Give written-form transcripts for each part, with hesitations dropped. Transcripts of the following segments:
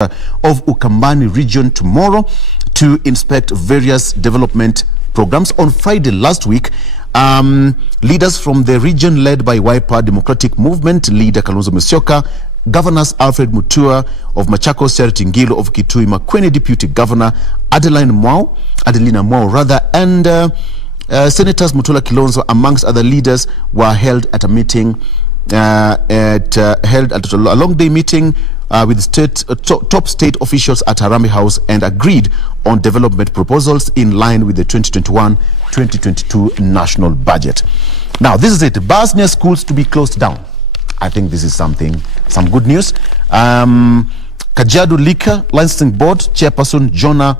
of Ukambani region tomorrow to inspect various development programs. On Friday last week, leaders from the region led by Wiper Democratic Movement leader Kalonzo Musyoka, Governors Alfred Mutua of Machakos, Charity Ngilu of Kitui, Makueni Deputy Governor Adelina Mwao, and Senators Mutula Kilonzo, amongst other leaders, were held at a meeting, held at a long day meeting with top state officials at Harambee House, and agreed on development proposals in line with the 2021-2022 national budget. Now, this is it. Bars near schools to be closed down. I think this is some good news. Kajiado Liquor Licensing Board Chairperson Jonah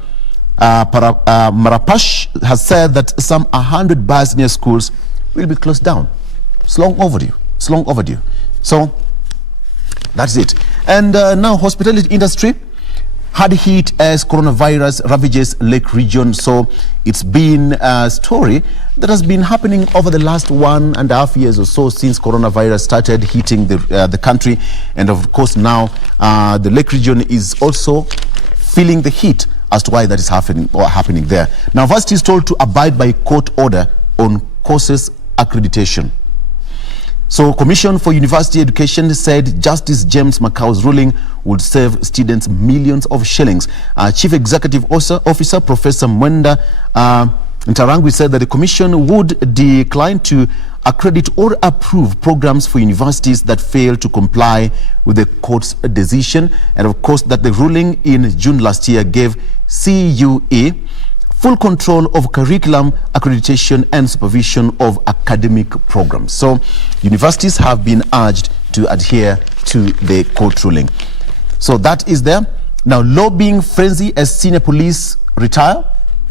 Marapash has said that some 100 bars near schools will be closed down. It's long overdue. It's long overdue. So that's it. And now hospitality industry had hit as coronavirus ravages Lake region. So it's been a story that has been happening over the last 1.5 years or so since coronavirus started hitting the country. And of course now the Lake region is also feeling the heat as to why that is happening there. Now, Varsity is told to abide by court order on courses accreditation. So, Commission for University Education said Justice James Makau's ruling would save students millions of shillings. Chief Executive Officer Professor Mwenda Ntarangwi said that the Commission would decline to accredit or approve programs for universities that fail to comply with the court's decision. And of course, that the ruling in June last year gave CUE full control of curriculum, accreditation, and supervision of academic programs. So, universities have been urged to adhere to the court ruling. So that is there. Now, lobbying frenzy as senior police retire.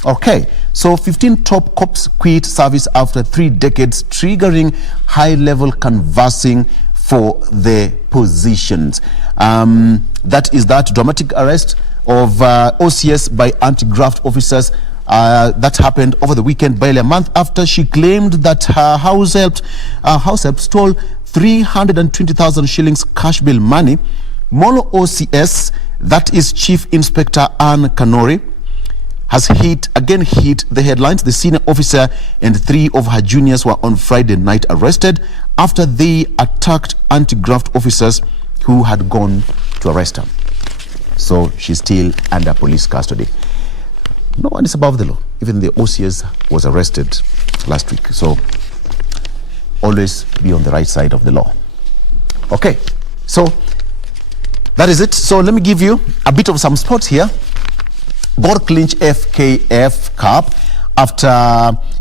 Okay, so 15 top cops quit service after 3 decades, triggering high-level canvassing for the positions. That is that dramatic arrest of OCS by anti-graft officers. That happened over the weekend, barely a month after she claimed that her house help stole 320,000 shillings cash bill money. Molo OCS, that is Chief Inspector Anne Kanori, has hit the headlines. The senior officer and 3 of her juniors were on Friday night arrested after they attacked anti-graft officers who had gone to arrest her. So she's still under police custody. No one is above the law. Even the OCS was arrested last week. So always be on the right side of the law. Okay, so that is it. So let me give you a bit of some sports here. Gor clinch FKF Cup after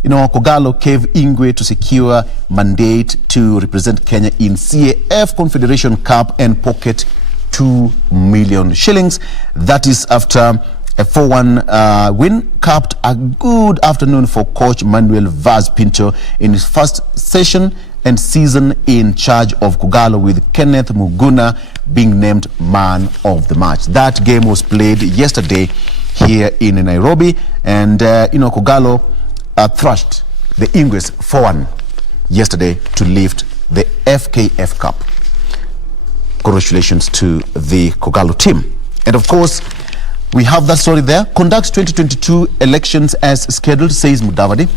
Kogalo gave Ingwe to secure mandate to represent Kenya in CAF Confederation Cup and pocket 2 million shillings. That is after a 4-1 win capped a good afternoon for coach Manuel Vaz Pinto in his first session and season in charge of Kogalo, with Kenneth Muguna being named man of the match. That game was played yesterday here in Nairobi, and Kogalo thrashed the Ingwes 4-1 yesterday to lift the FKF Cup. Congratulations to the Kogalo team. And of course, we have that story there. Conducts 2022 elections as scheduled, says Mudavadi.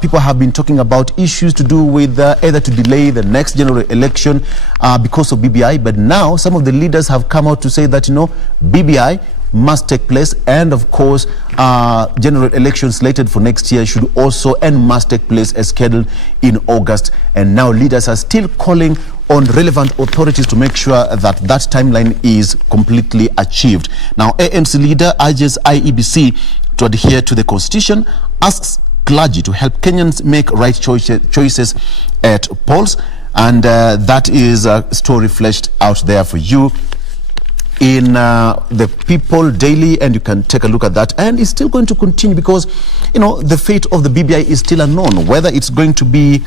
People have been talking about issues to do with either to delay the next general election because of BBI, but now some of the leaders have come out to say that, BBI must take place, and of course general elections slated for next year should also and must take place as scheduled in August. And now leaders are still calling on relevant authorities to make sure that that timeline is completely achieved. Now, ANC leader urges IEBC to adhere to the constitution, asks clergy to help Kenyans make right choices at polls, and that is a story fleshed out there for you in the People Daily, and you can take a look at that. And it's still going to continue because the fate of the BBI is still unknown. Whether it's going to be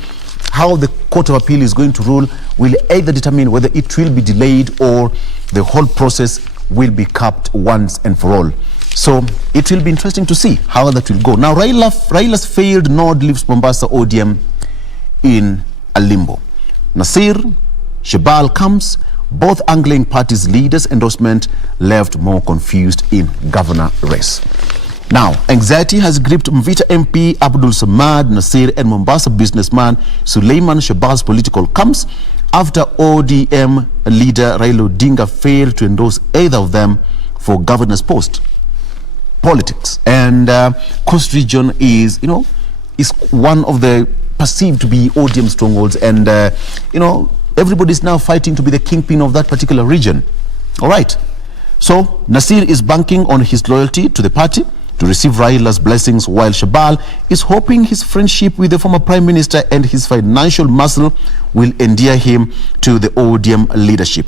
how the Court of Appeal is going to rule will either determine whether it will be delayed or the whole process will be capped once and for all. So it will be interesting to see how that will go. Now, Raila's failed nod leaves Mombasa ODM in a limbo. Nasir, Shebal comes, both angling parties' leaders' endorsement left more confused in governor race. Now, anxiety has gripped Mvita MP Abdul Samad Nasir and Mombasa businessman Suleiman Shabal's political camps after ODM leader Raila Odinga failed to endorse either of them for governor's post. Politics and Coast Region is one of the perceived to be ODM strongholds, and everybody's now fighting to be the kingpin of that particular region. All right. So Nasir is banking on his loyalty to the party to receive Raila's blessings, while Shabal is hoping his friendship with the former Prime Minister and his financial muscle will endear him to the ODM leadership.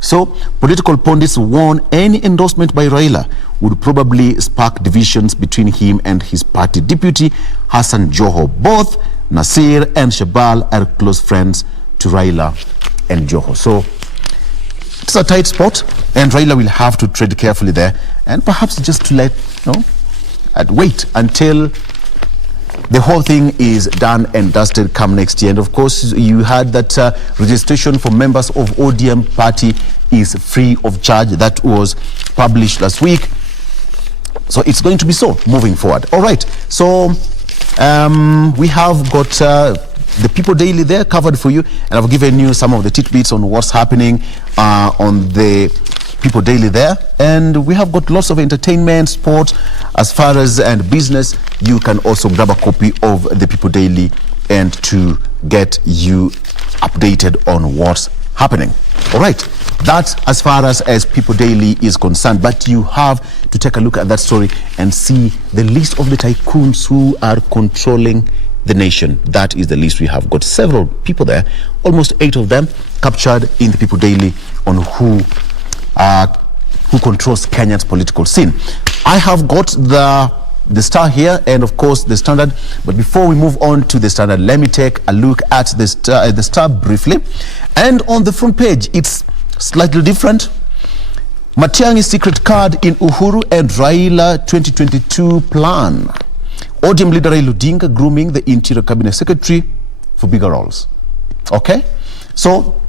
So, political pundits warn any endorsement by Raila would probably spark divisions between him and his party deputy, Hassan Joho. Both Nasir and Shabal are close friends to Raila and Joho. So, it's a tight spot, and Raila will have to tread carefully there, and perhaps just to wait until the whole thing is done and dusted come next year. And of course, you heard that registration for members of ODM party is free of charge. That was published last week. So it's going to be so moving forward. All right. So we have got the People Daily there covered for you. And I've given you some of the tidbits on what's happening on the People Daily there, and we have got lots of entertainment, sport, as far as and business. You can also grab a copy of the People Daily and to get you updated on what's happening. All right, that's as far as People Daily is concerned, but you have to take a look at that story and see the list of the tycoons who are controlling the nation. That is the list. We have got several people there, almost 8 of them captured in the People Daily on who controls Kenya's political scene. I have got the Star here, and of course the Standard. But before we move on to the Standard, let me take a look at the Star briefly. And on the front page, it's slightly different. Matiang'i's secret card in Uhuru and Raila 2022 plan. ODM leader Raila Odinga grooming the Interior Cabinet Secretary for bigger roles. Okay, so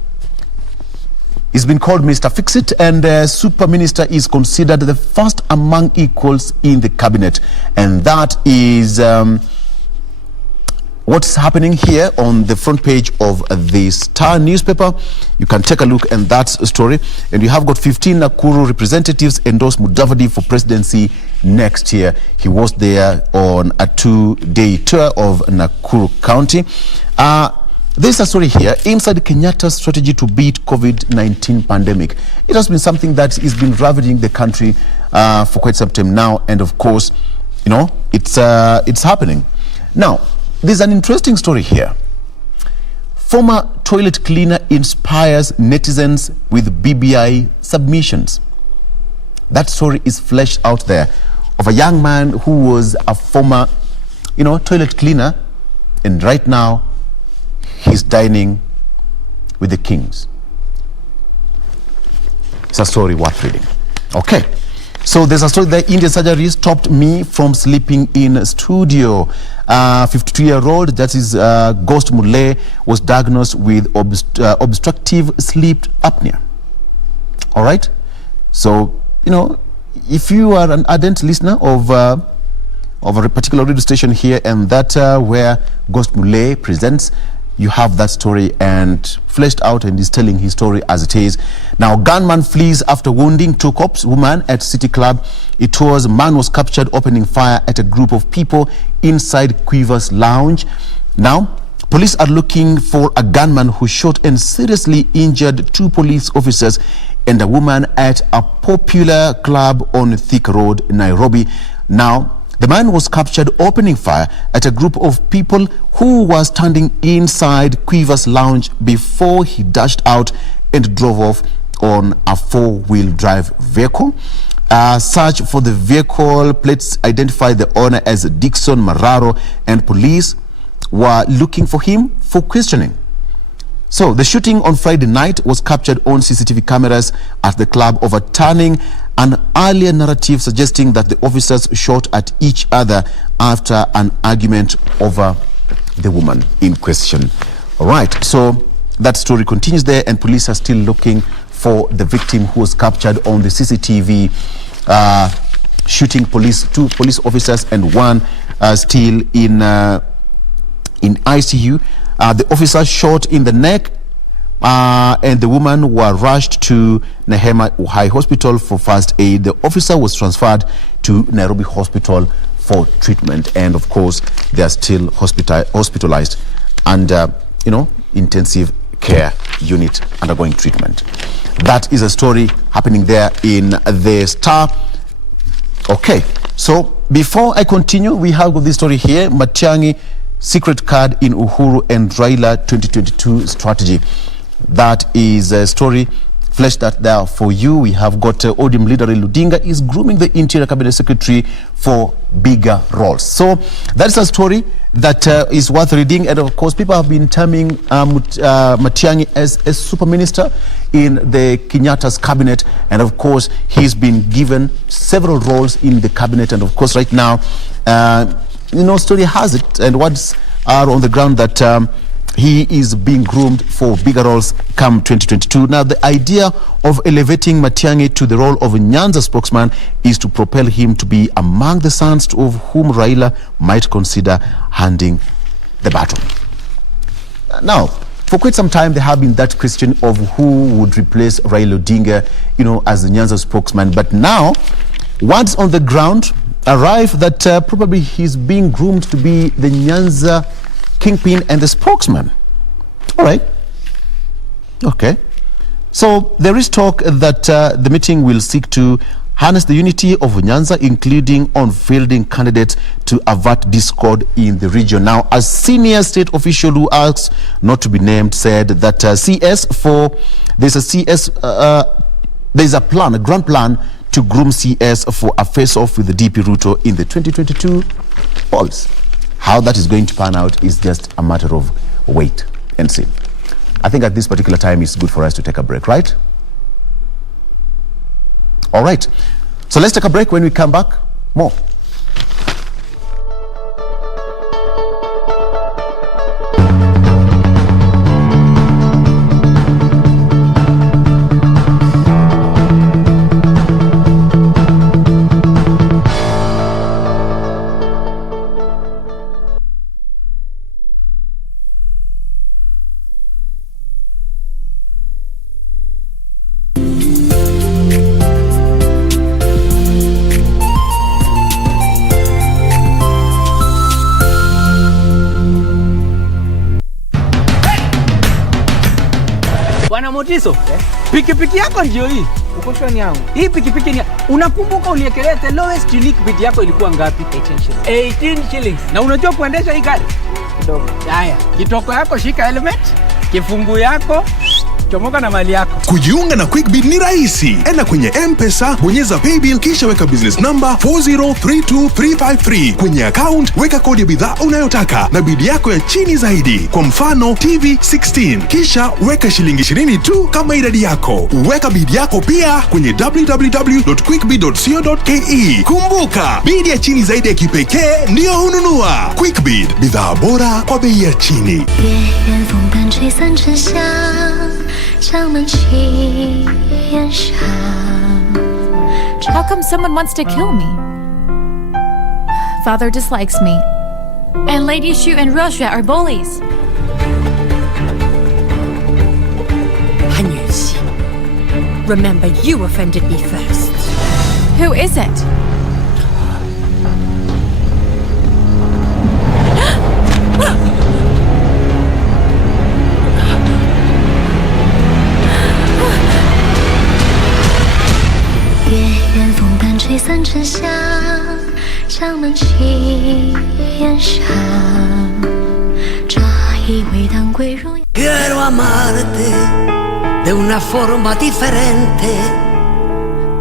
he's been called Mr. Fix-It, and Super Minister is considered the first among equals in the cabinet. And that is what's happening here on the front page of the Star newspaper. You can take a look at that story. And you have got 15 Nakuru representatives endorse Mudavadi for presidency next year. He was there on a 2-day tour of Nakuru County. There's a story here, inside Kenyatta's strategy to beat COVID-19 pandemic. It has been something that has been ravaging the country for quite some time now, and of course, it's happening. Now, there's an interesting story here. Former toilet cleaner inspires netizens with BBI submissions. That story is fleshed out there of a young man who was a former, toilet cleaner, and right now, he's dining with the kings. It's a story worth reading. Okay. So there's a story that Indian surgery stopped me from sleeping in studio. 52-year-old, that is Ghost Mulee, was diagnosed with obstructive sleep apnea. All right. So, if you are an ardent listener of a particular radio station here, and that where Ghost Mulee presents, you have that story and fleshed out, and is telling his story as it is. Now, gunman flees after wounding 2 cops, woman at City Club. It was man was captured opening fire at a group of people inside Quivers Lounge. Now, police are looking for a gunman who shot and seriously injured 2 police officers and a woman at a popular club on Thika Road, Nairobi. Now, the man was captured opening fire at a group of people who were standing inside Quivers Lounge before he dashed out and drove off on a 4-wheel drive vehicle. Search for the vehicle plates identified the owner as Dixon Mararo, and police were looking for him for questioning. So the shooting on Friday night was captured on CCTV cameras at the club, overturning an earlier narrative suggesting that the officers shot at each other after an argument over the woman in question. All right, so that story continues there, and police are still looking for the victim who was captured on the CCTV shooting two police officers and one still in ICU. The officer shot in the neck, and the woman were rushed to Nehema High Hospital for first aid. The officer was transferred to Nairobi Hospital for treatment, and of course they are still hospitalized and intensive care unit undergoing treatment. That is a story happening there in the Star. Okay, so before I continue, we have got this story here: Matiang'i secret card in Uhuru and Raila 2022 strategy. That is a story fleshed out there for you. We have got ODM leader Raila Odinga is grooming the Interior Cabinet Secretary for bigger roles. So that's a story that is worth reading, and of course people have been terming Matiang'i as a super minister in the Kenyatta's cabinet, and of course he's been given several roles in the cabinet, and of course right now story has it, and words are on the ground that he is being groomed for bigger roles come 2022. Now, the idea of elevating Matiang'i to the role of a Nyanza spokesman is to propel him to be among the sons of whom Raila might consider handing the baton. Now, for quite some time, there have been that question of who would replace Raila Odinga, as the Nyanza spokesman. But now, words on the ground arrive that probably he's being groomed to be the Nyanza kingpin and the spokesman. All right. Okay. So there is talk that the meeting will seek to harness the unity of Nyanza, including on fielding candidates to avert discord in the region. Now, a senior state official who asks not to be named said that there's a plan, a grand plan to groom CS for a face-off with the DP Ruto in the 2022 polls. How that is going to pan out is just a matter of wait and see. I think at this particular time it's good for us to take a break, right? All right. So let's take a break. When we come back, more. Bwana Motiso, pikipiki yako ndio hii. Uko shoni yangu. Hii pikipiki ni unakumbuka uliekelea the lowest unique bid yako ilikuwa ngapi? 18 shillings. Na unajua kuendesha hii gari? Kidogo. Haya, kitoko yako shika helmet, kifungu yako, chomoka na mali yako. Kujiunga na QuickBid ni rahisi. Enda kwenye M-Pesa, bonyeza paybill kisha weka business number 4032353. Kwenye account weka kodi ya bidhaa unayotaka na bid yako ya chini zaidi. Kwa mfano TV 16. Kisha weka shilingi 20 tu kama idadi yako. Weka bid yako pia kwenye www.quickbid.co.ke. Kumbuka, bid ya chini zaidi ya kipekee ndio hununua. QuickBid, bidhaa bora kwa bei ya chini. How come someone wants to kill me? Father dislikes me. And Lady Shu and Rosha are bullies. Hanyusi, remember you offended me first. Who is it? Quiero amarte de una forma diferente,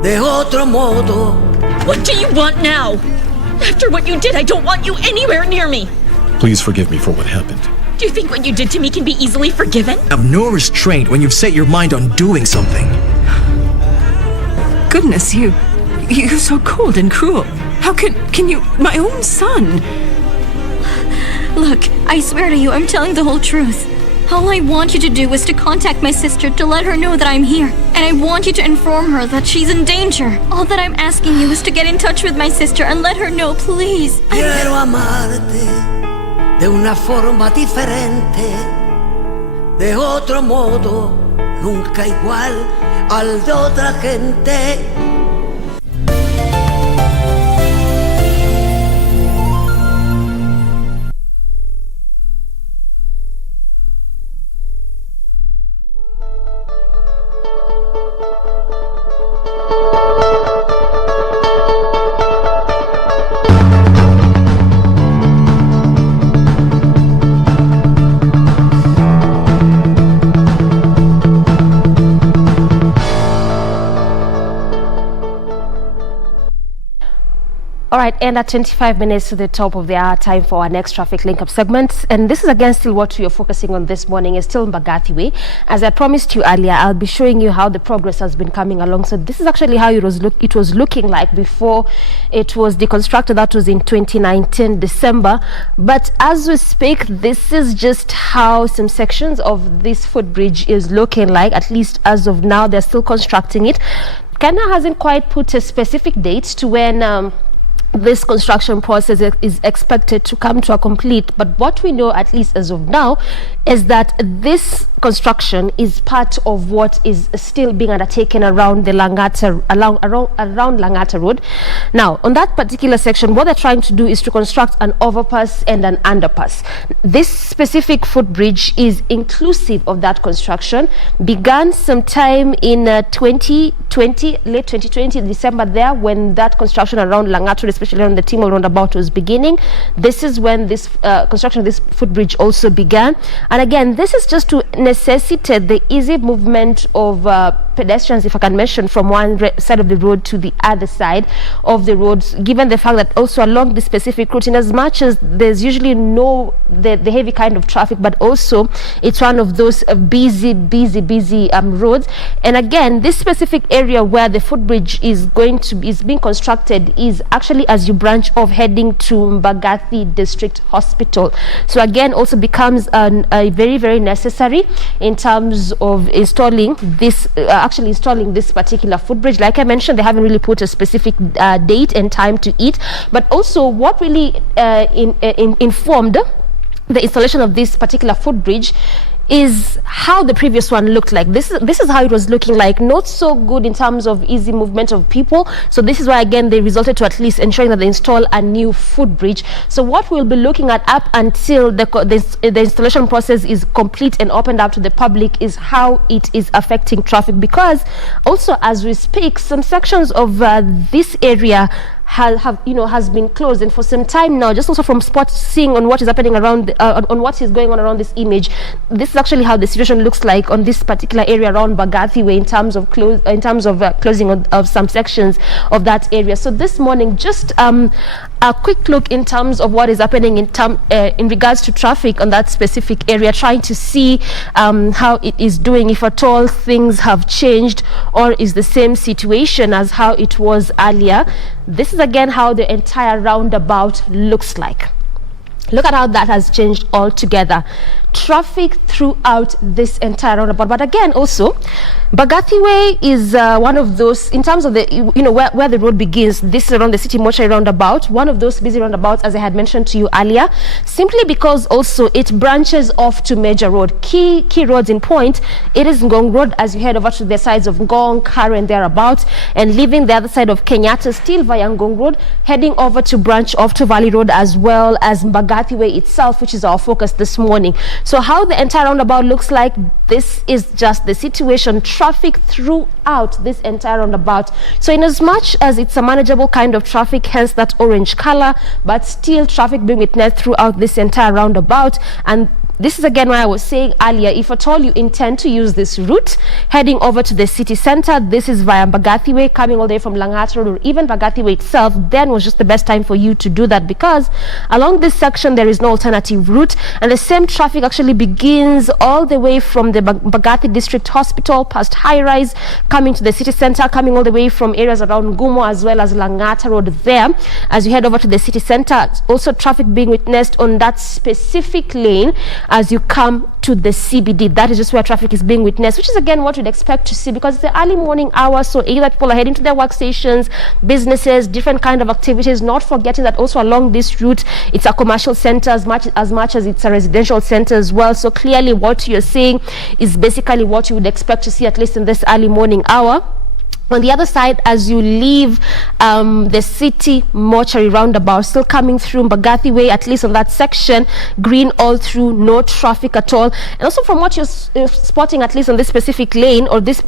de otro modo. What do you want now? After what you did, I don't want you anywhere near me. Please forgive me for what happened. Do you think what you did to me can be easily forgiven? Have no restraint when you've set your mind on doing something. Goodness, you're so cold and cruel. How can you, my own son? Look, I swear to you, I'm telling the whole truth. All I want you to do is to contact my sister to let her know that I'm here. And I want you to inform her that she's in danger. All that I'm asking you is to get in touch with my sister and let her know, please. Quiero amarte de una forma diferente, de otro modo, nunca igual al de otra gente. All right, and at 25 minutes to the top of the hour, time for our next traffic link-up segment. And this is again still what we are focusing on this morning, is still Mbagathi Way. As I promised you earlier, I'll be showing you how the progress has been coming along. So this is actually how it was looking like before it was deconstructed. That was in 2019 December. But as we speak, this is just how some sections of this footbridge is looking like. At least as of now, they're still constructing it. Kenya hasn't quite put a specific date to when this construction process is expected to come to a complete, but what we know, at least as of now, is that this construction is part of what is still being undertaken around the Langata, around Langata Road. Now, on that particular section, what they're trying to do is to construct an overpass and an underpass. This specific footbridge is inclusive of that construction. Began sometime in 2020, late 2020, December there, when that construction around Langata Road, especially on the Timor roundabout, was beginning. This is when this construction of this footbridge also began. And again, this is just to necessitate the easy movement of pedestrians, if I can mention, from one side of the road to the other side of the roads, given the fact that also along this specific route, in as much as there's usually no the heavy kind of traffic, but also it's one of those busy roads. And again, this specific area where the footbridge is being constructed is actually as you branch off heading to Mbagathi District Hospital. So again, also becomes a very, very necessary in terms of installing this particular footbridge. Like I mentioned, they haven't really put a specific date and time to it, but also what really informed the installation of this particular footbridge is how the previous one looked like. This is how it was looking like. Not so good in terms of easy movement of people. So this is why again they resulted to at least ensuring that they install a new footbridge. So what we'll be looking at up until the installation process is complete and opened up to the public is how it is affecting traffic, because also as we speak, some sections of this area has been closed, and for some time now, just also from seeing on what is happening around on what is going on around this image, this is actually how the situation looks like on this particular area around Mbagathi Way in terms of closing of some sections of that area. So this morning, just a quick look in terms of what is happening in regards to traffic on that specific area, trying to see how it is doing, if at all things have changed or is the same situation as how it was earlier. This is again how the entire roundabout looks like. Look at how that has changed altogether. Traffic throughout this entire roundabout. But again, also, Mbagathi Way is one of those, in terms of the, where the road begins, this is around the City Mortuary roundabout, one of those busy roundabouts, as I had mentioned to you earlier, simply because also it branches off to Major Road. Key roads in point, it is Ngong Road as you head over to the sides of Ngong, Karen, and thereabouts, and leaving the other side of Kenyatta still via Ngong Road, heading over to branch off to Valley Road, as well as Mbagathi Way itself, which is our focus this morning. So how the entire roundabout looks like, this is just the situation. Traffic throughout this entire roundabout. So in as much as it's a manageable kind of traffic, hence that orange color, but still traffic being witnessed throughout this entire roundabout. And this is again why I was saying earlier, if at all you intend to use this route heading over to the city center, this is via Mbagathi Way, coming all the way from Langata Road or even Mbagathi Way itself, then was just the best time for you to do that, because along this section there is no alternative route, and the same traffic actually begins all the way from the Mbagathi District Hospital, past High Rise, coming to the city center, coming all the way from areas around Gumo as well as Langata Road there. As you head over to the city center, also traffic being witnessed on that specific lane as you come to the CBD. That is just where traffic is being witnessed, which is again what you'd expect to see, because it's the early morning hours. So either people are heading to their workstations, businesses, different kind of activities, not forgetting that also along this route it's a commercial center as much as it's a residential center as well. So clearly what you're seeing is basically what you would expect to see, at least in this early morning hour. On the other side, as you leave the city mortuary roundabout, still coming through Mbagathi Way, at least on that section, green all through, no traffic at all. And also from what you're spotting, at least on this specific lane or this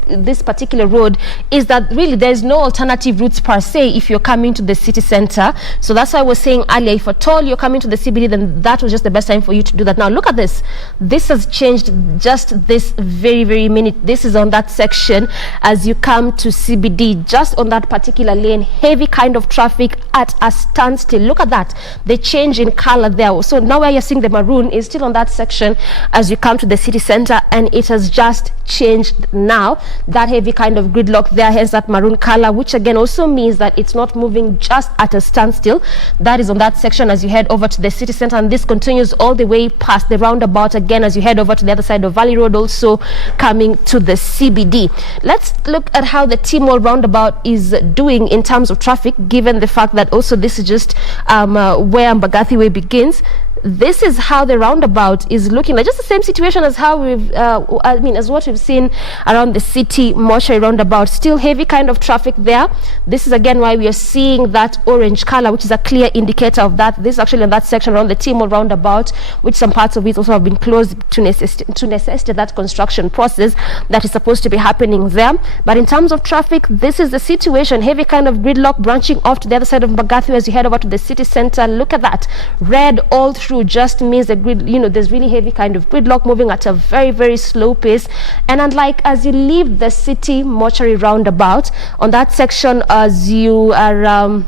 particular road, is that really there's no alternative routes per se if you're coming to the city center. So that's why I was saying earlier, if at all you're coming to the CBD, then that was just the best time for you to do that. Now look at this. This has changed just this very, very minute. This is on that section as you come to CBD, just on that particular lane, heavy kind of traffic at a standstill. Look at that, the change in color there. So now where you're seeing the maroon is still on that section as you come to the city center, and it has just changed now. That heavy kind of gridlock there has that maroon color, which again also means that it's not moving just at a standstill. That is on that section as you head over to the city center, and this continues all the way past the roundabout again as you head over to the other side of Valley Road, also coming to the CBD. Let's look at how the Timor roundabout is doing in terms of traffic, given the fact that also this is just where Mbagathi Way begins. This is how the roundabout is looking like, just the same situation as how we've as what we've seen around the city mortuary roundabout. Still heavy kind of traffic there. This is again why we are seeing that orange color, which is a clear indicator of that. This is actually in that section around the Timor roundabout, which some parts of it also have been closed to necessitate that construction process that is supposed to be happening there. But in terms of traffic, this is the situation. Heavy kind of gridlock branching off to the other side of Mbagathi as you head over to the city center. Look at that, red all through, just means the grid, there's really heavy kind of gridlock moving at a very, very slow pace. And unlike as you leave the city mortuary roundabout, on that section as you are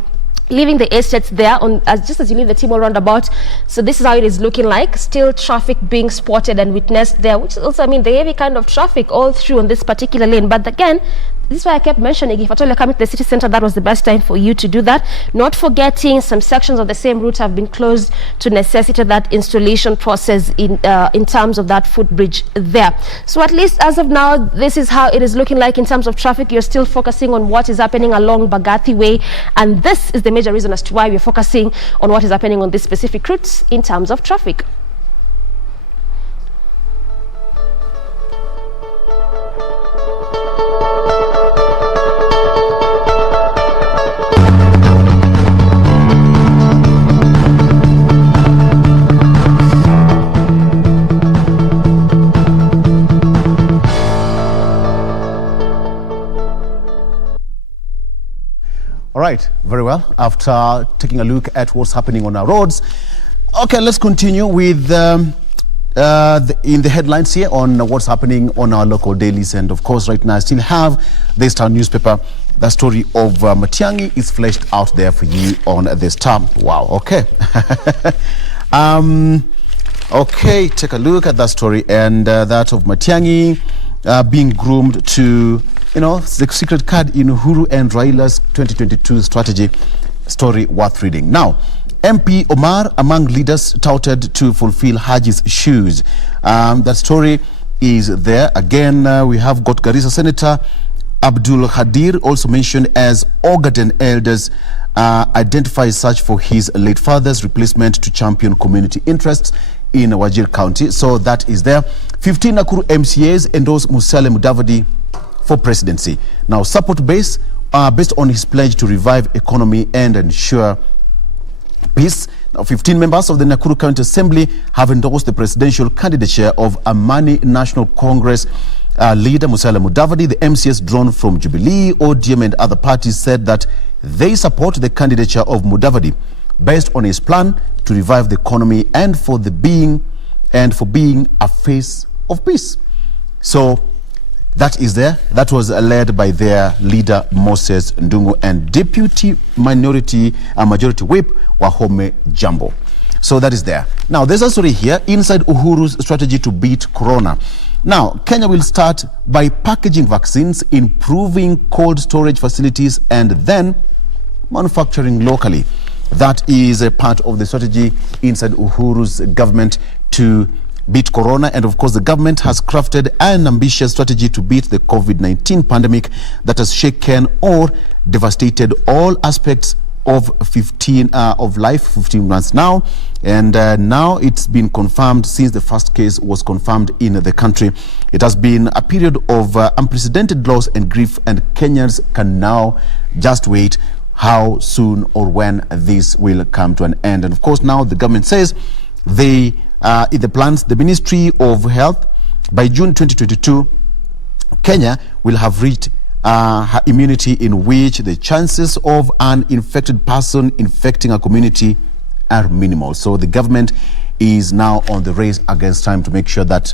leaving the estates there, just as you leave the Timor roundabout, so this is how it is looking like. Still traffic being spotted and witnessed there, which is also, the heavy kind of traffic all through on this particular lane. But again, this is why I kept mentioning, if at all you're coming to the city center, that was the best time for you to do that. Not forgetting some sections of the same route have been closed to necessitate that installation process in terms of that footbridge there. So at least as of now, this is how it is looking like in terms of traffic. You're still focusing on what is happening along Mbagathi Way, and this is the major reason as to why we're focusing on what is happening on these specific routes in terms of traffic. All right, very well. After taking a look at what's happening on our roads, okay, let's continue with in the headlines here on what's happening on our local dailies. And of course, right now I still have the Star newspaper. The story of Matiang'i is fleshed out there for you on the Star. Wow, okay. Okay, take a look at that story, and that of Matiang'i being groomed to, the secret card in Uhuru and Raila's 2022 strategy. Story worth reading. Now, MP Omar among leaders touted to fulfill Haji's shoes. That story is there. Again, we have got Garissa Senator Abdul Khadir, also mentioned as Ogaden elders, identifies search for his late father's replacement to champion community interests in Wajir County. So that is there. 15 Nakuru MCAs endorse Musalia Mudavadi for presidency. Now, support base based on his pledge to revive economy and ensure peace. Now, 15 members of the Nakuru County Assembly have endorsed the presidential candidature of Amani National Congress leader Musalia Mudavadi. The MCAs drawn from Jubilee, ODM and other parties said that they support the candidature of Mudavadi based on his plan to revive the economy and for being a face of peace. So that is there. That was led by their leader Moses Ndungu and Deputy Majority Whip Wahome Jambo. So that is there. Now there's a story here inside Uhuru's strategy to beat Corona. Now Kenya will start by packaging vaccines, improving cold storage facilities, and then manufacturing locally. That is a part of the strategy inside Uhuru's government to beat corona, and of course the government has crafted an ambitious strategy to beat the COVID-19 pandemic that has shaken or devastated all aspects of life 15 months now, and now it's been confirmed since the first case was confirmed in the country. It has been a period of unprecedented loss and grief, and Kenyans can now just wait how soon or when this will come to an end. And of course now the government says the Ministry of Health, by June 2022, Kenya will have reached immunity, in which the chances of an infected person infecting a community are minimal. So the government is now on the race against time to make sure that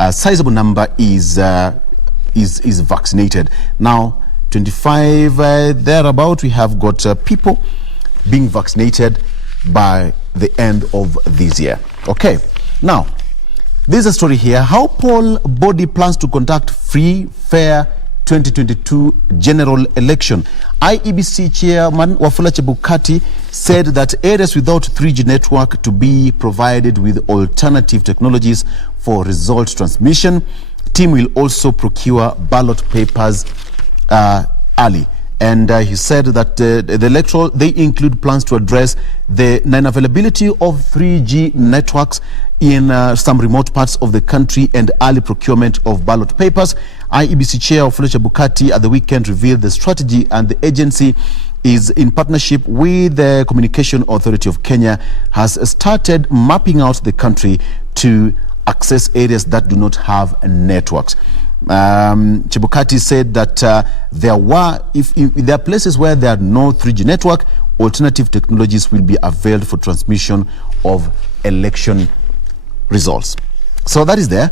a sizable number is vaccinated. Now 25 thereabout, we have got people being vaccinated by the end of this year. Okay, now there's a story here: how Paul Body plans to conduct free, fair 2022 general election. IEBC chairman Wafula Chebukati said that areas without 3G network to be provided with alternative technologies for result transmission. Team will also procure ballot papers early. And he said that the electoral, they include plans to address the non-availability of 3G networks in some remote parts of the country and early procurement of ballot papers. IEBC Chair Wafula Chebukati at the weekend revealed the strategy, and the agency is in partnership with the Communication Authority of Kenya, has started mapping out the country to access areas that do not have networks. Chebukati said that if there are places where there are no 3G network, alternative technologies will be availed for transmission of election results. So that is there.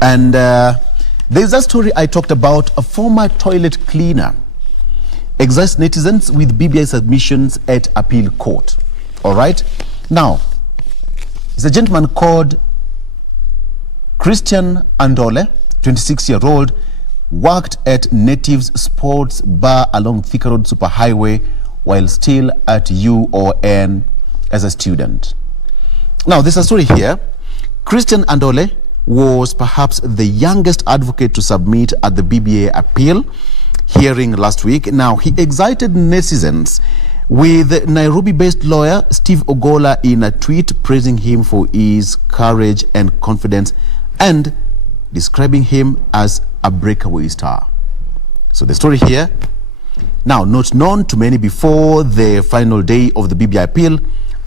And there's a story I talked about: a former toilet cleaner excites netizens with BBI submissions at appeal court. All right, now it's a gentleman called Christian Andole, 26-year-old, worked at Natives Sports Bar along Thika Road Superhighway while still at UON as a student. Now, there's a story here. Christian Andole was perhaps the youngest advocate to submit at the BBA appeal hearing last week. Now, he excited netizens with Nairobi-based lawyer Steve Ogola in a tweet praising him for his courage and confidence and describing him as a breakaway star. So the story here, now not known to many before the final day of the BBI appeal,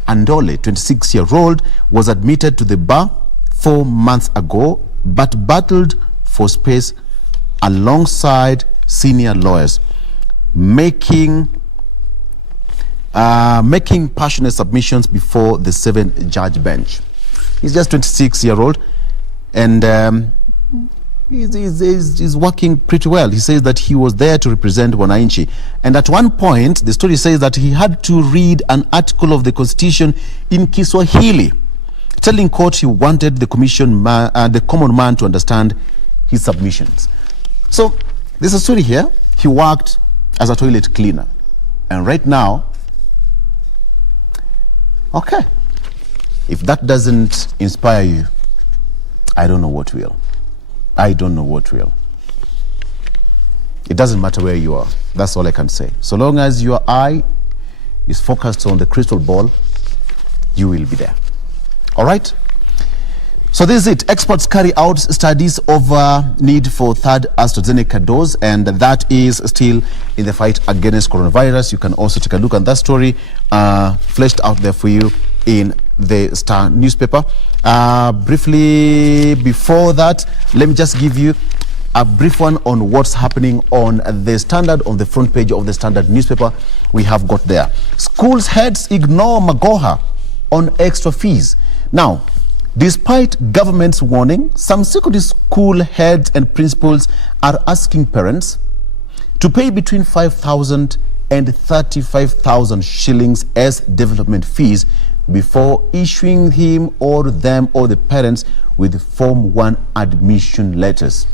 Andole, 26-year-old, was admitted to the bar 4 months ago, but battled for space alongside senior lawyers, making passionate submissions before the 7-judge bench. He's just 26-year-old, and he's working pretty well. He says that he was there to represent Wananchi, and at one point the story says that he had to read an article of the Constitution in Kiswahili, telling court he wanted the common man to understand his submissions. So there's a story here. He worked as a toilet cleaner, and right now, okay, if that doesn't inspire you, I don't know what will. I don't know what will. It doesn't matter where you are. That's all I can say. So long as your eye is focused on the crystal ball, you will be there. All right? So this is it. Experts carry out studies of need for third AstraZeneca dose, and that is still in the fight against coronavirus. You can also take a look at that story fleshed out there for you in the Star newspaper. Briefly before that, let me just give you a brief one on what's happening on the Standard, on the front page of the Standard newspaper. We have got there: schools heads ignore Magoha on extra fees. Now, despite government's warning, some secondary school heads and principals are asking parents to pay between 5,000 and 35,000 shillings as development fees before issuing him or them or the parents with Form 1 admission letters.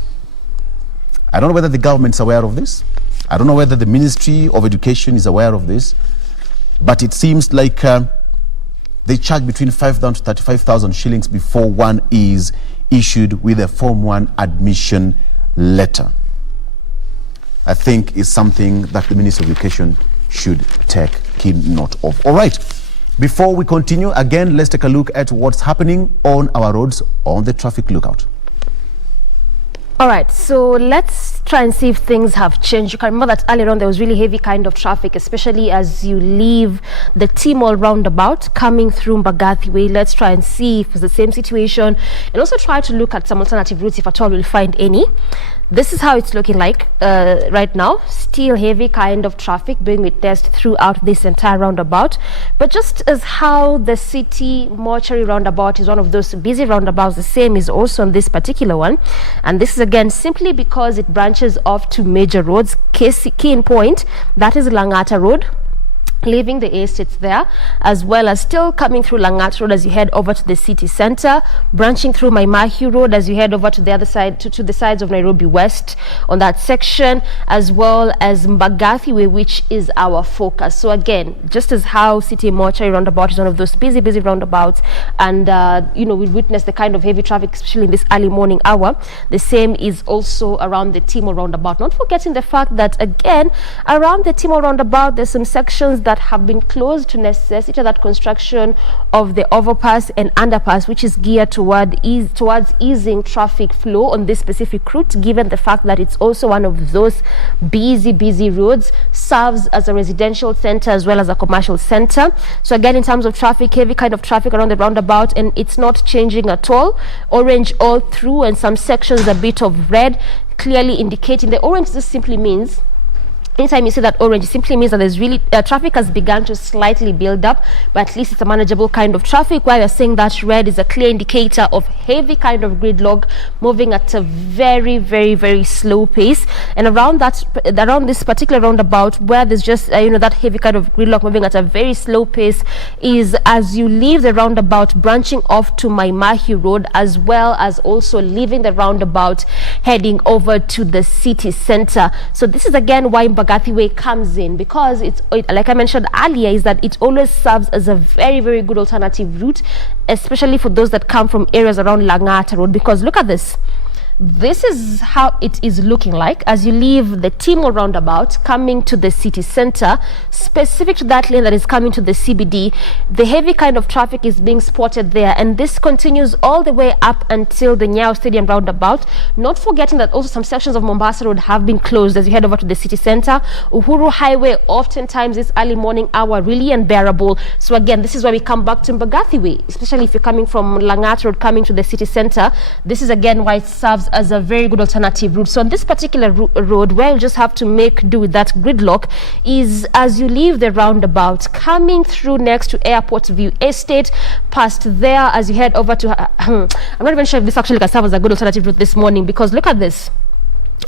I don't know whether the government's aware of this. I don't know whether the Ministry of Education is aware of this, but it seems like They charge between 5,000 to 35,000 shillings before one is issued with a Form 1 admission letter. I think is something that the Ministry of Education should take keen note of. All right. Before we continue, again, let's take a look at what's happening on our roads on the traffic lookout. All right, so let's try and see if things have changed. You can remember that earlier on there was really heavy kind of traffic, especially as you leave the T-Mall roundabout coming through Mbagathi Way. Let's try and see if it's the same situation and also try to look at some alternative routes if at all we'll find any. This is how it's looking like right now. Still heavy kind of traffic being witnessed throughout this entire roundabout. But just as how the City Mortuary roundabout is one of those busy roundabouts, the same is also on this particular one. And this is again simply because it branches off to major roads. Key in point, that is Langata Road, leaving the estates there, as well as still coming through Langat Road as you head over to the city center, branching through Maimahiu Road as you head over to the other side, to the sides of Nairobi West on that section, as well as Mbagathi Way, which is our focus. So again, just as how City Mortuary roundabout is one of those busy roundabouts, and we witness the kind of heavy traffic, especially in this early morning hour, the same is also around the T-Mall roundabout. Not forgetting the fact that again, around the T-Mall roundabout, there's some sections that have been closed to necessitate that construction of the overpass and underpass, which is geared towards easing traffic flow on this specific route, given the fact that it's also one of those busy roads, serves as a residential center as well as a commercial center. So again, in terms of traffic, heavy kind of traffic around the roundabout, and it's not changing at all. Orange all through, and some sections a bit of red, clearly indicating the orange just simply means, anytime you see that orange, it simply means that there's really traffic has begun to slightly build up, but at least it's a manageable kind of traffic, while you're saying that red is a clear indicator of heavy kind of gridlock moving at a very slow pace. And around this particular roundabout, where there's just that heavy kind of gridlock moving at a very slow pace, is as you leave the roundabout branching off to Maimahiu Road, as well as also leaving the roundabout heading over to the city center. So this is again why Mbagathi Way comes in, because it, like I mentioned earlier, is that it always serves as a very good alternative route, especially for those that come from areas around Langata Road. Because look at this. This is how it is looking like as you leave the T-Mall roundabout coming to the city center. Specific to that lane that is coming to the CBD, the heavy kind of traffic is being spotted there, and this continues all the way up until the Nyayo Stadium roundabout. Not forgetting that also some sections of Mombasa Road have been closed as you head over to the city center. Uhuru Highway, oftentimes this early morning hour, really unbearable. So again, this is why we come back to Mbagathi Way, especially if you're coming from Langata Road coming to the city center. This is again why it serves as a very good alternative route. So on this particular road, where you just have to make do with that gridlock, is as you leave the roundabout coming through next to Airport View Estate, past there as you head over to I'm not even sure if this actually can serve as a good alternative route this morning, because look at this.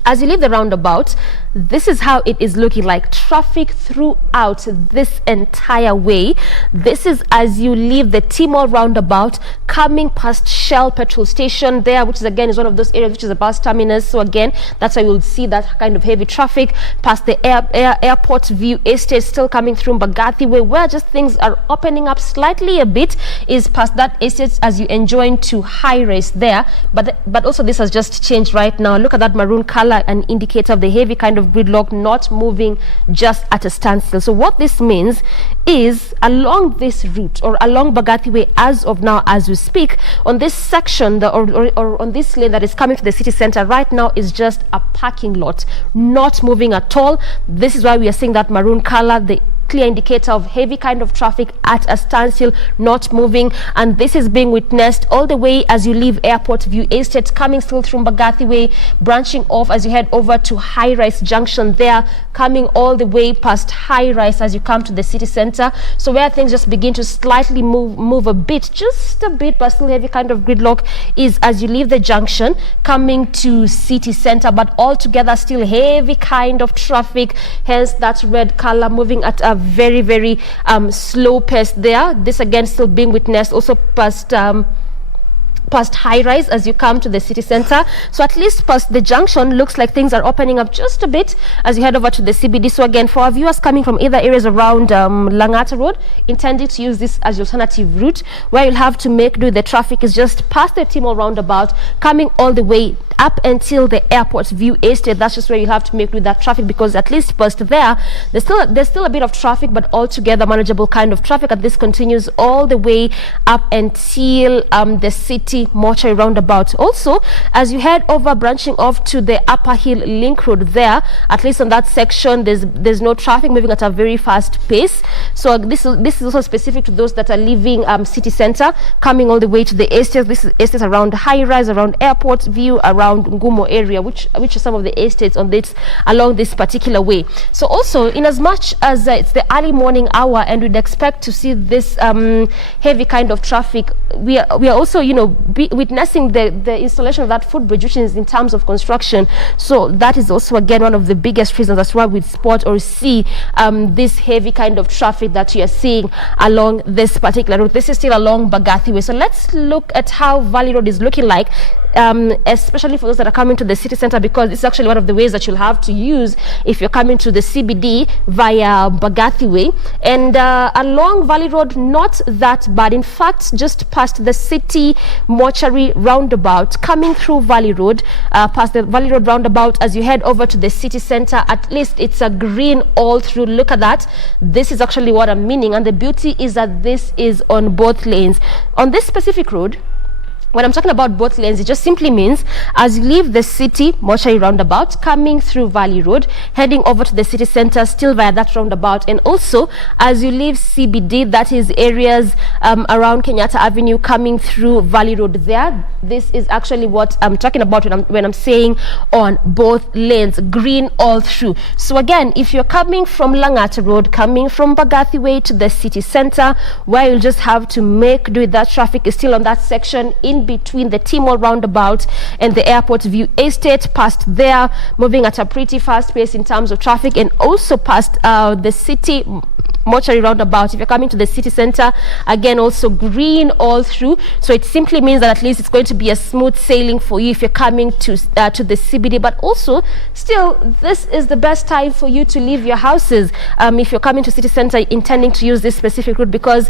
As you leave the roundabout, this is how it is looking like. Traffic throughout this entire way. This is as you leave the T-Mall roundabout, coming past Shell petrol station there, which is again is one of those areas which is a bus terminus. So again, that's why you'll see that kind of heavy traffic past the Airport View Estate, still coming through Mbagathi Way, where just things are opening up slightly a bit, is past that estate as you enjoy to High Race there. But also this has just changed right now. Look at that maroon color, an indicator of the heavy kind of gridlock, not moving just at a standstill. So what this means is along this route, or along Mbagathi Way as of now as we speak, on this section or on this lane that is coming to the city center right now is just a parking lot, not moving at all. This is why we are seeing that maroon color, the clear indicator of heavy kind of traffic at a standstill, not moving. And this is being witnessed all the way as you leave Airport View Estate, coming still through Mbagathi Way, branching off as you head over to High Rise Junction there, coming all the way past High Rise as you come to the city center. So where things just begin to slightly move a bit, just a bit, but still heavy kind of gridlock, is as you leave the junction coming to city center, but altogether still heavy kind of traffic, hence that red color moving at a very slow pace there. This again still being witnessed also past past High Rise as you come to the city center. So at least past the junction, looks like things are opening up just a bit as you head over to the CBD. So again, for our viewers coming from either areas around Langata Road, intending to use this as your alternative route, where you'll have to make do, the traffic is just past the Timor roundabout, coming all the way up until the Airport View Estate. That's just where you'll have to make do that traffic, because at least past there, there's still a bit of traffic, but altogether manageable kind of traffic. And this continues all the way up until the City Mortuary roundabout. Also, as you head over, branching off to the Upper Hill Link Road there, at least on that section, there's no traffic moving at a very fast pace. So this is also specific to those that are leaving city center, coming all the way to the estates. This is estates around High Rise, around Airport View, around Ngumo area, which are some of the estates on this along this particular way. So also, in as much as it's the early morning hour and we'd expect to see this heavy kind of traffic, we are also witnessing the installation of that footbridge, which is in terms of construction. So that is also again one of the biggest reasons as why we spot or see this heavy kind of traffic that you are seeing along this particular route. This is still along Mbagathi Way. So let's look at how Valley Road is looking like, especially for those that are coming to the city center, because it's actually one of the ways that you'll have to use if you're coming to the CBD via Mbagathi Way. And along Valley Road, not that bad. In fact, just past the City Mortuary roundabout, coming through Valley Road, past the Valley Road roundabout, as you head over to the city center, at least it's a green all through. Look at that. This is actually what I'm meaning, and the beauty is that this is on both lanes. On this specific road, when I'm talking about both lanes, it just simply means as you leave the City Mortuary roundabout, coming through Valley Road, heading over to the city center, still via that roundabout, and also as you leave CBD, that is areas around Kenyatta Avenue, coming through Valley Road there. This is actually what I'm talking about when I'm saying on both lanes, green all through. So again, if you're coming from Langata Road, coming from Mbagathi Way to the city center, where you'll just have to make do with that traffic is still on that section in between the Timor roundabout and the Airport View Estate, past there, moving at a pretty fast pace in terms of traffic, and also past the City Mortuary roundabout. If you're coming to the city center, again, also green all through. So it simply means that at least it's going to be a smooth sailing for you if you're coming to the CBD. But also, still, this is the best time for you to leave your houses if you're coming to city center intending to use this specific route, because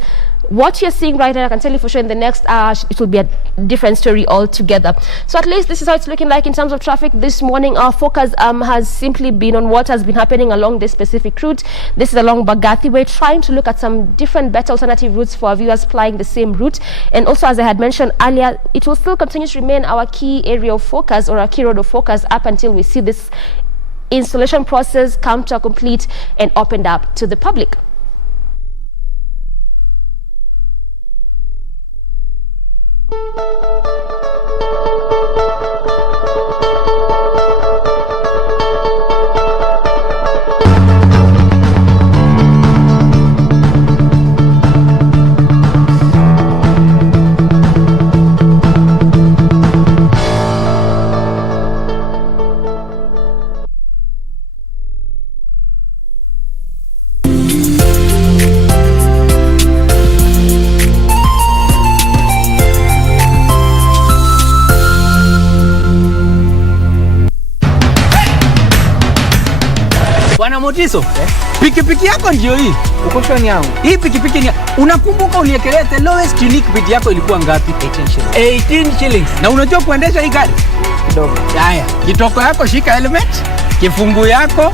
what you're seeing right now, I can tell you for sure in the next hour, it will be a different story altogether. So at least this is how it's looking like in terms of traffic this morning. Our focus has simply been on what has been happening along this specific route. This is along Mbagathi Way, trying to look at some different better alternative routes for our viewers flying the same route. And also, as I had mentioned earlier, it will still continue to remain our key area of focus, or our key road of focus, up until we see this installation process come to a complete and opened up to the public. Bwana Motiso, pikipiki yako ndio hii. Uko shoni yangu. Hii pikipiki ni, unakumbuka uliekelea the lowest unique bid yako ilikuwa ngapi? 18 shillings. Na unajua kuendesha hii gari? Kidogo. Haya, kitoko yako shika helmet, kifungu yako,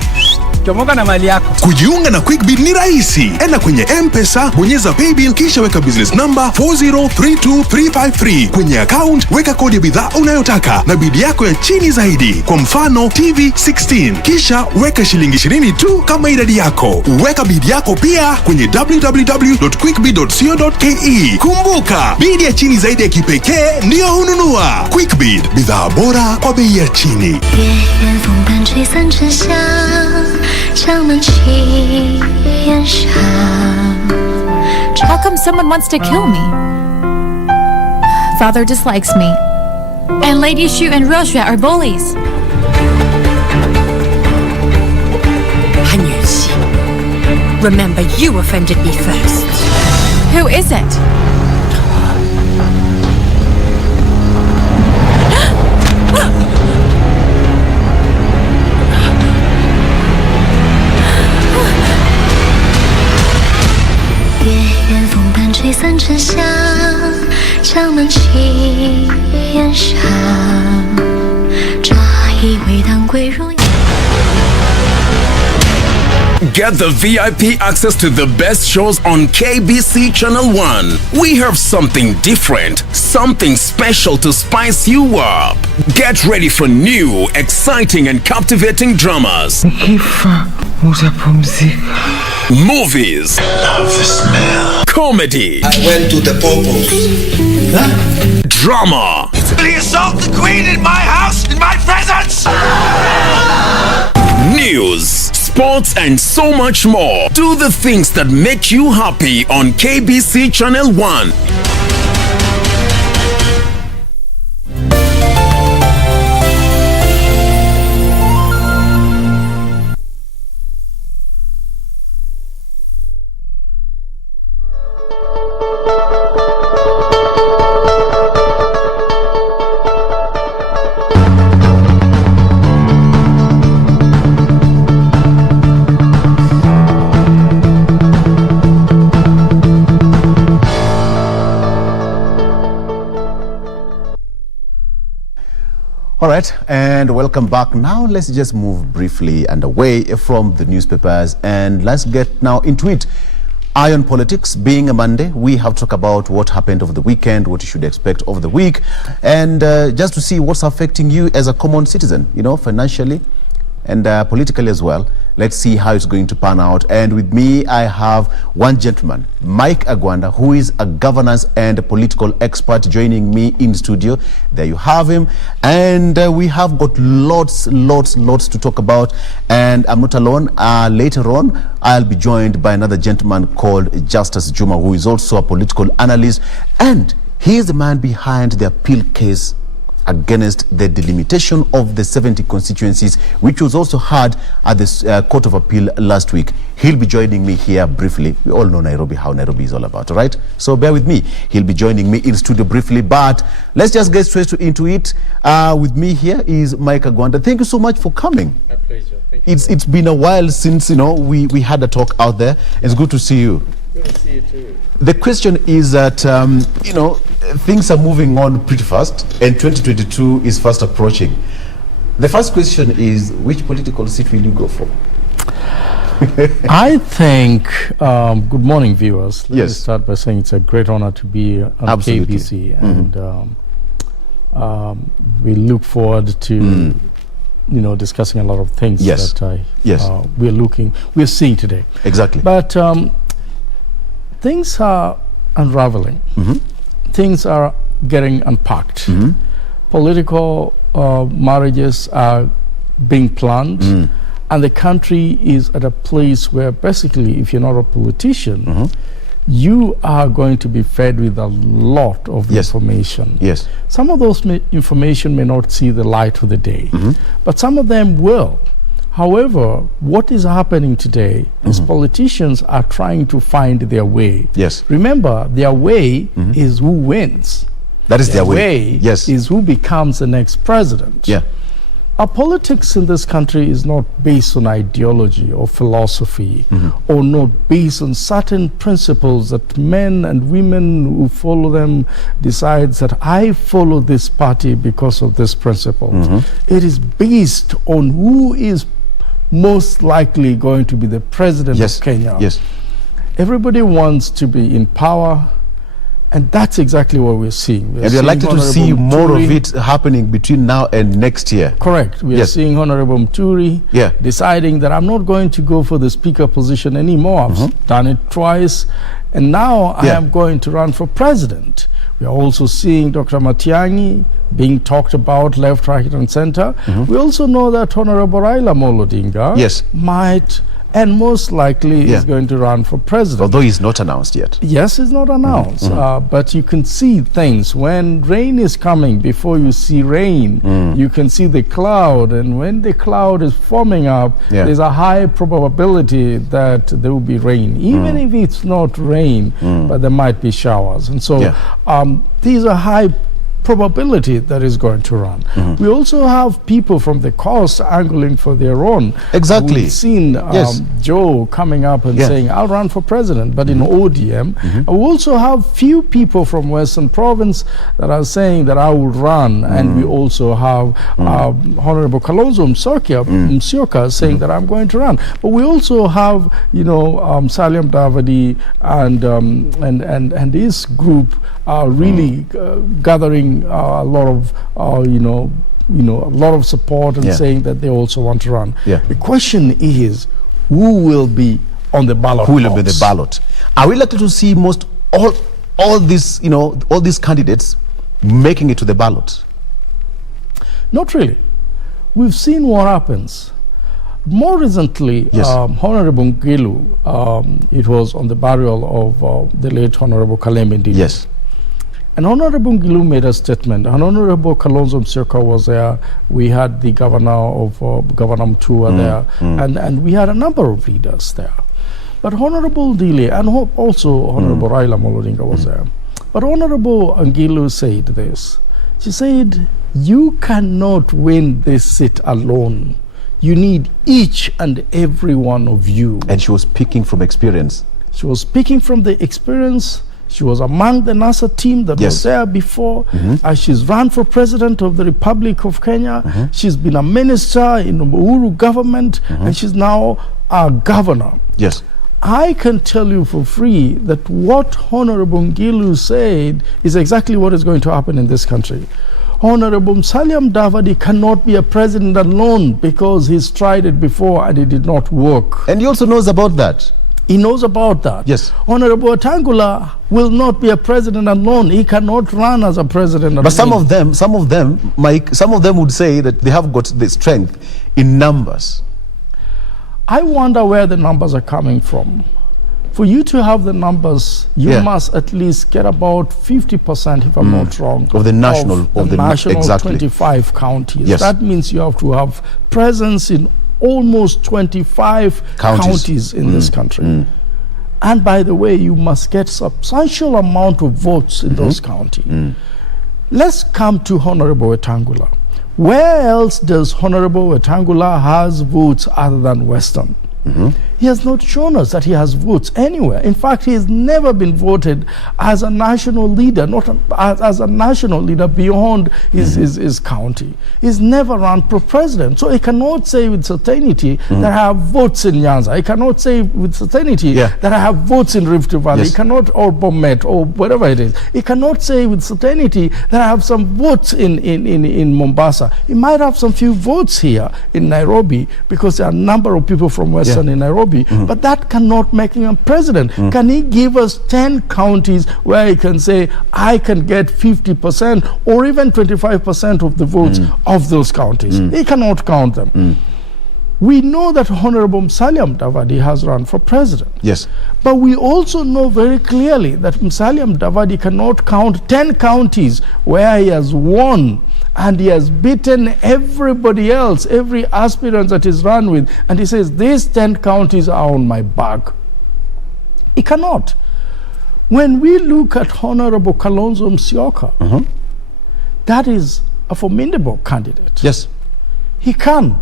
chomoka na mali yako. Kujiunga na QuickBid ni rahisi. Enda kwenye M-Pesa, bonyeza paybill, kisha weka business number 4032353. Kwenye account, weka kodi ya bidhaa unayotaka na bid yako ya chini zaidi. Kwa mfano, TV 16. Kisha weka shilingi 20 tu kama idadi yako. Weka bid yako pia kwenye www.quickbid.co.ke. Kumbuka, bid ya chini zaidi ya kipekee ndio hununua. QuickBid, bidhaa bora kwa bei ya chini. How come someone wants to kill me? Father dislikes me. And Lady Shu and Rosha are bullies. Han Yuxi, remember you offended me first. Who is it? 雨伞沉香，江南起烟上，乍以为当归如。 Get the VIP access to the best shows on KBC Channel 1. We have something different, something special to spice you up. Get ready for new, exciting and captivating dramas. Movies. Love the smell. Comedy. I went to the Popos. Huh? Drama. Will you assault the Queen in my house, in my presence? News, sports and so much more. Do the things that make you happy on KBC Channel 1. All right, and welcome back. Now let's just move briefly and away from the newspapers, and let's get now into it. Eye on politics. Being a Monday, we have talked about what happened over the weekend, what you should expect over the week, and just to see what's affecting you as a common citizen, you know, financially and politically as well. Let's see how it's going to pan out. And with me, I have one gentleman, Mike Agwanda, who is a governance and political expert, joining me in studio. There you have him. And we have got lots to talk about. And I'm not alone. Later on, I'll be joined by another gentleman called Justice Juma, who is also a political analyst. And he is the man behind the appeal case against the delimitation of the 70 constituencies, which was also heard at the Court of Appeal last week. He'll be joining me here briefly. We all know Nairobi, how Nairobi is all about, all right? So bear with me. He'll be joining me in studio briefly, but let's just get straight into it. With me here is Mike Agwanda. Thank you so much for coming. My pleasure. Thank you. It's been a while since, you know, we had a talk out there. It's good to see you. Good to see you too. The question is that, you know, things are moving on pretty fast, and 2022 is fast approaching. The first question is, which political seat will you go for? I think, good morning, viewers. Let me Yes. start by saying it's a great honor to be on Absolutely. KBC, and we look forward to, you know, discussing a lot of things Yes. that Yes. we're seeing today. Exactly. But things are unraveling. Things are getting unpacked. Political marriages are being planned, and the country is at a place where basically, if you're not a politician, you are going to be fed with a lot of information. Yes. Some of those information may not see the light of the day, but some of them will. However, what is happening today is politicians are trying to find their way. Yes. Remember, their way is who wins. That is their way. Yes. Is who becomes the next president. Yeah. Our politics in this country is not based on ideology or philosophy, or not based on certain principles that men and women who follow them decides that I follow this party because of this principle. It is based on who is most likely going to be the president of Kenya. Yes. Everybody wants to be in power, and that's exactly what we're seeing. And you're likely to see more of it happening between now and next year. Correct. We are seeing Honorable Muturi deciding that I'm not going to go for the speaker position anymore. I've done it twice, and now I am going to run for president. We are also seeing Dr. Matiang'i being talked about left, right, and center. We also know that Honorable Raila Amolo Odinga might and most likely is going to run for president. Although he's not announced yet. Yes, it's not announced. But you can see things. When rain is coming, before you see rain, you can see the cloud. And when the cloud is forming up, there's a high probability that there will be rain. Even if it's not rain, but there might be showers. And so these are high probability that he's going to run. We also have people from the coast angling for their own. Exactly. We've seen Joe coming up and saying, I'll run for president, but in ODM. And we also have few people from Western Province that are saying that I will run. And we also have Honorable Kalonzo Musyoka saying that I'm going to run. But we also have, Salim Davadi and his group are really gathering a lot of, a lot of support and saying that they also want to run. The question is, who will be on the ballot? Who will be the ballot? Are we likely to see all these, all these candidates making it to the ballot? Not really. We've seen what happens. More recently, Honorable Ngilu, it was on the burial of the late Honorable Kalembe Ndini. Yes. And Honorable Ngilu made a statement, and Honorable Kalonzo Musyoka was there. We had the governor of Governor Mutua there, and we had a number of leaders there. But Honorable Ndili and also Honorable Raila Amolo Odinga was there. But Honorable Ngilu said this. She said, you cannot win this seat alone. You need each and every one of you. And she was speaking from experience. She was speaking from the experience. She was among the NASA team that was there before. She's run for president of the Republic of Kenya. She's been a minister in the Uhuru government, and she's now a governor. Yes. I can tell you for free that what Honorable Ngilu said is exactly what is going to happen in this country. Honorable Musalia Mudavadi cannot be a president alone because he's tried it before and it did not work. And he also knows about that. He knows about that. Yes. Honorable Wetangula will not be a president alone. He cannot run as a president alone. But some of them, Mike, some of them would say that they have got the strength in numbers. I wonder where the numbers are coming from. For you to have the numbers, you must at least get about 50%, if I'm not wrong, of the national, of the national 25 counties. Yes. That means you have to have presence in almost 25 counties in this country. And by the way, you must get substantial amount of votes in those counties. Let's come to Honorable Wetangula. Where else does Honorable Wetangula has votes other than Western? He has not shown us that he has votes anywhere. In fact, he has never been voted as a national leader, not as a national leader beyond his county. He's never run for president. So he cannot say with certainty that I have votes in Nyanza. He cannot say with certainty that I have votes in Rift Valley. He cannot, or Bomet, or whatever it is. He cannot say with certainty that I have some votes in Mombasa. He might have some few votes here in Nairobi because there are a number of people from Western in Nairobi, but that cannot make him a president. Can he give us 10 counties where he can say, I can get 50% or even 25% of the votes of those counties? He cannot count them. We know that Honorable Musalia Mudavadi has run for president. Yes. But we also know very clearly that Musalia Mudavadi cannot count 10 counties where he has won and he has beaten everybody else, every aspirant that he's run with, and he says, these 10 counties are on my back. He cannot. When we look at Honorable Kalonzo Musyoka, that is a formidable candidate. Yes. He can,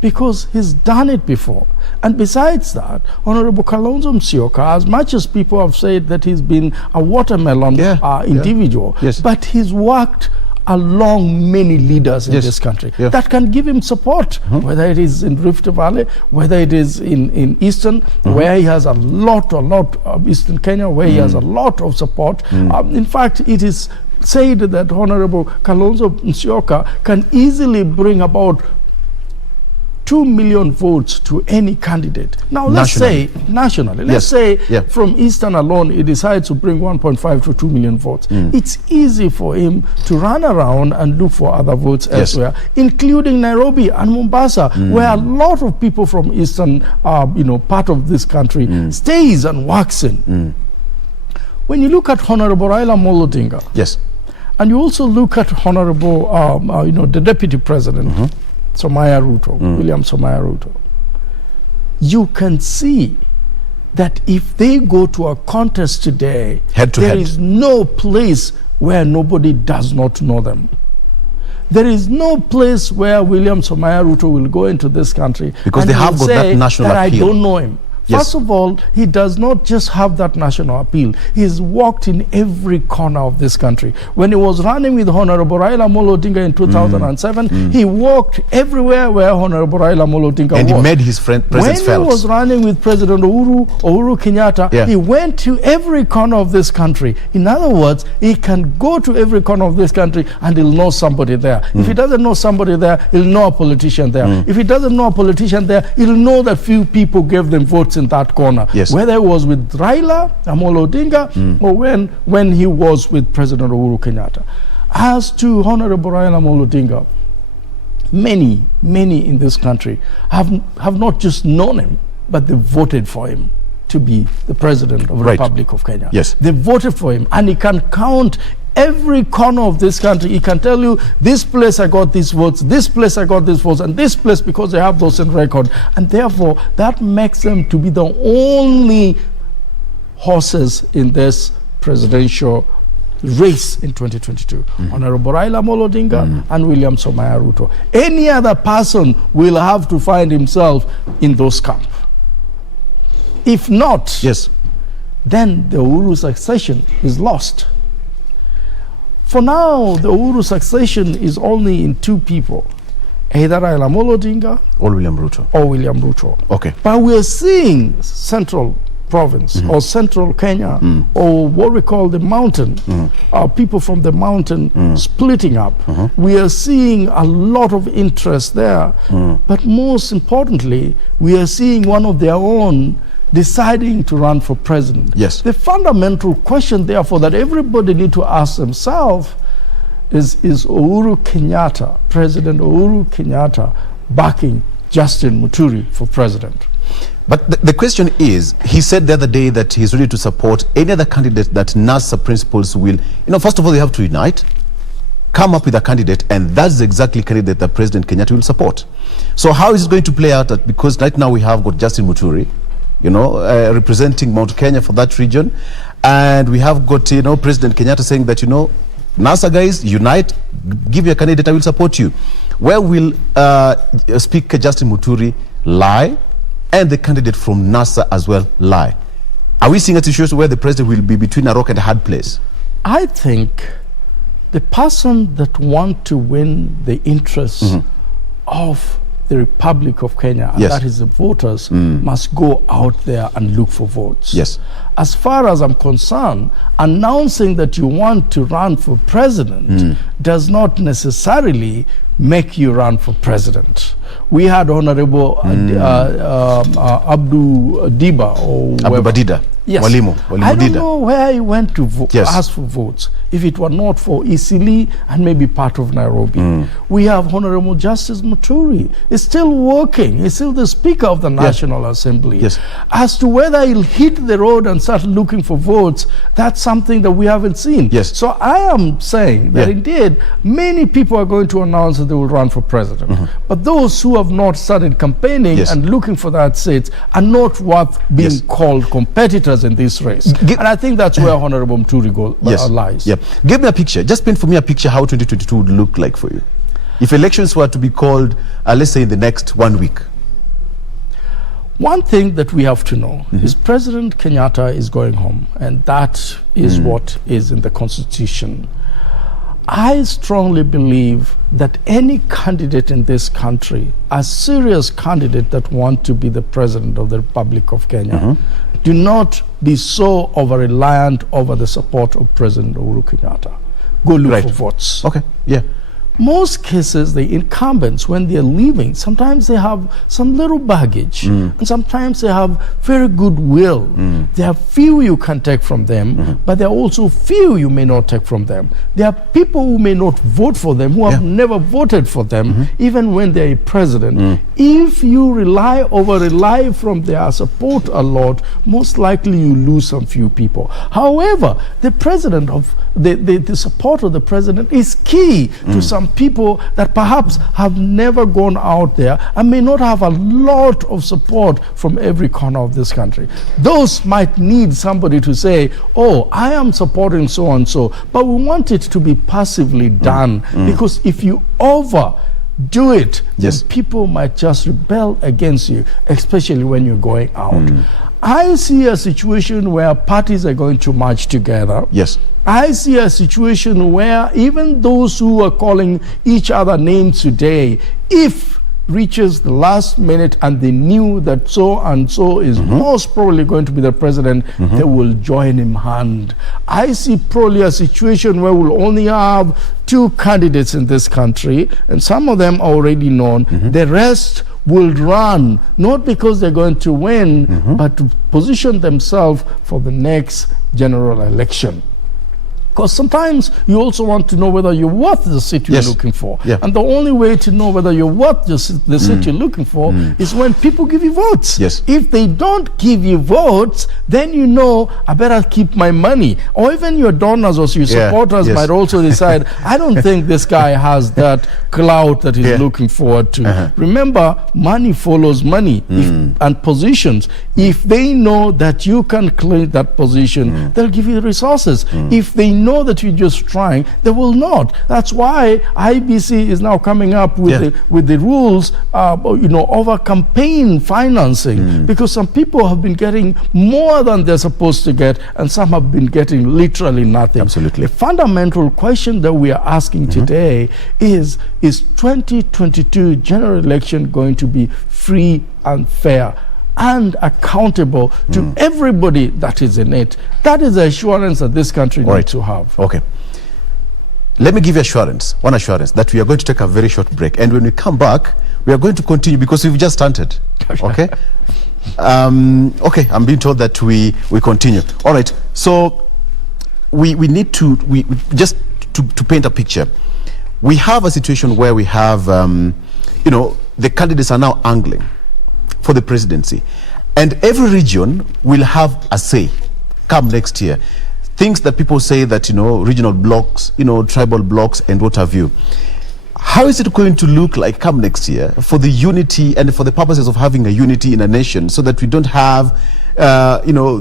because he's done it before. And besides that, Honorable Kalonzo Musyoka, as much as people have said that he's been a watermelon individual, but he's worked along many leaders in this country that can give him support, whether it is in Rift Valley, whether it is in Eastern, where he has a lot of Eastern Kenya, where he has a lot of support. In fact, it is said that Honorable Kalonzo Musyoka can easily bring about 2 million votes to any candidate. Now let's say nationally, let's say from Eastern alone he decides to bring 1.5 to 2 million votes. It's easy for him to run around and look for other votes elsewhere, including Nairobi and Mombasa, where a lot of people from Eastern part of this country stays and works in. When you look at Honorable Raila Amolo Odinga, and you also look at Honorable the Deputy President, Somaya Ruto, William Somaya Ruto, you can see that if they go to a contest today, there is no place where nobody does not know them. There is no place where William Somaya Ruto will go into this country because they have got that national appeal. I don't know him. Yes. First of all, he does not just have that national appeal. He's walked in every corner of this country. When he was running with Honorable Raila Amolo Odinga in 2007, he walked everywhere where Honorable Raila Amolo Odinga was. And he made his presence felt. When he was running with President Uhuru Kenyatta, he went to every corner of this country. In other words, he can go to every corner of this country and he'll know somebody there. If he doesn't know somebody there, he'll know a politician there. If he doesn't know a politician there, he'll know that few people gave them votes in that corner, whether it was with Raila Amolo Odinga or when he was with President Uhuru Kenyatta. As to Honorable Raila Amolo Odinga, many in this country have not just known him, but they voted for him to be the President of the Republic of Kenya. Yes. They voted for him, and he can count every corner of this country. He can tell you, this place I got these votes, this place I got these votes, and this place, because they have those in record. And therefore, that makes them to be the only horses in this presidential race in 2022. Honorable Raila Amolo Odinga and William Somaya Ruto. Any other person will have to find himself in those camps. If not, then the Uhuru succession is lost. For now, the Uhuru succession is only in two people, either Raila Amolo Odinga or William Ruto. Okay. But we are seeing Central Province or Central Kenya or what we call the mountain, people from the mountain splitting up. We are seeing a lot of interest there. But most importantly, we are seeing one of their own deciding to run for president. Yes. The fundamental question, therefore, that everybody need to ask themselves is Uhuru Kenyatta, President Uhuru Kenyatta, backing Justin Muturi for president? But the question is, he said the other day that he's ready to support any other candidate that NASA principles will, first of all, they have to unite, come up with a candidate, and that's exactly the candidate that President Kenyatta will support. So how is it going to play out? Because right now we have got Justin Muturi, representing Mount Kenya for that region. And we have got, President Kenyatta saying that, NASA guys, unite, give you a candidate, I will support you. Where will Speaker Justin Muturi lie, and the candidate from NASA as well lie? Are we seeing a situation where the president will be between a rock and a hard place? I think the person that wants to win the interests of the Republic of Kenya, and that is the voters, must go out there and look for votes. Yes. As far as I'm concerned, announcing that you want to run for president does not necessarily make you run for president. We had Honorable Abdu Diba, or Abdu Badida. Yes. Walimu I don't know where he went to ask for votes, if it were not for Isili and maybe part of Nairobi. We have Honorable Justice Muturi. He's still working. He's still the Speaker of the National Assembly. Yes. As to whether he'll hit the road and start looking for votes, that's something that we haven't seen. Yes. So I am saying that indeed many people are going to announce that they will run for president. But those who have not started campaigning and looking for that seat are not worth being called competitors in this race. And I think that's where Honorable Muturi lies. Give me a picture. Just paint for me a picture how 2022 would look like for you. If elections were to be called, let's say in the next 1 week. One thing that we have to know is President Kenyatta is going home, and that is what is in the Constitution. I strongly believe that any candidate in this country, a serious candidate that wants to be the president of the Republic of Kenya, do not be so over-reliant over the support of President Uhuru Kenyatta. Go look for votes. Okay, yeah. Most cases, the incumbents, when they're leaving, sometimes they have some little baggage, and sometimes they have very good will. There are few you can take from them, but there are also few you may not take from them. There are people who may not vote for them, who have never voted for them, even when they're a president. If you rely from their support a lot, most likely you lose some few people. However, the president of the support of the president is key to some some people that perhaps have never gone out there and may not have a lot of support from every corner of this country. Those might need somebody to say, oh, I am supporting so and so, but we want it to be passively done, because if you overdo it, yes, then people might just rebel against you, especially when you're going out. I see a situation where parties are going to march together. Yes. I see a situation where even those who are calling each other names today, if reaches the last minute and they knew that so and so is most probably going to be the president, they will join him hand. I see probably a situation where we'll only have 2 candidates in this country, and some of them are already known. The rest will run, not because they're going to win, but to position themselves for the next general election. Because sometimes you also want to know whether you're worth the seat you're looking for. Yeah. And the only way to know whether you're worth the seat you're looking for is when people give you votes. Yes. If they don't give you votes, then you know, I better keep my money. Or even your donors or your supporters might also decide, I don't think this guy has that clout that he's looking forward to. Remember, money follows money and positions. If they know that you can claim that position, they'll give you the resources. If they know that you're just trying, they will not. That's why IBC is now coming up with the rules, over campaign financing, because some people have been getting more than they're supposed to get, and some have been getting literally nothing. Absolutely. The fundamental question that we are asking today is 2022 general election going to be free and fair and accountable to everybody that is in it? That is the assurance that this country needs to have. Okay. Let me give you one assurance, that we are going to take a very short break. And when we come back, we are going to continue, because we've just started. Okay? Okay, I'm being told that we continue. All right. So we need to, just to paint a picture. We have a situation where we have, the candidates are now angling for the presidency, and every region will have a say come next year. Things that people say that, regional blocks, tribal blocks, and what have you. How is it going to look like come next year for the unity and for the purposes of having a unity in a nation, so that we don't have,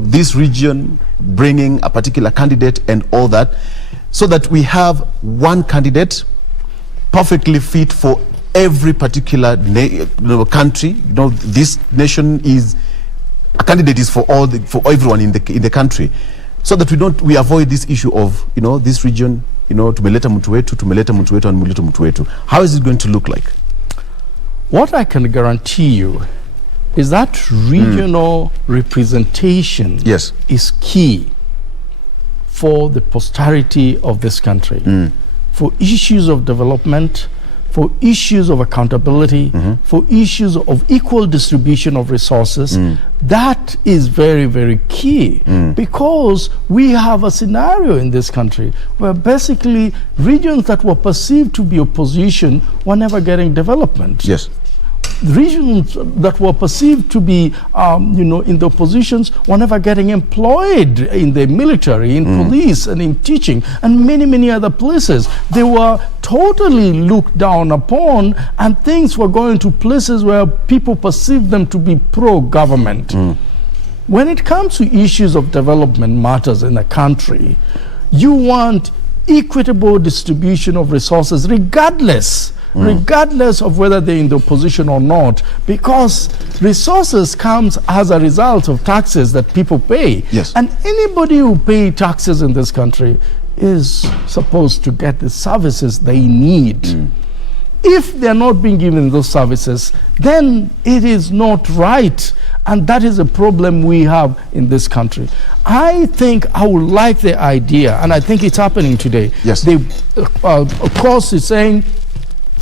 this region bringing a particular candidate and all that, so that we have one candidate perfectly fit for every particular country? This nation is a candidate is for everyone in the country, so that we avoid this issue of this region, tumeleta mtu wetu, tumeleta mtu wetu, and muleta mtu wetu. How is it going to look like? What I can guarantee you is that regional representation is key for the posterity of this country, for issues of development, for issues of accountability, for issues of equal distribution of resources. That is very, very key, because we have a scenario in this country where basically regions that were perceived to be opposition were never getting development. Yes. Regions that were perceived to be, in the oppositions were never getting employed in the military, in police, and in teaching, and many, many other places. They were totally looked down upon, and things were going to places where people perceived them to be pro-government. When it comes to issues of development matters in a country, you want equitable distribution of resources, regardless of whether they're in the opposition or not, because resources comes as a result of taxes that people pay. Yes. And anybody who pay taxes in this country is supposed to get the services they need. If they're not being given those services, then it is not right. And that is a problem we have in this country. I think I would like the idea, and I think it's happening today. Yes. Of course, it's saying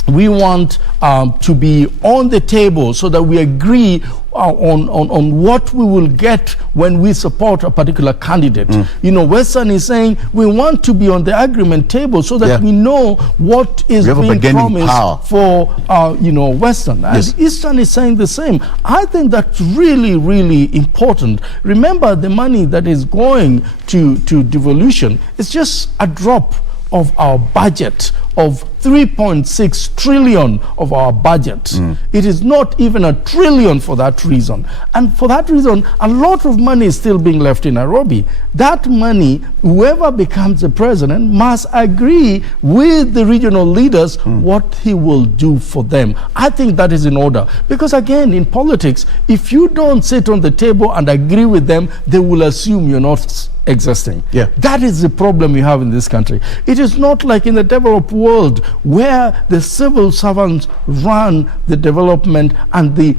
we want to be on the table so that we agree on what we will get when we support a particular candidate. Western is saying we want to be on the agreement table so that we know what is being promised for Western. And Eastern is saying the same. I think that's really, really important. Remember, the money that is going to devolution is just a drop of our budget of 3.6 trillion of our budget. It is not even a trillion for that reason. And for that reason, a lot of money is still being left in Nairobi. That money, whoever becomes the president must agree with the regional leaders what he will do for them. I think that is in order. Because again, in politics, if you don't sit on the table and agree with them, they will assume you're not existing. Yeah. That is the problem we have in this country. It is not like in the developed world where the civil servants run the development and the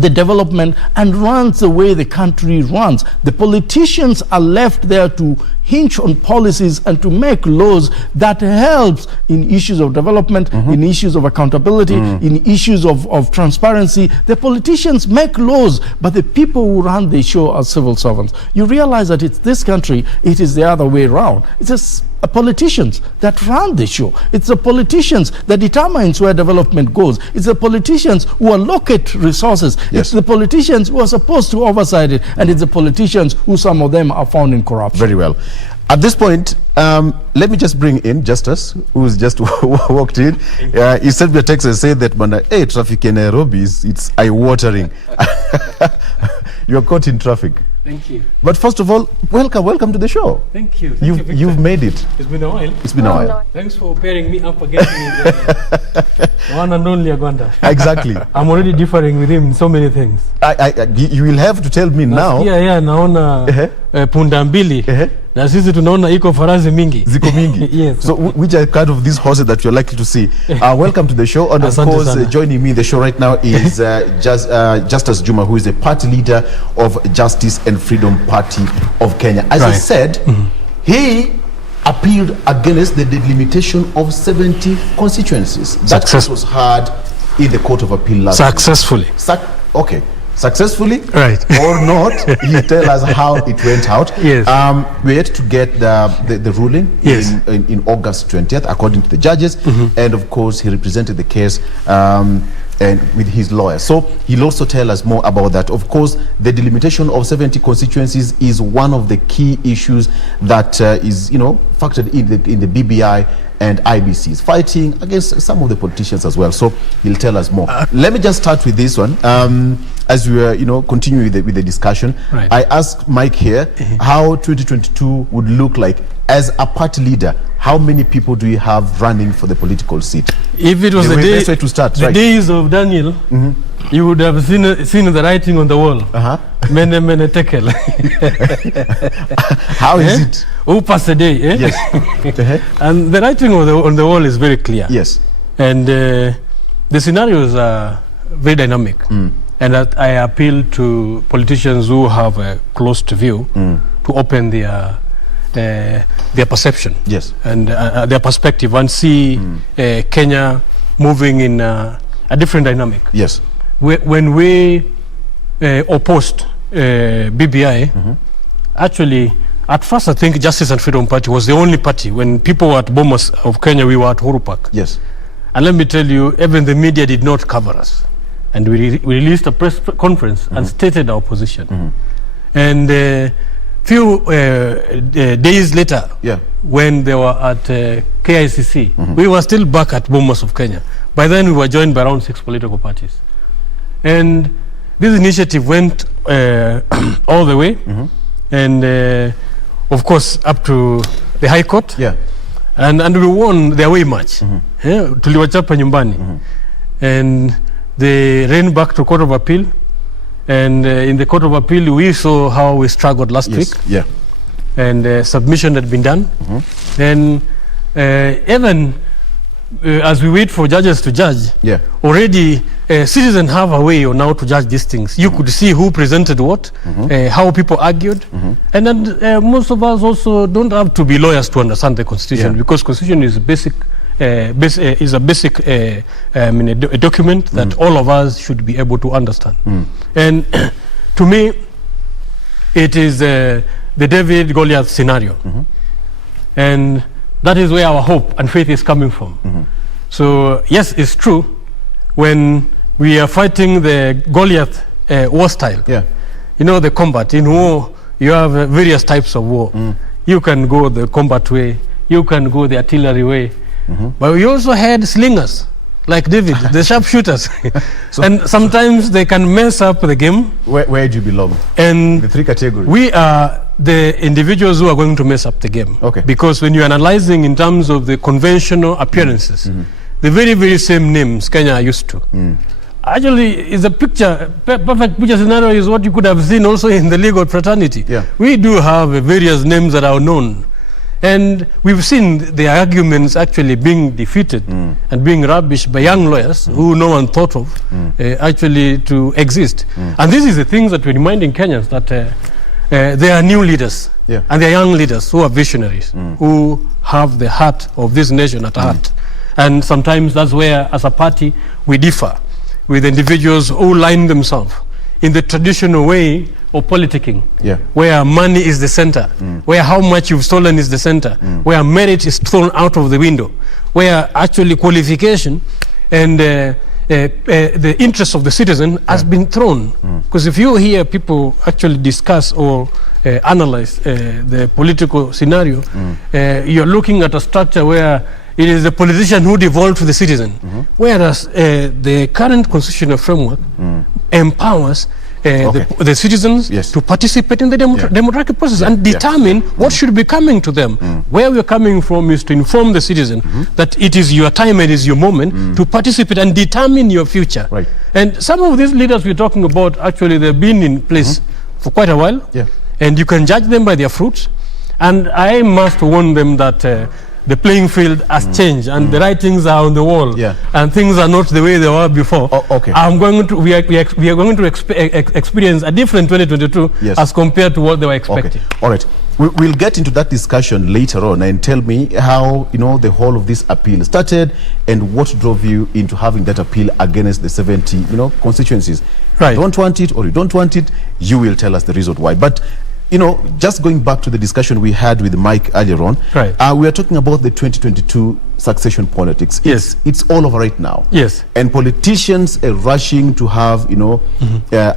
development and runs the way the country runs. The politicians are left there to hinge on policies and to make laws that helps in issues of development, in issues of accountability, in issues of transparency. The politicians make laws, but the people who run the show are civil servants. You realize that it's this country, it is the other way around. It's just politicians that run the show. It's the politicians that determines where development goes. It's the politicians who allocate resources. It's the politicians who are supposed to oversight it, and it's the politicians who some of them are found in corruption. Very well. At this point, let me just bring in Justus, who's just walked in. He sent me a text and said that, hey, traffic in Nairobi, it's eye-watering. You are caught in traffic. Thank you. But first of all, welcome to the show. Thank you. You've made it. It's been a while. It's been a while. Thanks for pairing me up again with one and only Agwanda. Exactly. I'm already differing with him in so many things. You will have to tell me now. Yeah, naona punda mbili. Na sisi tunaona iko farasi mingi. Ziko mingi. Yes. So which are kind of these horses that you're likely to see. Welcome to the show. And of course, joining me in the show right now is Justus Juma, who is the party leader of Justice and Freedom Party of Kenya. As I said, he appealed against the delimitation of 70 constituencies. That was heard in the Court of Appeal last Successfully. Okay. Successfully, right, or not? You tell us how it went out. Yes. We had to get the ruling in August 20th, according to the judges, and of course he represented the case and with his lawyer. So he'll also tell us more about that. Of course, the delimitation of 70 constituencies is one of the key issues that is factored in the BBI and IBCs, fighting against some of the politicians as well. So he'll tell us more. Let me just start with this one. As we were, continuing with the discussion, I asked Mike here how 2022 would look like as a party leader. How many people do you have running for the political seat? If it was the best way to start, the days of Daniel, you would have seen the writing on the wall. Mene mene tekel. How is it? Who passed the day? Yes. And the writing on the wall is very clear. Yes. And the scenarios are very dynamic. And I appeal to politicians who have a closed view to open their perception, and their perspective, and see Kenya moving in a different dynamic. Yes. When we opposed BBI, actually, at first I think Justice and Freedom Party was the only party. When people were at Bomas of Kenya, we were at Uhuru Park. Yes. And let me tell you, even the media did not cover us. And we released a press conference and stated our position. And few days later, when they were at KICC, we were still back at Bomas of Kenya. By then, we were joined by around 6 political parties. And this initiative went all the way, and of course, up to the High Court. And we won the away match. Tuliwachapa nyumbani. And they ran back to Court of Appeal, and in the Court of Appeal we saw how we struggled last week. And submission had been done, and even as we wait for judges to judge, already citizens have a way on how to judge these things. You could see who presented what, how people argued, and then most of us also don't have to be lawyers to understand the Constitution, because Constitution is basic. Is a basic a document that all of us should be able to understand. And to me, it is the David-Goliath scenario. And that is where our hope and faith is coming from. So yes, it's true, when we are fighting the Goliath war style, the combat. In war, you have various types of war. You can go the combat way. you can go the artillery way. But we also had slingers, like David, the sharpshooters. And sometimes they can mess up the game. Where do you belong? And the three categories. We are the individuals who are going to mess up the game. Okay. Because when you're analyzing in terms of the conventional appearances, the very, very same names Kenya are used to. Actually, is a picture, perfect picture scenario is what you could have seen also in the legal fraternity. Yeah. We do have various names that are known. And we've seen the arguments actually being defeated and being rubbished by young lawyers who no one thought of actually to exist. And this is the things that we're reminding Kenyans that there are new leaders and there are young leaders who are visionaries, who have the heart of this nation at heart. And sometimes that's where, as a party, we differ with individuals who line themselves in the traditional way of politicking, where money is the center, where how much you've stolen is the center, where merit is thrown out of the window, where actually qualification and the interest of the citizen has been thrown. Because if you hear people actually discuss or analyze the political scenario, you're looking at a structure where it is the politician who devolves to the citizen, whereas the current constitutional framework empowers the citizens to participate in the democratic process and determine what should be coming to them. Where we're coming from is to inform the citizen that it is your time, it is your moment to participate and determine your future. And some of these leaders we're talking about, actually, they've been in place for quite a while, and you can judge them by their fruits. And I must warn them that the playing field has changed and the writings are on the wall and things are not the way they were before. We are going to experience a different 2022 as compared to what they were expecting. All right. We'll get into that discussion later on, and tell me how the whole of this appeal started and what drove you into having that appeal against the 70 constituencies. You don't want it or you don't want it, you will tell us the reason why. But just going back to the discussion we had with Mike earlier on, we are talking about the 2022 succession politics. It's all over right now. And politicians are rushing to have,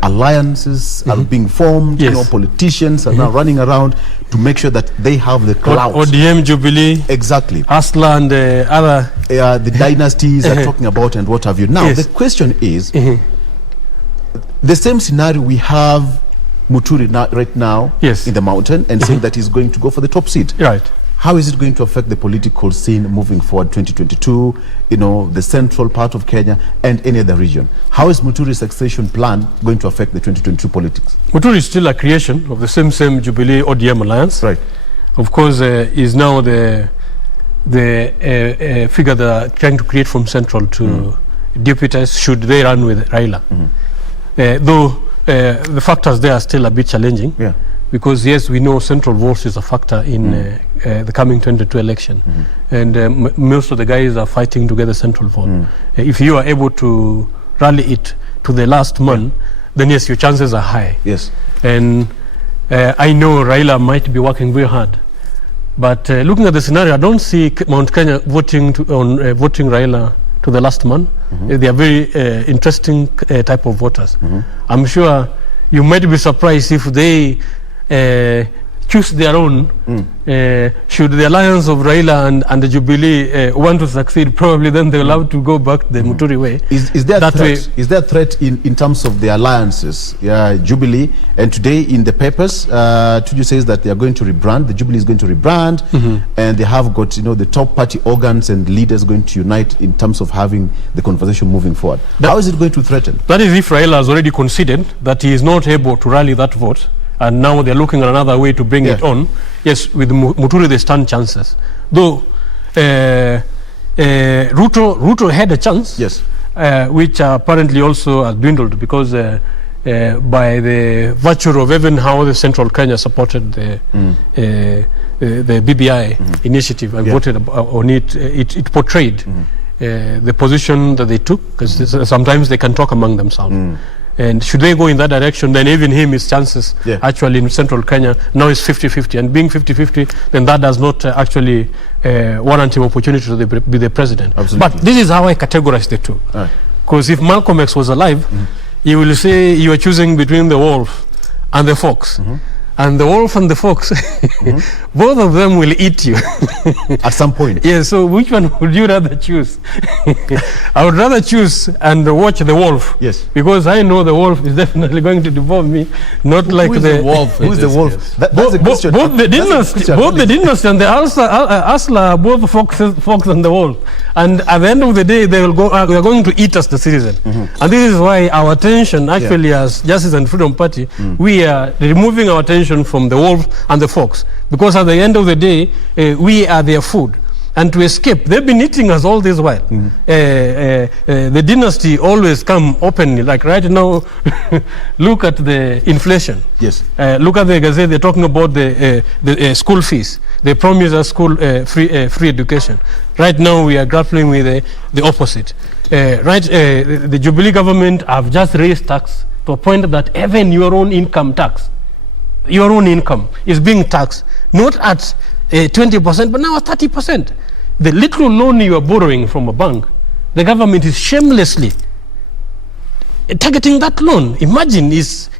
alliances are being formed. Politicians are now running around to make sure that they have the clout. ODM, Jubilee. Exactly. Asla and other. The dynasties are talking about and what have you. Now, the question is, the same scenario we have Muturi right now in the mountain and saying that he's going to go for the top seat. How is it going to affect the political scene moving forward 2022, the central part of Kenya and any other region? How is Muturi's succession plan going to affect the 2022 politics? Muturi is still a creation of the same Jubilee ODM alliance. Of course, is now the figure that are trying to create from central to deputize should they run with Raila. Though the factors there are still a bit challenging, because yes, we know central vote is a factor in the coming 2022 election, and most of the guys are fighting to get the central vote. If you are able to rally it to the last man, then yes, your chances are high. And I know Raila might be working very hard, but looking at the scenario, I don't see Mount Kenya voting Raila to the last man. They are very interesting type of voters. I'm sure you might be surprised if they choose their own. Should the alliance of Raila and the Jubilee want to succeed, probably then they'll have to go back the Muturi way. Is there a threat? Is there a threat in terms of the alliances? Jubilee, and today in the papers, Tuju says that they are going to rebrand. The Jubilee is going to rebrand, and they have got the top party organs and leaders going to unite in terms of having the conversation moving forward. How is it going to threaten? That is if Raila has already conceded that he is not able to rally that vote, and now they're looking at another way to bring it on. Yes, with Muturi they stand chances. Though Ruto had a chance, which apparently also has dwindled because by the virtue of even how the Central Kenya supported the BBI initiative and voted on it, it portrayed the position that they took, because sometimes they can talk among themselves. And should they go in that direction, then even him, his chances actually in Central Kenya now is 50-50. And being 50-50, then that does not actually warrant him opportunity to be the president. But this is how I categorize the two. Because if Malcolm X was alive, he will say you are choosing between the wolf and the fox. and the wolf and the fox, both of them will eat you. At some point. Yeah, so which one would you rather choose? I would rather choose and watch the wolf. Yes. Because I know the wolf is definitely going to devour me, not like the wolf. Who's the wolf? That's the question. Both the dynasty and the Asla, both fox and the wolf. And at the end of the day, they are going to eat us, the citizen. And this is why our attention, actually, as Justice and Freedom Party, we are removing our attention from the wolf and the fox, because at the end of the day, we are their food. And to escape, they've been eating us all this while. The dynasty always come openly, like right now. Look at the inflation. Yes. Look at the Gazette. They're talking about the school fees. They promise us school free education. Right now, we are grappling with the opposite. The Jubilee government have just raised tax to a point that even your own income tax, your own income is being taxed, not at 20%, but now at 30%. The little loan you are borrowing from a bank, the government is shamelessly targeting that loan. Imagine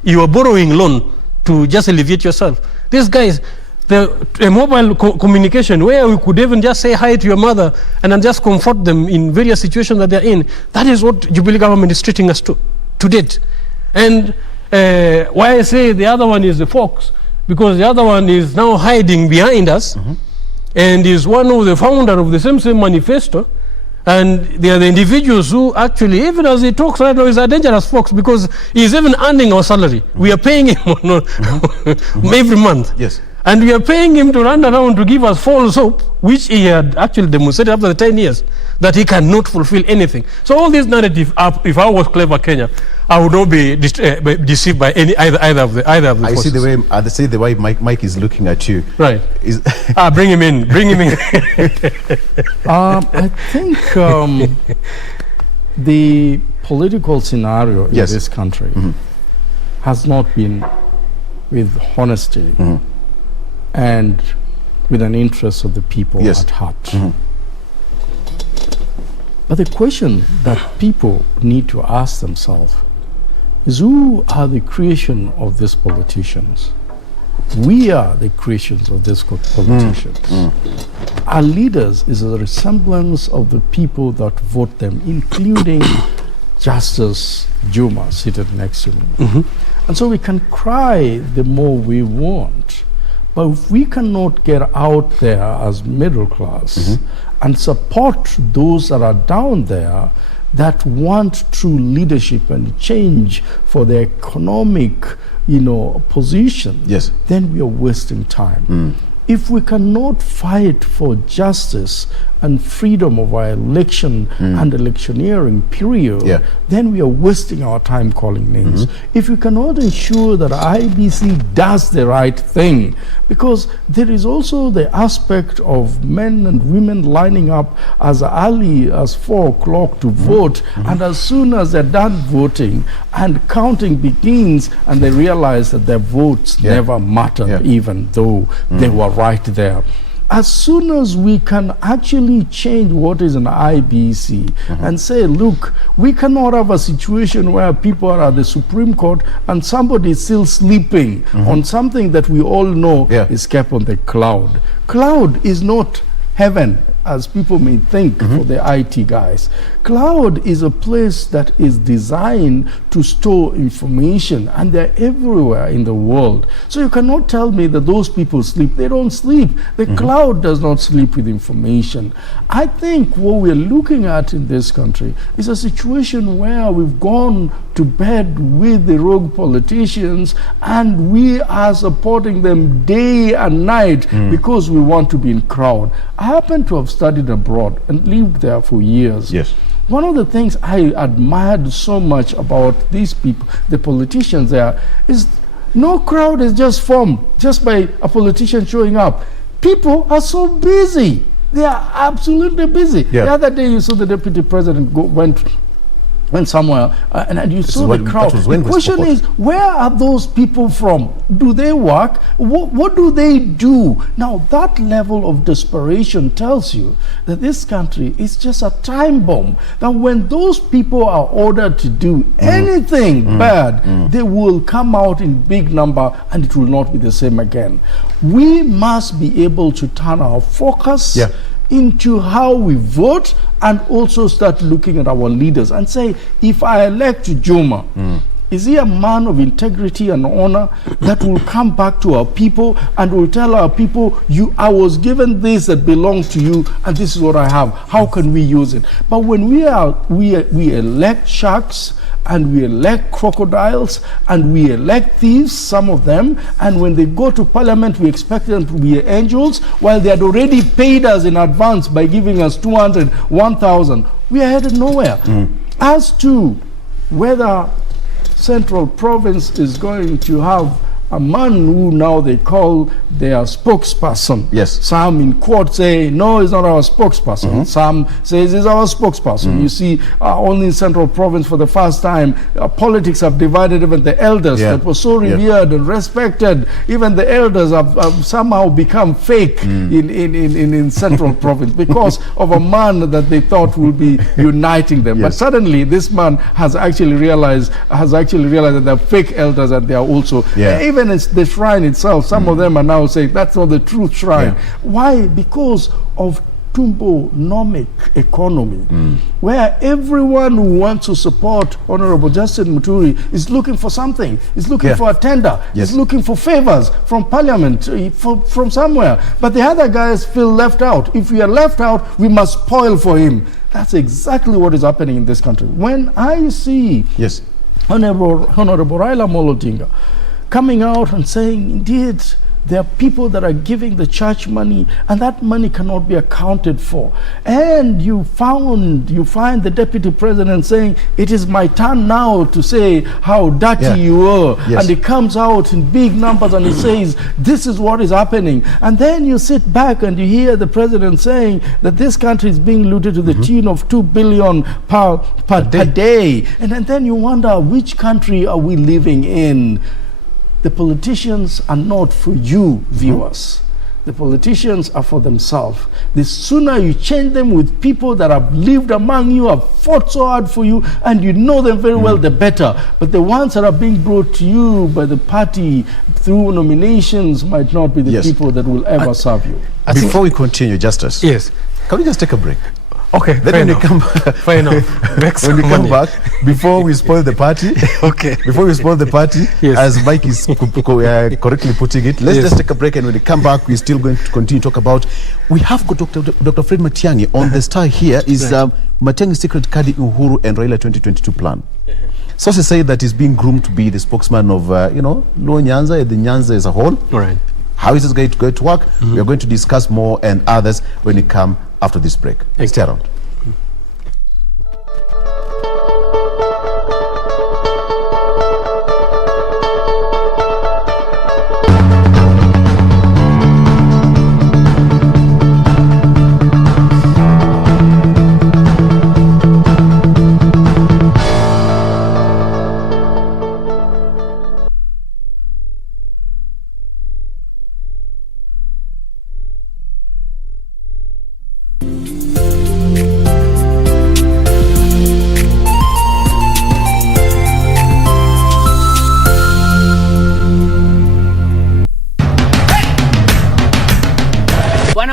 you are borrowing loan to just alleviate yourself. These guys, the mobile communication, where we could even just say hi to your mother and then just comfort them in various situations that they're in, that is what Jubilee government is treating us to date. And why I say the other one is the fox, because the other one is now hiding behind us and is one of the founder of the same manifesto. And they are the individuals who actually, even as he talks right now, is a dangerous fox, because he's even earning our salary. We are paying him every month. Yes. And we are paying him to run around to give us false hope, which he had actually demonstrated after the 10 years, that he cannot fulfill anything. So all this narrative, if I was clever Kenya, I would not be deceived by either of the I forces. see the way Mike is looking at you. Right. Bring him in. Bring him in. I think the political scenario in this country has not been with honesty and with an interest of the people at heart. But the question that people need to ask themselves is, who are the creation of these politicians? We are the creations of these politicians. Our leaders is a resemblance of the people that vote them, including Justice Juma seated next to me. And so we can cry the more we want, but if we cannot get out there as middle class and support those that are down there that want true leadership and change for their economic, position, then we are wasting time. If we cannot fight for justice and freedom of our election and electioneering period, then we are wasting our time calling names. If we cannot ensure that IBC does the right thing, because there is also the aspect of men and women lining up as early as 4 o'clock to vote, and as soon as they're done voting and counting begins and they realize that their votes never mattered, even though they were right there. As soon as we can actually change what is an IBC and say, look, we cannot have a situation where people are at the Supreme Court and somebody is still sleeping on something that we all know is kept on the cloud. Cloud is not heaven, as people may think for the IT guys. Cloud is a place that is designed to store information, and they're everywhere in the world. So you cannot tell me that those people sleep. They don't sleep. The cloud does not sleep with information. I think what we're looking at in this country is a situation where we've gone to bed with the rogue politicians and we are supporting them day and night because we want to be in crowd. I happen to have studied abroad and lived there for years. One of the things I admired so much about these people, the politicians there, is no crowd is just formed just by a politician showing up. People are so busy. They are absolutely busy. The other day you saw the deputy president went went somewhere and you saw the crowd. The question is, where are those people from? Do they work? What do they do? Now, that level of desperation tells you that this country is just a time bomb. That when those people are ordered to do anything bad, they will come out in big number and it will not be the same again. We must be able to turn our focus into how we vote and also start looking at our leaders and say, if I elect Juma, is he a man of integrity and honor that will come back to our people and will tell our people, I was given this that belongs to you and this is what I have. How can we use it? But when we elect sharks and we elect crocodiles and we elect thieves, some of them, and when they go to parliament we expect them to be angels while they had already paid us in advance by giving us 200, 1,000, we are headed nowhere. As to whether Central Province is going to have a man who now they call their spokesperson. Yes. Some in court say, no, he's not our spokesperson. Some says he's our spokesperson. You see, only in Central Province for the first time, politics have divided even the elders that were so revered and respected. Even the elders have somehow become fake in Central Province because of a man that they thought would be uniting them. But suddenly this man has actually realized that they're fake elders and they are also even in the shrine itself, some of them are now saying that's not the true shrine. Why? Because of tumbo-nomic economy, where everyone who wants to support Honorable Justin Muturi is looking for something, is looking for a tender, is looking for favors from Parliament, from somewhere. But the other guys feel left out. If we are left out, we must spoil for him. That's exactly what is happening in this country. When I see Honorable Raila Amolo Odinga coming out and saying, indeed, there are people that are giving the church money and that money cannot be accounted for. And you find the deputy president saying, it is my turn now to say how dirty you were. And he comes out in big numbers and he says, this is what is happening. And then you sit back and you hear the president saying that this country is being looted to the tune of 2 billion per day. And then you wonder, which country are we living in? The politicians are not for you, viewers. The politicians are for themselves. The sooner you change them with people that have lived among you, have fought so hard for you, and you know them very well, the better. But the ones that are being brought to you by the party through nominations might not be the people that will ever serve you. Before we continue, Justice, can we just take a break? Okay, then when we come back, before we spoil the party, before we spoil the party, as Mike is correctly putting it, let's just take a break, and when we come back, we're still going to continue to talk about. We have got Dr. Fred Matiang'i on the star here. Is Matiang'i's secret Kadi Uhuru and Raila 2022 plan. Sources say that he's being groomed to be the spokesman of Luo Nyanza and the Nyanza as a whole. How is this going to work? We are going to discuss more and others when we come after this break. Stay around.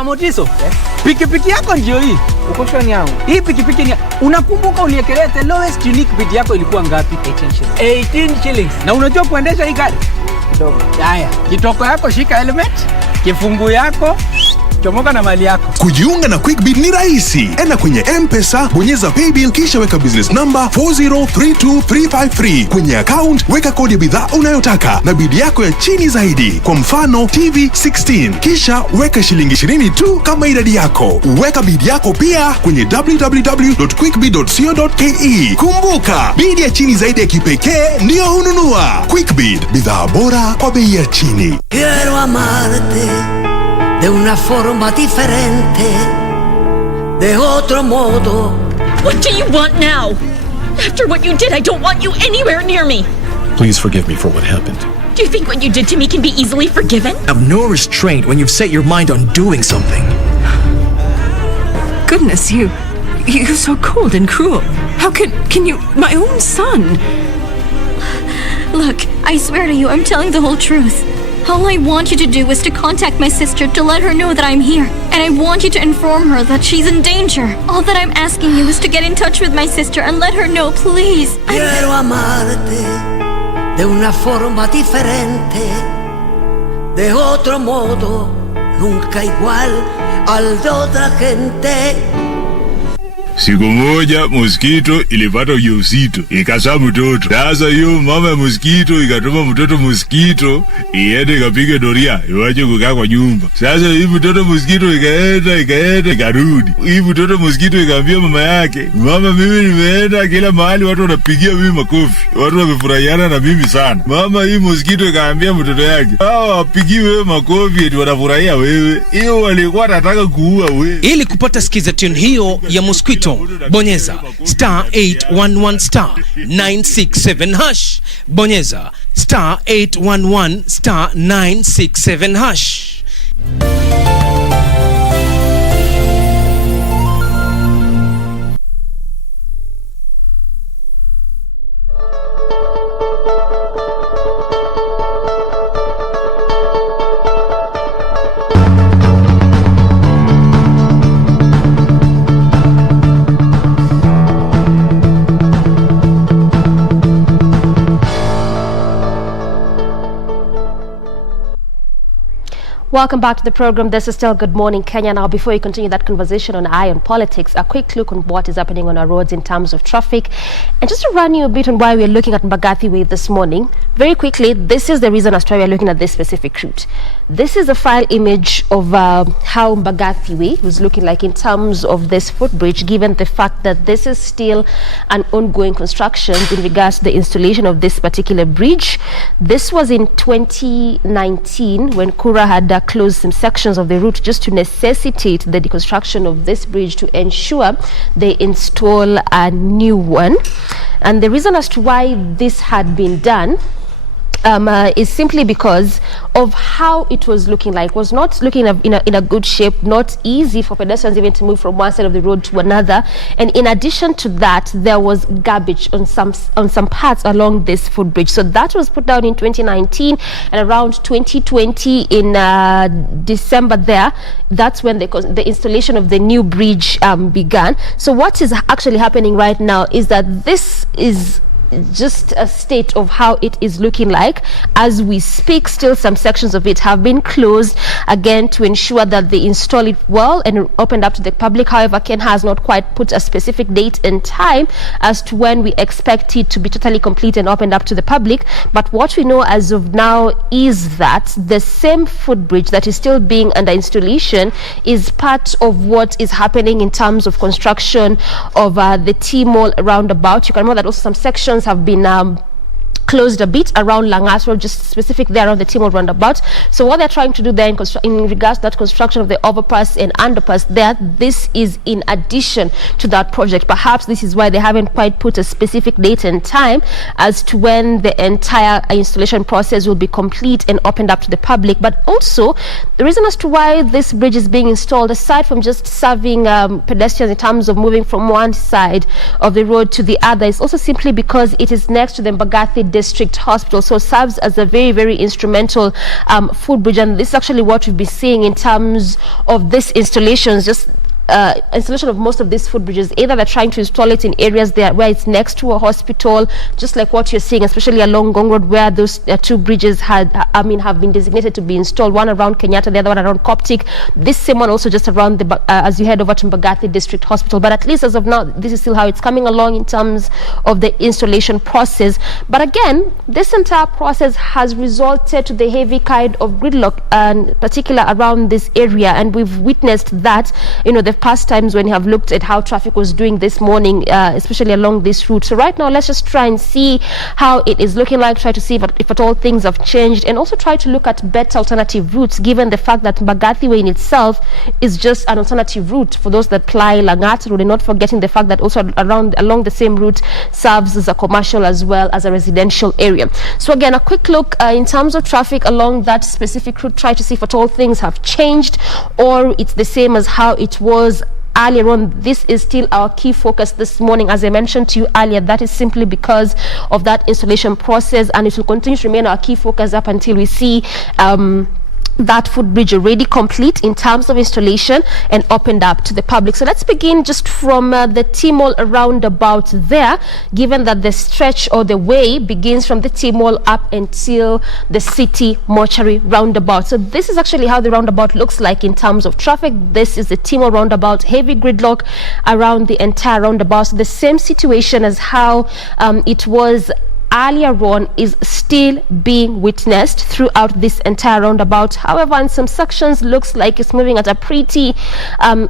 Motizo, pikipiki yako ndio hii. Uko shwani yangu. Hii pikipiki ni unakumbuka uliekelea the lowest unique bid yako ilikuwa ngapi? 18 shillings. Na unajua kuendesha hii gari? Kidogo. Haya, kitoko yako shika helmet, kifungu yako chomoka na mali yako. Kujiunga na QuickBid ni rahisi. Enda kwenye M-Pesa, bonyeza paybill kisha weka business number 4032353. Kwenye account weka kodi ya bidhaa unayotaka na bid yako ya chini zaidi. Kwa mfano TV 16. Kisha weka shilingi 20 tu kama idadi yako. Weka bid yako pia kwenye www.quickbid.co.ke. Kumbuka, bid ya chini zaidi ya kipekee ndio hununua. QuickBid, bidhaa bora kwa bei ya chini. Quiero amarte de una forma diferente, de otro modo. What do you want now? After what you did, I don't want you anywhere near me. Please forgive me for what happened. Do you think what you did to me can be easily forgiven? Have no restraint when you've set your mind on doing something. Goodness, you're so cold and cruel. How can you, my own son? Look, I swear to you, I'm telling the whole truth. All I want you to do is to contact my sister to let her know that I'm here. And I want you to inform her that she's in danger. All that I'm asking you is to get in touch with my sister and let her know, please. Quiero amarte de una forma diferente, de otro modo, nunca igual al de otra gente. Siku moja mosquito ilipata ujauzito ikazaa mtoto. Sasa hiyo mama ya mosquito ikatuma mtoto mosquito iende ikapige doria iwaje kukaa kwa nyumba. Sasa hii mtoto mosquito ikaenda ikarudi. Hii mtoto mosquito ikaambia mama yake, mama, mimi nimeenda kila mahali watu wanapigia mimi makofi, watu wamefurahiana na mimi sana. Mama, hii mosquito ikaambia mtoto yake, hao wapigi wewe makofi eti wanafurahia wewe. Hiyo walikuwa wanataka kuua wewe. Ili kupata skiza tune hiyo ya mosquito, bonyeza *811 *967#. Bonyeza *811 *967#. Welcome back to the program. This is still Good Morning Kenya. Now, before we continue that conversation on Eye on Politics, a quick look on what is happening on our roads in terms of traffic. And just to run you a bit on why we're looking at Mbagathi Way this morning, very quickly, this is the reason as to why we're looking at this specific route. This is a file image of how Mbagathi Way was looking like in terms of this footbridge, given the fact that this is still an ongoing construction in regards to the installation of this particular bridge. This was in 2019 when Kura had closed some sections of the route just to necessitate the deconstruction of this bridge to ensure they install a new one. And the reason as to why this had been done is simply because of how it was looking like. Was not looking in a good shape, not easy for pedestrians even to move from one side of the road to another. And in addition to that, there was garbage on some parts along this footbridge. So that was put down in 2019, and around 2020 in December there, that's when the installation of the new bridge began. So what is actually happening right now is that this is just a state of how it is looking like as we speak. Still some sections of it have been closed again to ensure that they install it well and opened up to the public. However, Ken has not quite put a specific date and time as to when we expect it to be totally complete and opened up to the public. But what we know as of now is that the same footbridge that is still being under installation is part of what is happening in terms of construction of the T-Mall roundabout. You can remember that also some sections have been closed a bit around Langas Road, just specific there around the T-Mall roundabout. So what they're trying to do there in regards to that construction of the overpass and underpass there, this is in addition to that project. Perhaps this is why they haven't quite put a specific date and time as to when the entire installation process will be complete and opened up to the public. But also, the reason as to why this bridge is being installed, aside from just serving pedestrians in terms of moving from one side of the road to the other, is also simply because it is next to the Mbagathi District Hospital, so serves as a very, very instrumental footbridge. And this is actually what we've been seeing in terms of this installations, just installation of most of these footbridges. Either they're trying to install it in areas there where it's next to a hospital, just like what you're seeing, especially along Ngong Road, where those two bridges have been designated to be installed, one around Kenyatta, the other one around Coptic, this same one also just around the as you head over to Mbagathi District Hospital. But at least as of now, this is still how it's coming along in terms of the installation process. But again, this entire process has resulted to the heavy kind of gridlock, and particular around this area, and we've witnessed that, the past times when you have looked at how traffic was doing this morning, especially along this route. So right now, let's just try and see how it is looking like, try to see if at all things have changed, and also try to look at better alternative routes, given the fact that Mbagathi Way in itself is just an alternative route for those that ply Langata Road, and not forgetting the fact that also along the same route serves as a commercial as well as a residential area. So again, a quick look in terms of traffic along that specific route, try to see if at all things have changed or it's the same as how it was earlier on. This is still our key focus this morning. As I mentioned to you earlier, that is simply because of that installation process, and it will continue to remain our key focus up until we see that footbridge already complete in terms of installation and opened up to the public. So let's begin just from the T-Mall roundabout there, given that the stretch or the way begins from the T-Mall up until the City Mortuary roundabout. So this is actually how the roundabout looks like in terms of traffic. This is the T-Mall roundabout, heavy gridlock around the entire roundabout. So the same situation as how it was earlier on is still being witnessed throughout this entire roundabout. However, in some sections looks like it's moving at a pretty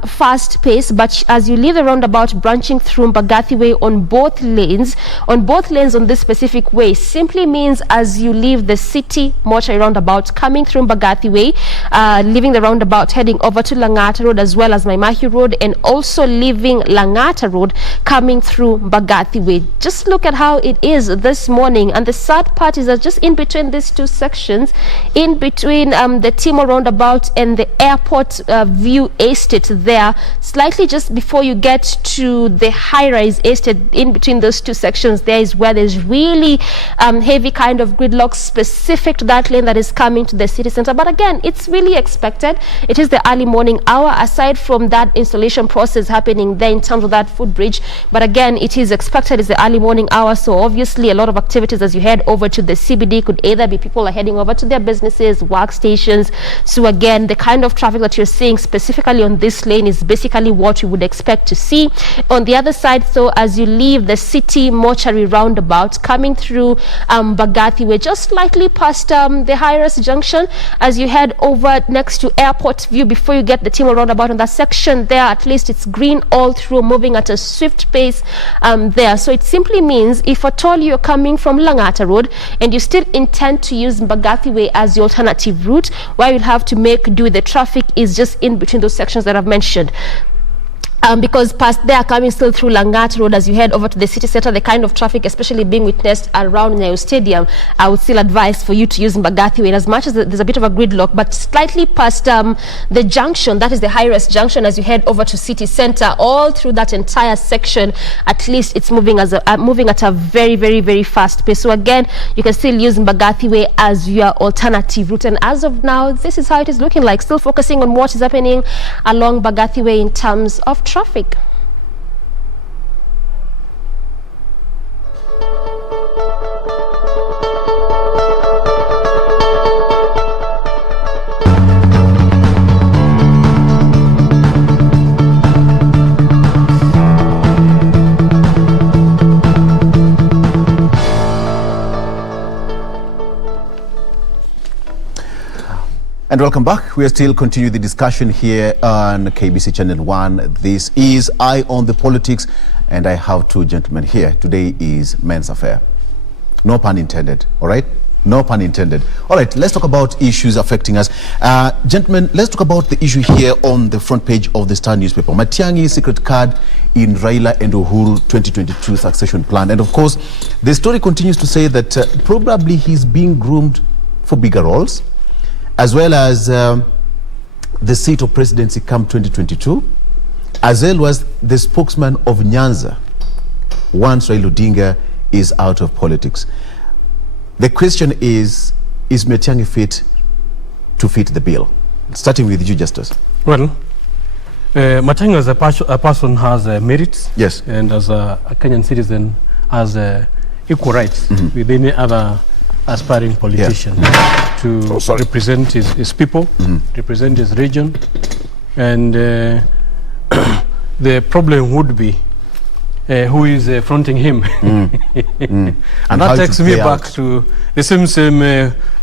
fast pace, but as you leave the roundabout branching through Mbagathi Way on both lanes on this specific way, simply means as you leave the City Mortuary roundabout coming through Mbagathi Way, leaving the roundabout heading over to Langata Road as well as Maimahi Road, and also leaving Langata Road coming through Mbagathi Way. Just look at how it is this morning, and the sad part is that just in between these two sections, in between the T-Mall roundabout and the Airport View Estate there, slightly just before you get to the high-rise estate, in between those two sections, there is where there's really heavy kind of gridlock specific to that lane that is coming to the city center. But again, it's really expected. It is the early morning hour, aside from that installation process happening there in terms of that footbridge. But again, it is expected. It's the early morning hour, so obviously a lot of activities as you head over to the CBD could either be people are heading over to their businesses, workstations. So again, the kind of traffic that you're seeing specifically on this lane is basically what you would expect to see. On the other side, so as you leave the City Mortuary roundabout coming through Mbagathi Way, just slightly past the High-Rise Junction, as you head over next to Airport View before you get the T-Mall roundabout, on that section there, at least it's green all through, moving at a swift pace there. So it simply means if at all you're coming from Langata Road and you still intend to use Mbagathi Way as the alternative route, where you'll have to make do with the traffic is just in between those sections that I've mentioned. Because past there, coming still through Langata Road, as you head over to the city center, the kind of traffic especially being witnessed around Nyayo Stadium, I would still advise for you to use Mbagathi Way, as much as there's a bit of a gridlock. But slightly past the junction, that is the High-Rise Junction, as you head over to city center, all through that entire section, at least it's moving moving at a very, very, very fast pace. So again, you can still use Mbagathi Way as your alternative route. And as of now, this is how it is looking like, still focusing on what is happening along Mbagathi Way in terms of traffic. And welcome back. We are still continuing the discussion here on KBC Channel 1. This is Eye on the Politics, and I have two gentlemen here. Today is men's affair. No pun intended, all right? No pun intended. All right, let's talk about issues affecting us. Gentlemen, let's talk about the issue here on the front page of the Star newspaper. Matiang'i secret card in Raila and Uhuru 2022 succession plan. And of course, the story continues to say that probably he's being groomed for bigger roles, as well as the seat of presidency come 2022, as well as the spokesman of Nyanza once Raila Odinga is out of politics. The question is Matiang'i fit to fit the bill? Starting with you, Justice. Well, Matiang'i as a person has merits. Yes. And as a Kenyan citizen has equal rights with any other aspiring politician to represent his people, represent his region. And the problem would be who is fronting him. And that takes me back to the same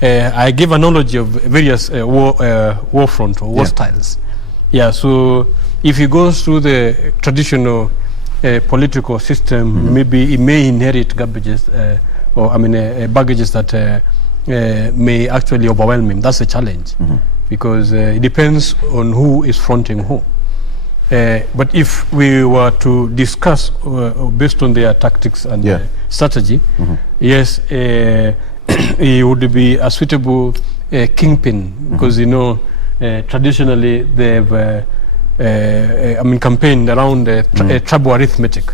I give analogy of various war front or war styles. Yeah, so if he goes through the traditional political system, maybe he may inherit baggages that may actually overwhelm him. That's a challenge, because it depends on who is fronting who. But if we were to discuss based on their tactics and strategy, yes, he would be a suitable kingpin, because traditionally they've campaigned around tribal arithmetic,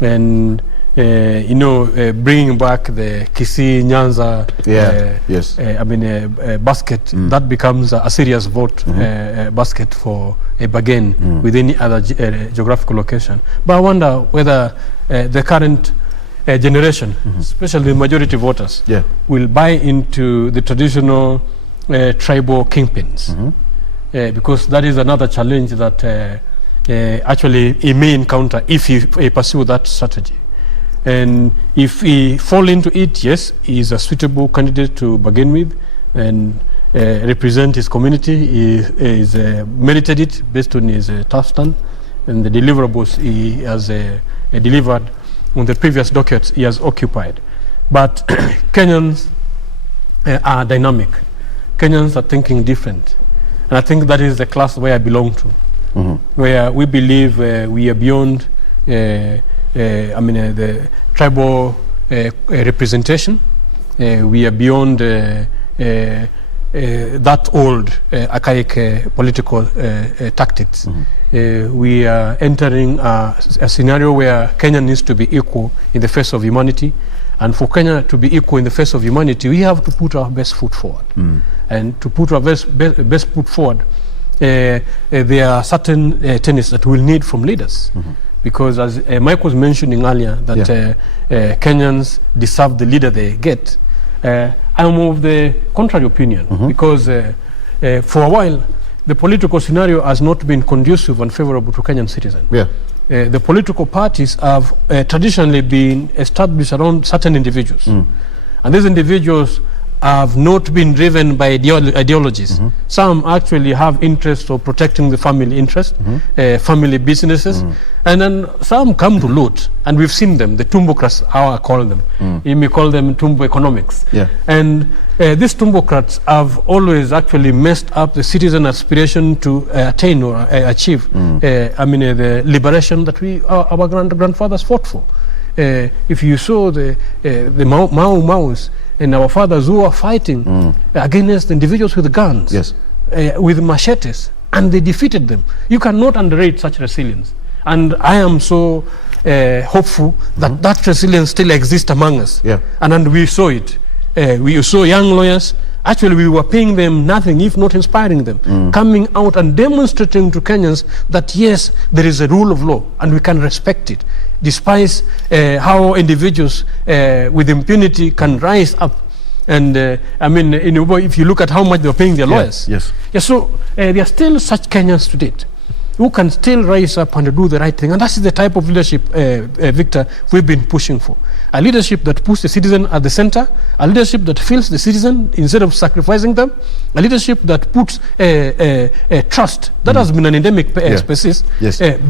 and bringing back the Kisii Nyanza basket, that becomes a serious vote basket for a bargain with any other geographical location. But I wonder whether the current generation, especially the majority voters, will buy into the traditional tribal kingpins, because that is another challenge that actually he may encounter if he pursue that strategy. And if he fall into it, yes, he is a suitable candidate to begin with and represent his community. He is merited it based on his tough stand and the deliverables he has delivered on the previous dockets he has occupied. But Kenyans are dynamic. Kenyans are thinking different. And I think that is the class where I belong to, where we believe we are beyond the tribal representation. We are beyond that old archaic political tactics. We are entering a scenario where Kenya needs to be equal in the face of humanity. And for Kenya to be equal in the face of humanity, we have to put our best foot forward. And to put our best foot forward, there are certain tenets that we'll need from leaders. Because as Mike was mentioning earlier, that Kenyans deserve the leader they get, I'm of the contrary opinion, because for a while, the political scenario has not been conducive and favorable to Kenyan citizens. The political parties have traditionally been established around certain individuals. And these individuals have not been driven by ideologies. Some actually have interests of protecting the family interest, family businesses, and then some come to loot, and we've seen them, the Tumbocrats, how I call them. You may call them Tumbo economics. And these Tumbocrats have always actually messed up the citizen aspiration to attain or achieve the liberation that our grandfathers fought for. If you saw the Maus and our fathers who are fighting against individuals with guns, with machetes, and they defeated them. You cannot underrate such resilience. And I am so hopeful that that resilience still exists among us. And we saw it. We saw young lawyers, actually we were paying them nothing if not inspiring them, coming out and demonstrating to Kenyans that yes, there is a rule of law and we can respect it, despite how individuals with impunity can rise up. And if you look at how much they were paying their lawyers. So there are still such Kenyans to date who can still rise up and do the right thing. And that's the type of leadership, Victor, we've been pushing for. A leadership that puts the citizen at the center, a leadership that feels the citizen instead of sacrificing them, a leadership that puts trust, that has been an endemic species,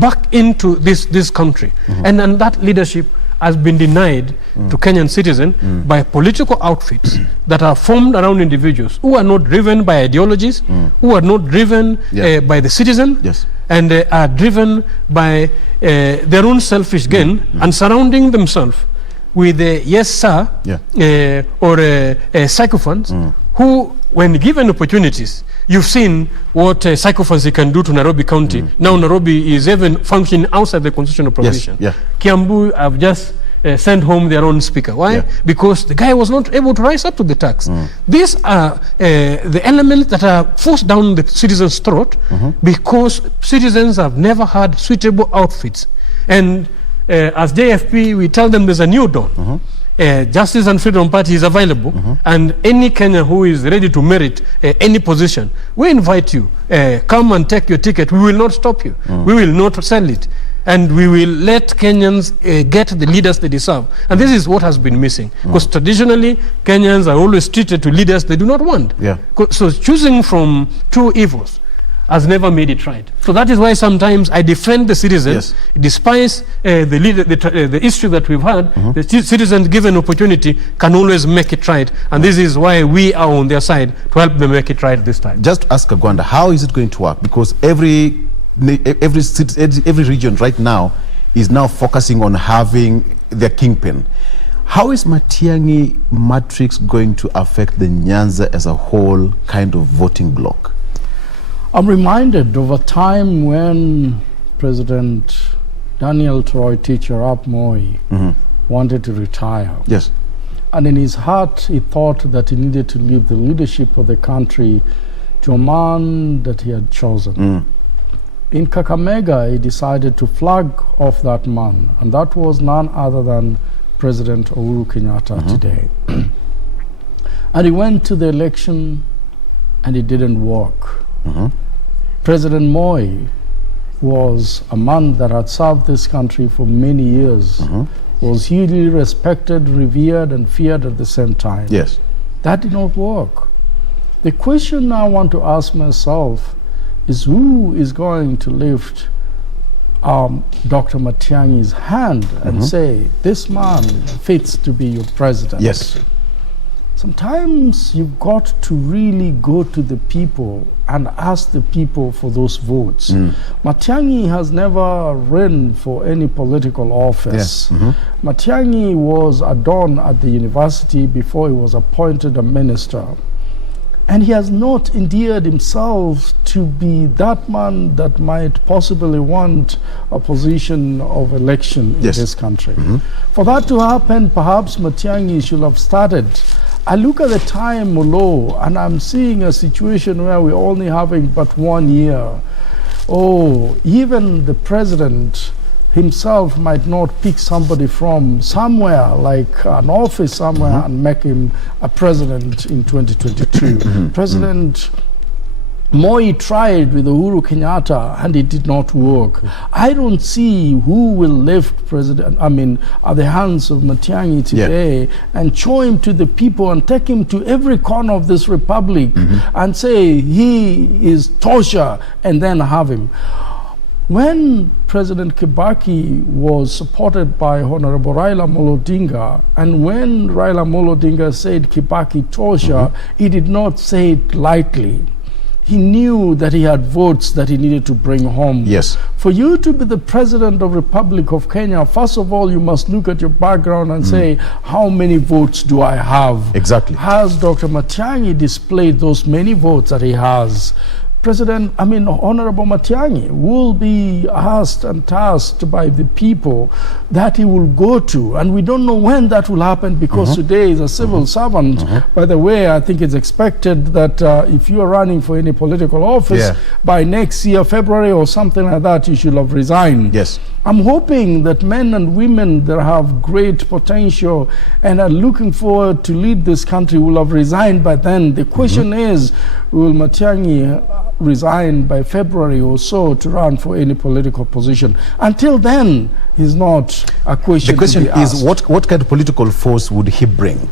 back into this country. And that leadership has been denied to Kenyan citizens by political outfits that are formed around individuals who are not driven by ideologies, who are not driven by the citizen, and are driven by their own selfish gain and surrounding themselves with yes sir or sycophants who, when given opportunities, you've seen what sycophancy can do to Nairobi County. Now Nairobi is even functioning outside the constitutional provision. Kiambu have just sent home their own speaker. Why? Because the guy was not able to rise up to the tax. These are the elements that are forced down the citizens' throat because citizens have never had suitable outfits. And as JFP, we tell them there's a new dawn. Justice and Freedom Party is available, and any Kenyan who is ready to merit any position, we invite you. Come and take your ticket. We will not stop you. We will not sell it. And we will let Kenyans get the leaders they deserve. And this is what has been missing. Because traditionally, Kenyans are always treated to leaders they do not want. So choosing from two evils, has never made it right. So that is why sometimes I defend the citizens, despite the history that we've had. The citizens given opportunity can always make it right, and this is why we are on their side to help them make it right this time. Just ask Kagwanda, how is it going to work? Because every region right now is now focusing on having their kingpin. How is Matiang'i matrix going to affect the Nyanza as a whole kind of voting bloc? I'm reminded of a time when President Daniel Toroitich arap Moi wanted to retire. Yes. And in his heart, he thought that he needed to leave the leadership of the country to a man that he had chosen. In Kakamega, he decided to flag off that man, and that was none other than President Uhuru Kenyatta today. And he went to the election, and it didn't work. President Moi was a man that had served this country for many years, was hugely respected, revered, and feared at the same time. Yes. That did not work. The question I want to ask myself is, who is going to lift Dr. Matiang'i's hand and say, this man fits to be your president? Yes. Sometimes you've got to really go to the people and ask the people for those votes. Matiang'i has never run for any political office. Matiang'i was a don at the university before he was appointed a minister. And he has not endeared himself to be that man that might possibly want a position of election in this country. For that to happen, perhaps Matiang'i should have started. I look at the time, Molo, and I'm seeing a situation where we're only having but 1 year. Oh, even the president himself might not pick somebody from somewhere, like an office somewhere, and make him a president in 2022. President Moi tried with Uhuru Kenyatta, and it did not work. I don't see who will lift at the hands of Matiang'i today and show him to the people and take him to every corner of this republic and say he is Tosha, and then have him. When President Kibaki was supported by Honorable Raila Amolo Odinga, and when Raila Amolo Odinga said Kibaki Tosha, he did not say it lightly. He knew that he had votes that he needed to bring home. Yes. For you to be the President of the Republic of Kenya, first of all, you must look at your background and say, how many votes do I have? Exactly. Has Dr. Matiang'i displayed those many votes that he has? Honorable Matiang'i will be asked and tasked by the people that he will go to. And we don't know when that will happen, because today is a civil servant. By the way, I think it's expected that if you are running for any political office, by next year, February or something like that, you should have resigned. Yes. I'm hoping that men and women that have great potential and are looking forward to lead this country will have resigned by then. The question is, will Matiang'i resign by February or so to run for any political position? Until then, is not a question. The question is, what kind of political force would he bring?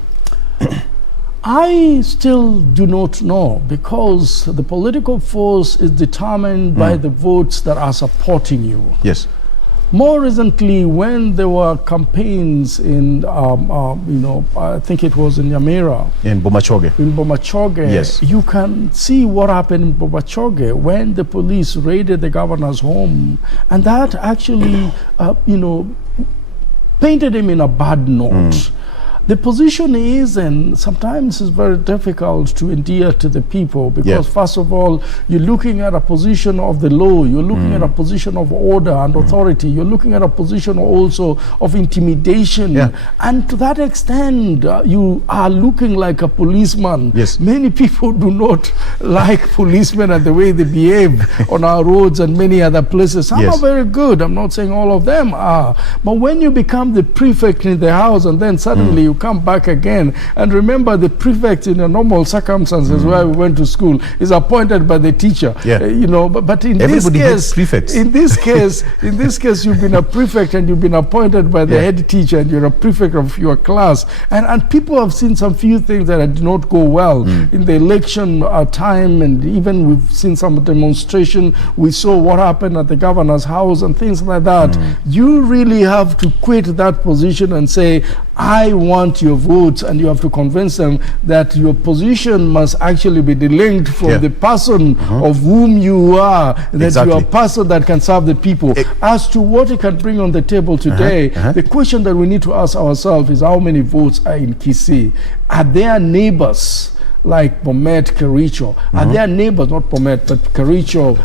I still do not know, because the political force is determined by the votes that are supporting you. Yes. More recently, when there were campaigns in, I think it was in Nyamira. In Bomachoge. In Bomachoge. Yes. You can see what happened in Bomachoge when the police raided the governor's home. And that actually, painted him in a bad note. The position is, and sometimes it's very difficult to endear to the people, because first of all, you're looking at a position of the law, you're looking at a position of order and authority, you're looking at a position also of intimidation, and to that extent, you are looking like a policeman. Yes. Many people do not like policemen and the way they behave on our roads and many other places. Some are very good, I'm not saying all of them are, but when you become the prefect in the house and then suddenly you come back again. And remember, the prefect in a normal circumstances where we went to school is appointed by the teacher. You know, but in Everybody this case, in this case, you've been a prefect and you've been appointed by the head teacher and you're a prefect of your class. And people have seen some few things that did not go well in the election time, and even we've seen some demonstration. We saw what happened at the governor's house and things like that. You really have to quit that position and say, I want your votes, and you have to convince them that your position must actually be delinked from the person of whom you are, that you are a person that can serve the people. As to what you can bring on the table today, the question that we need to ask ourselves is how many votes are in Kisii? Are there neighbors like Bomet, Kericho? Are there neighbors, not Bomet, but Kericho,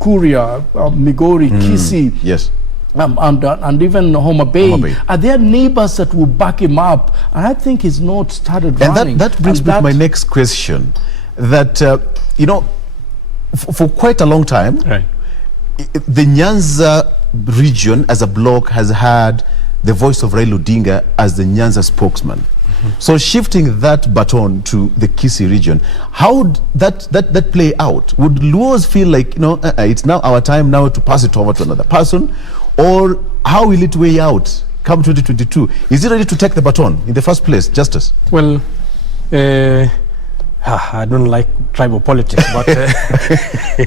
Kuria, Migori, Kisii? Yes. And even Homa Bay. Are there neighbors that will back him up? And I think he's not started running. And that brings me to my next question. That, you know, for quite a long time, the Nyanza region as a bloc has had the voice of Raila Odinga as the Nyanza spokesman. So shifting that baton to the Kisii region, how would that play out? Would Luos feel like, you know, it's now our time now to pass it over to another person? Or how will it weigh out come 2022? Is it ready to take the baton in the first place, Justice? Well, I don't like tribal politics, but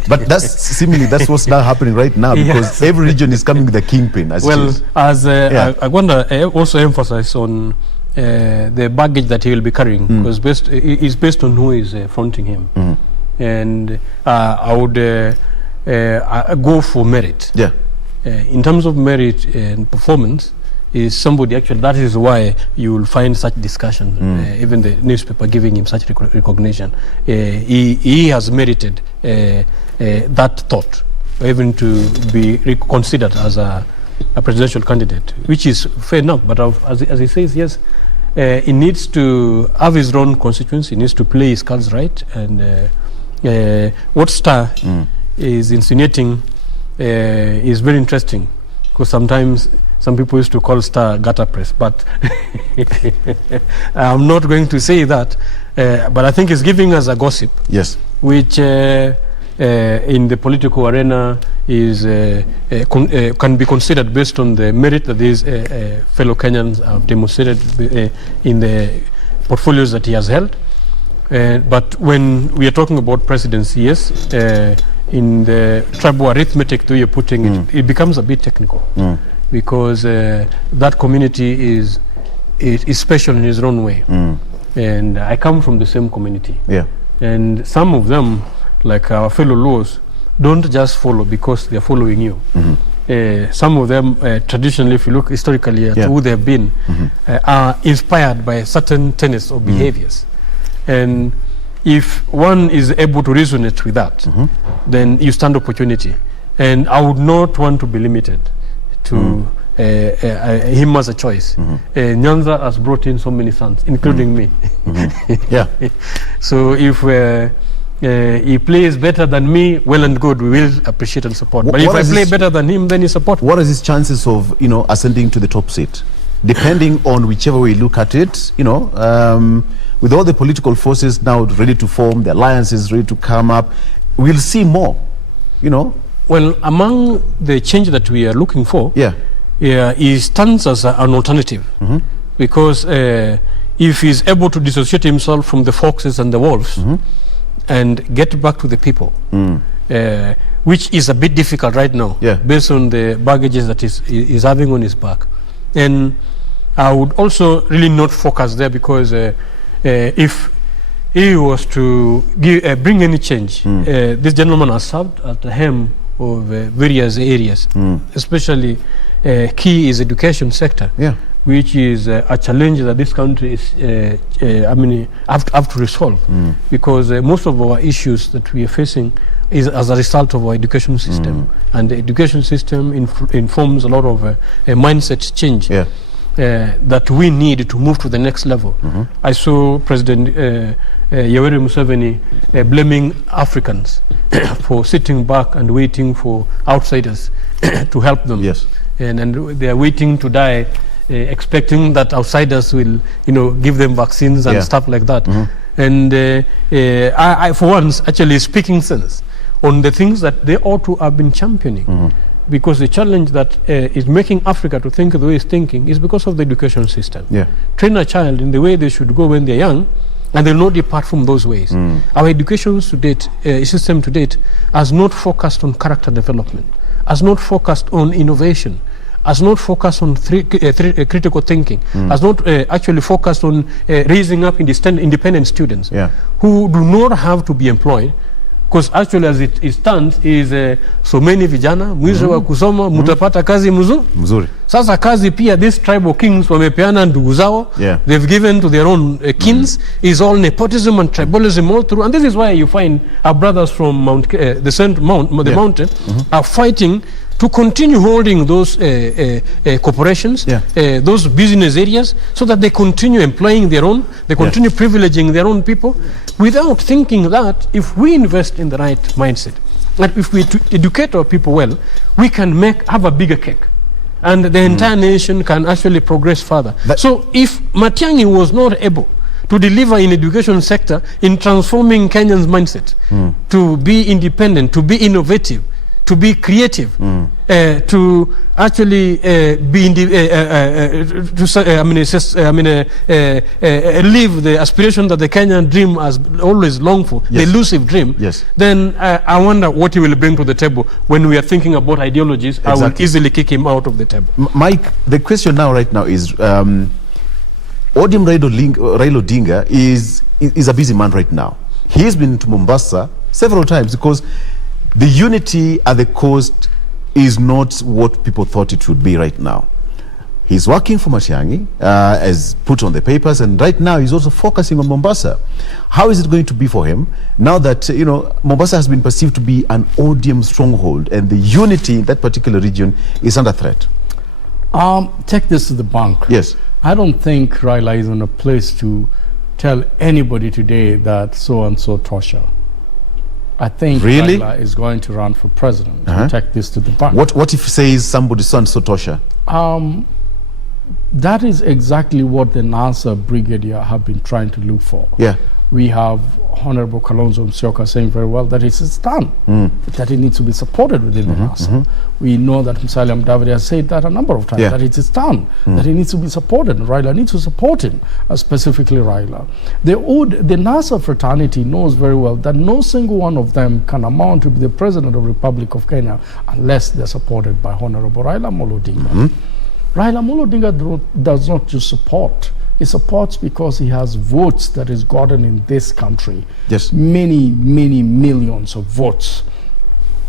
but that's what's now happening right now, because every region is coming with a kingpin. I want to also emphasize on the baggage that he will be carrying, because it's based on who is fronting him, and I would go for merit. In terms of merit and performance, is somebody actually, that is why you will find such discussion, even the newspaper giving him such recognition. He has merited that thought, even to be considered as a presidential candidate, which is fair enough. But as he says, yes, he needs to have his own constituency, he needs to play his cards right. And what Star is insinuating is very interesting, because sometimes some people used to call Star gutter press, but I'm not going to say that. But I think it's giving us a gossip, which in the political arena is can be considered based on the merit that these fellow Kenyans have demonstrated in the portfolios that he has held. But when we are talking about presidency, yes, in the tribal arithmetic, the way you're putting it, it becomes a bit technical, because that community is special in its own way. And I come from the same community. And some of them, like our fellow Luos, don't just follow because they're following you. Some of them, traditionally, if you look historically at who they've been, are inspired by certain tenets or behaviors. And if one is able to resonate with that, then you stand opportunity. And I would not want to be limited to him as a choice. Nyanza has brought in so many sons, including me. So if he plays better than me, well and good, we will appreciate and support. But if I play better than him, then you support. What are his chances of, you know, ascending to the top seat? Depending on whichever way you look at it, you know, with all the political forces now ready to form, the alliances ready to come up, we'll see more, you know. Well, among the change that we are looking for, he stands as an alternative, because if he's able to dissociate himself from the foxes and the wolves and get back to the people, which is a bit difficult right now, based on the baggages that he's having on his back. And I would also really not focus there, because if he was to bring any change, this gentleman has served at the helm of various areas, especially key is education sector, which is a challenge that this country is, have to resolve, because most of our issues that we are facing is as a result of our education system, and the education system informs a lot of mindset change that we need to move to the next level. I saw President Yoweri Museveni blaming Africans for sitting back and waiting for outsiders to help them. And they are waiting to die expecting that outsiders will, give them vaccines and stuff like that. And I, for once, actually speaking sense on the things that they ought to have been championing. Because the challenge that is making Africa to think the way it's thinking is because of the education system. Train a child in the way they should go when they're young, and they'll not depart from those ways. Our education system to date has not focused on character development, has not focused on innovation, has not focused on critical thinking, has not actually focused on raising up independent students who do not have to be employed. Because actually as it stands is so many vijana mwisho wa kusoma mutapata kazi mzuri. Sasa kazi pia these tribal kings wamepeana ndugu zao, they've given to their own kings, is all nepotism and tribalism all through. And this is why you find our brothers from the mountain are fighting to continue holding those corporations, those business areas, so that they continue employing their own, they continue privileging their own people, without thinking that if we invest in the right mindset, that if we educate our people well, we can have a bigger cake, and the entire nation can actually progress further. So if Matiang'i was not able to deliver in education sector in transforming Kenyans' mindset to be independent, to be innovative, to be creative, to actually live the aspiration that the Kenyan dream has always longed for, the elusive dream, then I wonder what he will bring to the table when we are thinking about ideologies. I will easily kick him out of the table. Mike, the question right now is, ODM Raila Odinga is a busy man right now. He's been to Mombasa several times because the unity at the coast is not what people thought it would be right now. He's working for Matiang'i, as put on the papers, and right now he's also focusing on Mombasa. How is it going to be for him now that Mombasa has been perceived to be an ODM stronghold and the unity in that particular region is under threat? Take this to the bank. Yes. I don't think Raila is in a place to tell anybody today that so-and-so Tosha. I think Raila is going to run for president. Take this to the bank. What if he says somebody's son so Tosha? That is exactly what the NASA brigadier have been trying to look for. We have Honorable Kalonzo Musyoka saying very well that it's his stand, that it needs to be supported within the NASA. We know that Musalia Mudavadi has said that a number of times, that it's his stand, that it needs to be supported, and Raila needs to support him, specifically Raila. The NASA fraternity knows very well that no single one of them can amount to be the President of the Republic of Kenya unless they're supported by Honorable Raila Amolo Odinga. Raila Amolo Odinga does not just support. He supports because he has votes that is gotten in this country. Many, many millions of votes.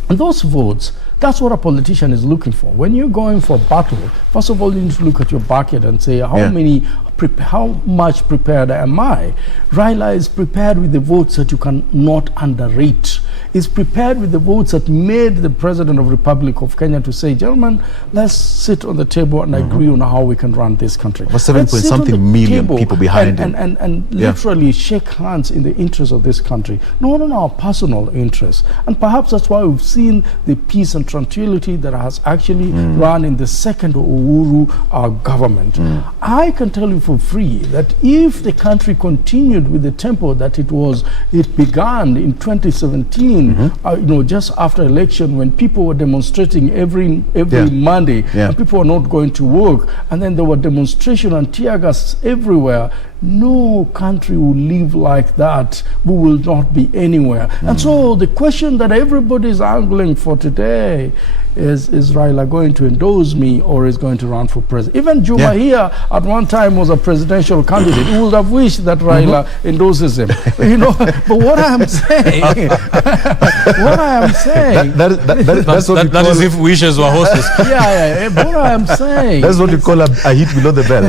And those votes, that's what a politician is looking for. When you're going for battle, first of all, you need to look at your backyard and say, how much prepared am I? Raila is prepared with the votes that you cannot underrate. He's prepared with the votes that made the President of the Republic of Kenya to say, gentlemen, let's sit on the table and agree on how we can run this country. For 7-point-something million people behind him. And literally shake hands in the interest of this country, not on our personal interests. And perhaps that's why we've seen the peace and tranquility that has actually run in the second Uhuru government. I can tell you for free that if the country continued with the tempo that it began in 2017, just after election, when people were demonstrating every Monday, and people were not going to work, and then there were demonstrations and tear gas everywhere, no country will live like that. We will not be anywhere. And so the question that everybody is angling for today is Raila going to endorse me or is going to run for president? Even Juma here at one time was a presidential candidate. He would have wished that Raila endorses him. But what I am saying, that is if wishes were horses. What I am saying, that's what you call a hit below the belt.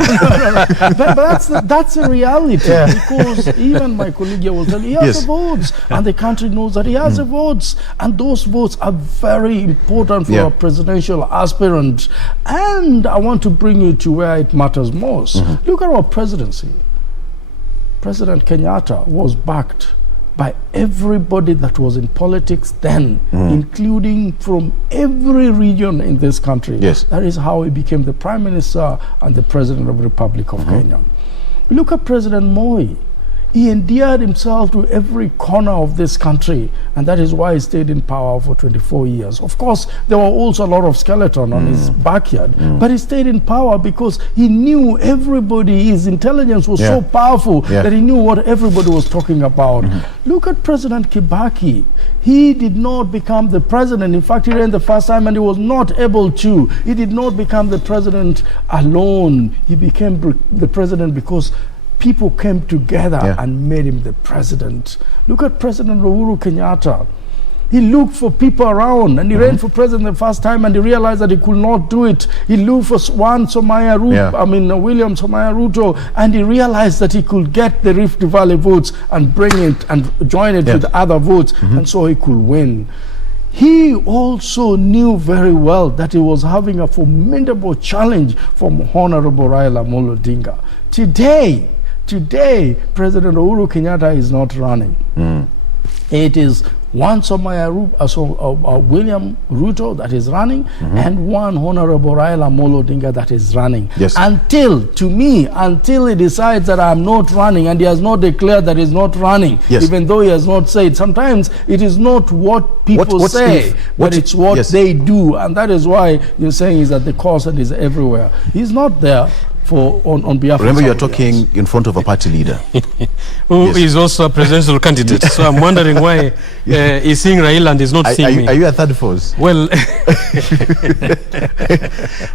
But that's a reality, because even my colleague here will tell you he has the votes, and the country knows that he has the votes, and those votes are very important for a presidential aspirant. And I want to bring you to where it matters most. Look at our presidency. President Kenyatta was backed by everybody that was in politics then, including from every region in this country. Yes. That is how he became the Prime Minister and the President of the Republic of Kenya. Look at President Moi. He endeared himself to every corner of this country, and that is why he stayed in power for 24 years. Of course, there were also a lot of skeleton on his backyard, but he stayed in power because he knew everybody. His intelligence was so powerful that he knew what everybody was talking about. Look at President Kibaki. He did not become the president. In fact, he ran the first time and he was not able to. He did not become the president alone. He became the president because people came together and made him the president. Look at President Uhuru Kenyatta. He looked for people around, and he ran for president the first time, and he realized that he could not do it. He looked for William Somaya Ruto, and he realized that he could get the Rift Valley votes and bring it and join it with other votes, and so he could win. He also knew very well that he was having a formidable challenge from Honorable Raila Amolo Odinga. Today, President Uhuru Kenyatta is not running. It is one William Ruto that is running, and one Honorable Raila Amolo Odinga that is running. Yes. Until he decides that I'm not running, and he has not declared that he's not running, even though he has not said. Sometimes it is not what people say, but it's what they do, and that is why you're saying is that the caution is everywhere. He's not there on behalf Remember, of you're talking in front of a party leader who is also a presidential candidate. So I'm wondering why he's seeing Raila and he's not seeing me. Are you a third force? Well,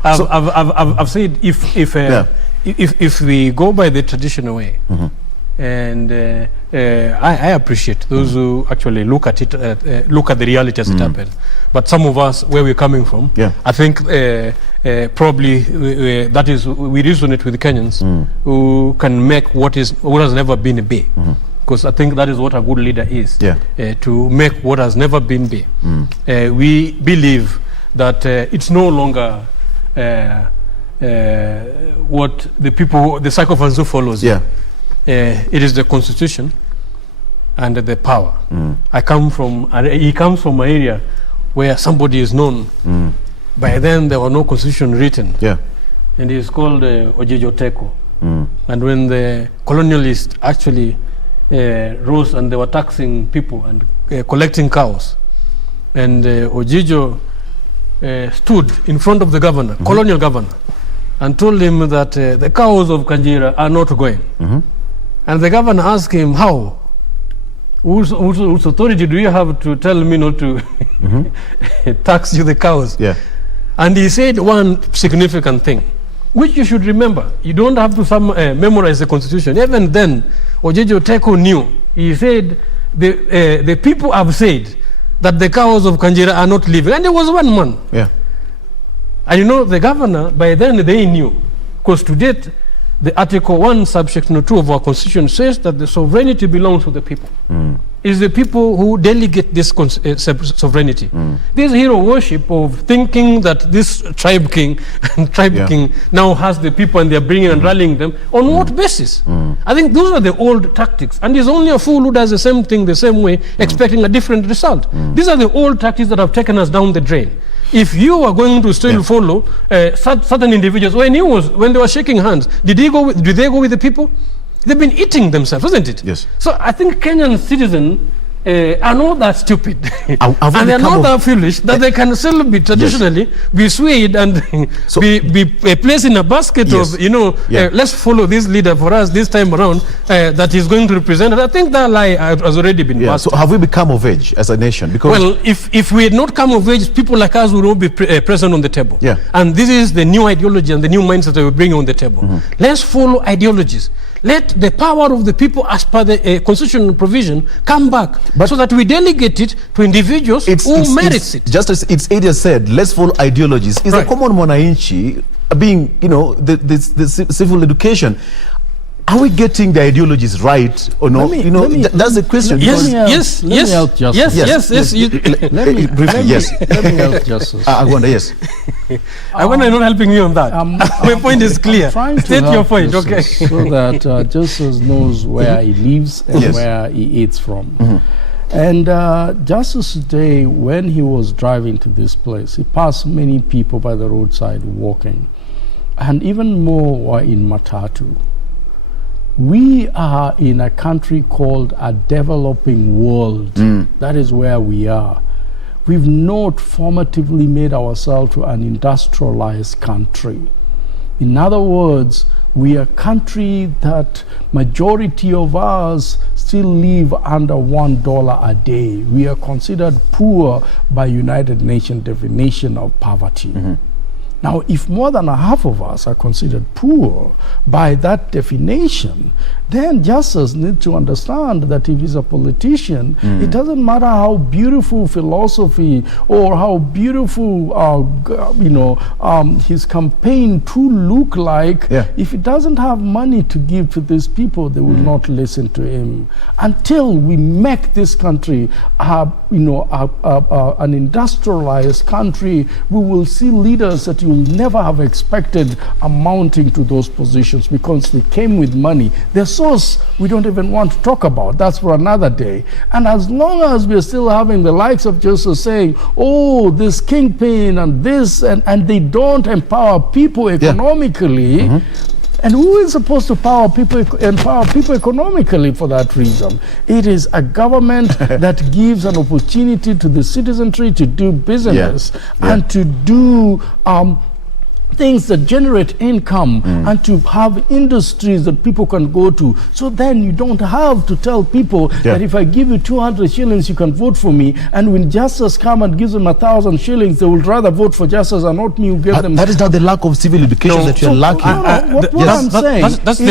I've said if we go by the traditional way, and I appreciate those who actually look at it, look at the reality as it happened. But some of us, where we're coming from, I think probably that is, we resonate with Kenyans who can make what has never been a be. Because I think that is what a good leader is, to make what has never been be. We believe that it's no longer what the people, the sycophants who follows. It is the constitution and the power. He comes from an area where somebody is known. By then there was no constitution written. And he is called Ojijo Teko. And when the colonialists actually rose and they were taxing people and collecting cows, and Ojijo stood in front of the governor, colonial governor, and told him that the cows of Kanjira are not going. And the governor asked him, how? Whose authority do you have to tell me not to tax you the cows? And he said one significant thing, which you should remember. You don't have to memorize the constitution. Even then, Ojijo Teko knew. He said, the people have said that the cows of Kanjira are not living. And there was one man. And you know, the governor, by then they knew. Because to date, the Article 1, subsection 2 of our Constitution says that the sovereignty belongs to the people. It's the people who delegate this sovereignty. This hero worship of thinking that this tribe king and king now has the people and they're bringing and rallying them, on what basis? I think those are the old tactics. And there's only a fool who does the same thing the same way, expecting a different result. These are the old tactics that have taken us down the drain. If you are going to still follow certain individuals, when they were shaking hands, did they go with the people? They've been eating themselves, isn't it? So I think Kenyan citizens are not that stupid, and they're not that foolish that they can still be traditionally be swayed and be placed in a basket of, let's follow this leader for us this time around that is going to represent. I think that lie has already been busted. So have we become of age as a nation? Because well, if we had not come of age, people like us would not be present on the table. And this is the new ideology and the new mindset that we bring on the table. Let's follow ideologies. Let the power of the people, as per the constitutional provision, come back, so that we delegate it to individuals who merits it. Just as its area said, let's follow ideologies. Is the common mwananchi being, the civil education? Are we getting the ideologies right or no? That's the question. Let me help Justice. Let me help Justice. I wonder not helping you on that. My point is clear. State your point, okay? So that Justice knows where he lives and where he eats from. And Justice today, when he was driving to this place, he passed many people by the roadside walking, and even more were in Matatu. We are in a country called a developing world. That is where we are. We've not formatively made ourselves to an industrialized country. In other words, we are a country that majority of us still live under $1 a day. We are considered poor by United Nations definition of poverty. Now, if more than half of us are considered poor by that definition, then Justice needs to understand that if he's a politician, it doesn't matter how beautiful philosophy or how beautiful, his campaign to look like. If he doesn't have money to give to these people, they will not listen to him. Until we make this country, an industrialized country, we will see leaders that you will never have expected amounting to those positions because they came with money. Their source we don't even want to talk about. That's for another day. And as long as we're still having the likes of Joseph saying, oh, this kingpin and this, and they don't empower people economically, and who is supposed to empower people economically for that reason? It is a government that gives an opportunity to the citizenry to do business and to do things that generate income and to have industries that people can go to. So then you don't have to tell people that if I give you 200 shillings, you can vote for me. And when Justice comes and gives them 1,000 shillings, they will rather vote for Justice and not me who gave them. That is not the lack of civil education that you're lacking. What I'm saying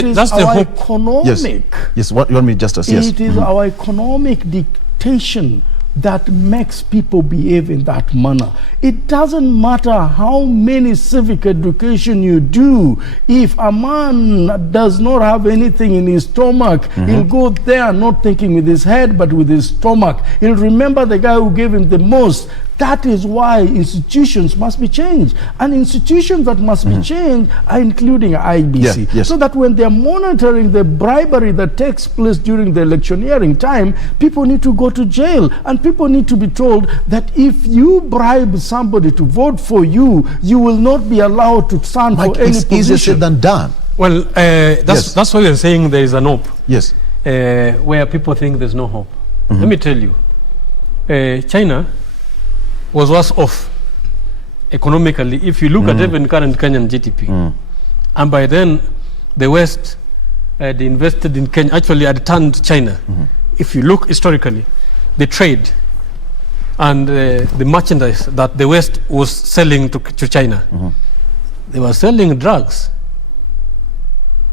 is our economic. Yes, what you want me, Justice? Yes. It is our economic dictation that makes people behave in that manner. It doesn't matter how many civic education you do. If a man does not have anything in his stomach, he'll go there not thinking with his head but with his stomach. He'll remember the guy who gave him the most. That is why institutions must be changed. And institutions that must be changed are including IBC. So that when they're monitoring the bribery that takes place during the electioneering time, people need to go to jail. And people need to be told that if you bribe somebody to vote for you, you will not be allowed to stand for any position. It's easier said than done. Well, that's why we're saying there is an hope. Yes. Where people think there's no hope. Let me tell you, China was worse off economically if you look at even current Kenyan GDP. And by then, the West had invested in Kenya, actually had turned China. If you look historically, the trade and the merchandise that the West was selling to China, they were selling drugs,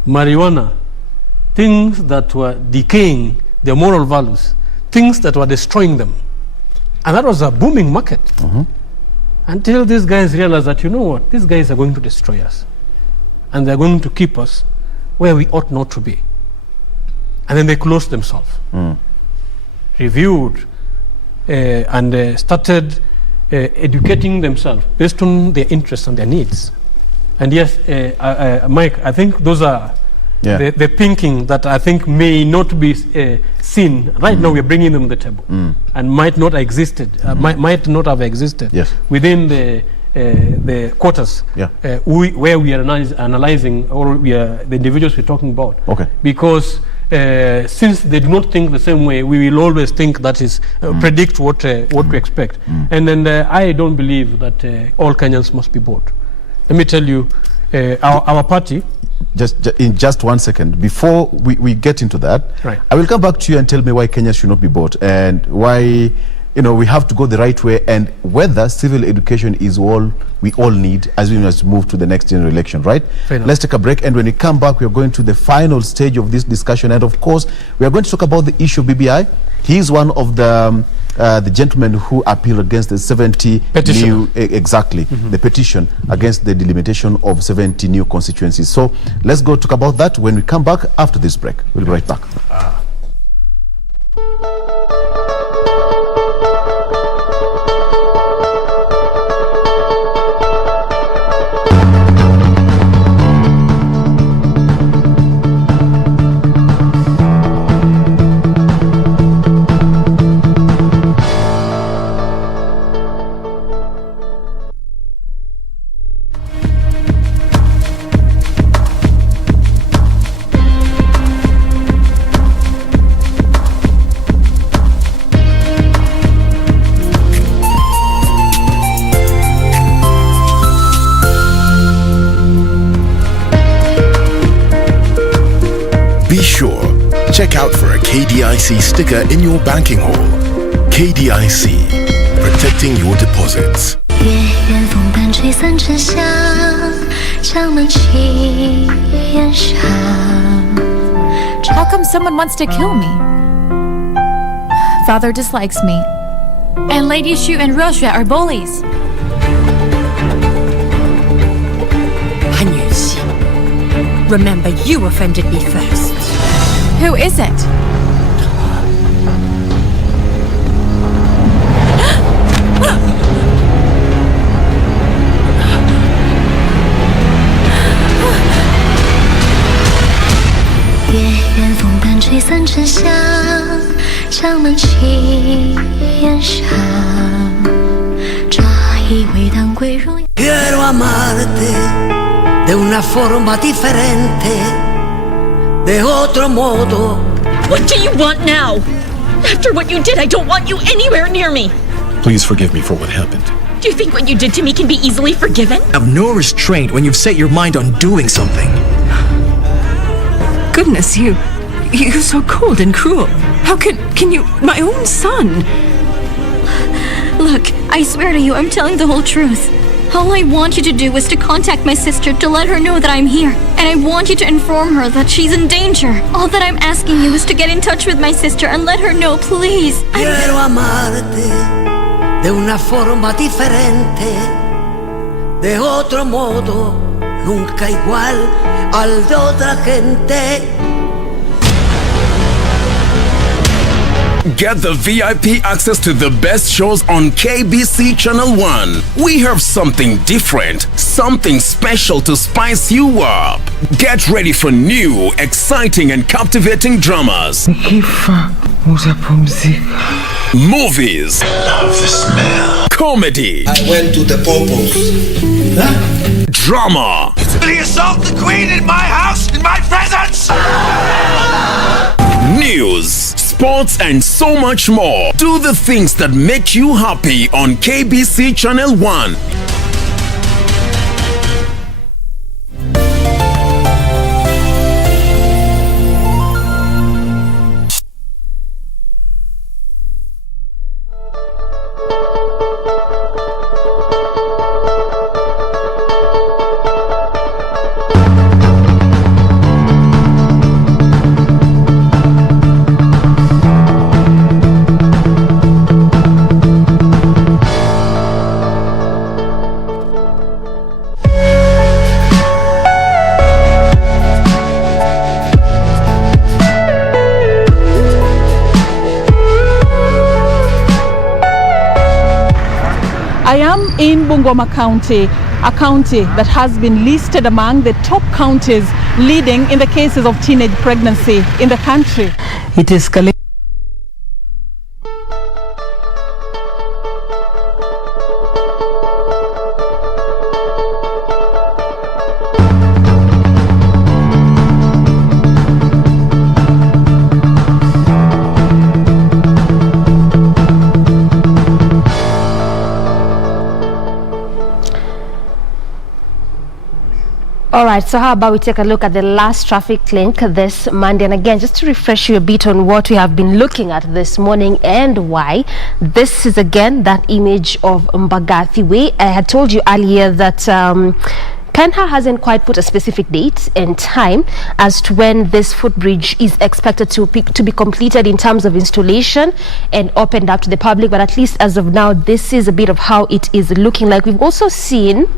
marijuana, things that were decaying their moral values, things that were destroying them. And that was a booming market until these guys realized that, you know what, these guys are going to destroy us and they're going to keep us where we ought not to be. And then they closed themselves, reviewed and started educating themselves based on their interests and their needs. And yes, Mike, I think those are the thinking that I think may not be seen. Right now we are bringing them to the table and might not have existed within the quarters where we are analyzing or the individuals we're talking about. Because since they do not think the same way, we will always think that is predict what to expect. And then I don't believe that all Kenyans must be bought. Let me tell you, our party. In just 1 second, before we get into that, I will come back to you and tell me why Kenya should not be bought and why we have to go the right way, and whether civil education is all we all need as we must move to the next general election, right? Let's take a break, and when we come back, we are going to the final stage of this discussion, and of course, we are going to talk about the issue of BBI. He is one of the gentlemen who appealed against the 70 petition. new, the petition against the delimitation of 70 new constituencies. So let's go talk about that when we come back after this break. We'll be right back. Be sure, check out for a KDIC sticker in your banking hall. KDIC, protecting your deposits. 夜远风淡吹散沉香，香满青烟上。 How come someone wants to kill me? Father dislikes me. And Lady Shu and Rosha are bullies. Han Yuxi, remember you offended me first. Who is it? Quiero amarte de una forma diferente, de otro modo. What do you want now? After what you did, I don't want you anywhere near me. Please forgive me for what happened. Do you think what you did to me can be easily forgiven? Have no restraint when you've set your mind on doing something. Goodness, you're so cold and cruel. How can you, my own son? Look, I swear to you, I'm telling the whole truth. All I want you to do is to contact my sister to let her know that I'm here. And I want you to inform her that she's in danger. All that I'm asking you is to get in touch with my sister and let her know, please. Quiero amarte de una forma diferente, de otro modo, nunca igual al de otra gente. Get the VIP access to the best shows on KBC Channel 1. We have something different, something special to spice you up. Get ready for new, exciting and captivating dramas. Movies. Love the smell. Comedy. I went to the popos. Drama. Did he assault the queen in my house, in my presence? News, sports, and so much more. Do the things that make you happy on KBC Channel 1. I am in Bungoma County, a county that has been listed among the top counties leading in the cases of teenage pregnancy in the country. It escalated. All right, so how about we take a look at the last traffic link this Monday, and again, just to refresh you a bit on what we have been looking at this morning and why. This is again that image of Mbagathi Way. I had told you earlier that Kenha hasn't quite put a specific date and time as to when this footbridge is expected to be completed in terms of installation and opened up to the public, but at least as of now, this is a bit of how it is looking like. We've also seen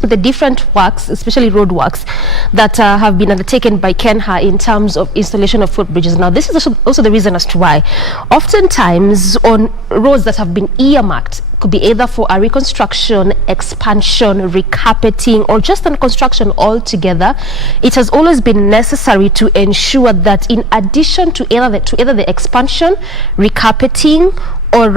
the different works, especially road works, that have been undertaken by Kenha in terms of installation of footbridges. Now, this is also the reason as to why oftentimes on roads that have been earmarked, could be either for a reconstruction, expansion, recarpeting, or just a construction altogether, it has always been necessary to ensure that in addition to either the expansion, recarpeting, or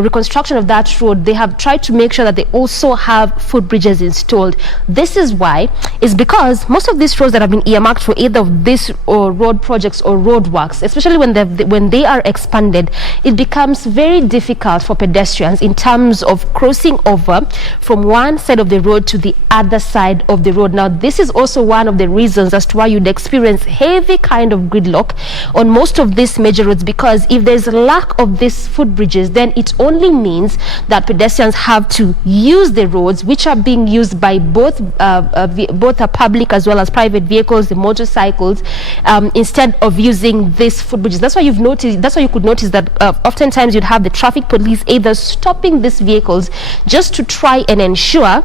reconstruction of that road, they have tried to make sure that they also have footbridges installed. This is why, is because most of these roads that have been earmarked for either of these or road projects or road works, especially when they are expanded, it becomes very difficult for pedestrians in terms of crossing over from one side of the road to the other side of the road. Now, this is also one of the reasons as to why you'd experience heavy kind of gridlock on most of these major roads, because if there's a lack of this footbridges, then it only means that pedestrians have to use the roads which are being used by both public as well as private vehicles, the motorcycles, instead of using these footbridges. That's why you could notice that oftentimes you'd have the traffic police either stopping these vehicles just to try and ensure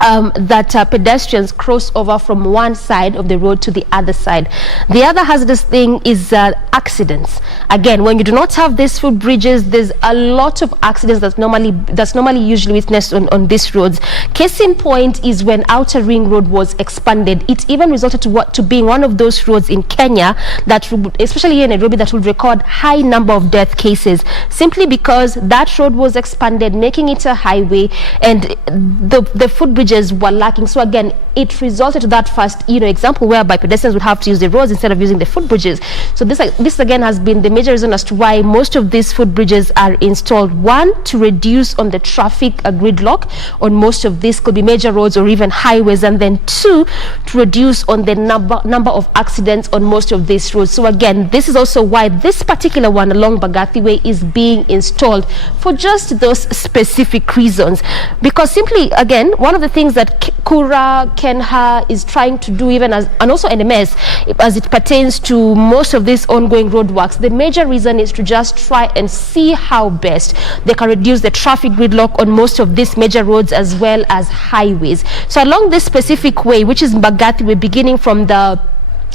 that pedestrians cross over from one side of the road to the other side. The other hazardous thing is accidents. Again, when you do not have these footbridges, there's a lot of accidents that's normally usually witnessed on these roads. Case in point is when Outer Ring Road was expanded. It even resulted to being one of those roads in Kenya that, especially here in Nairobi, that would record high number of death cases simply because that road was expanded, making it a highway, and the footbridges were lacking. So again, it resulted to that first example whereby pedestrians would have to use the roads instead of using the footbridges. So this again has been the major reason as to why most of these footbridges are installed. One, to reduce on the traffic gridlock on most of these could be major roads or even highways, and then two, to reduce on the number of accidents on most of these roads. So again, this is also why this particular one along Mbagathi Way is being installed, for just those specific reasons. Because simply, again, one of the things that Kura, Kenha is trying to do, and also NMS, as it pertains to most of these ongoing road works, the major reason is to just try and see how best they can reduce the traffic gridlock on most of these major roads as well as highways. So along this specific way, which is Mbagathi Way, beginning from the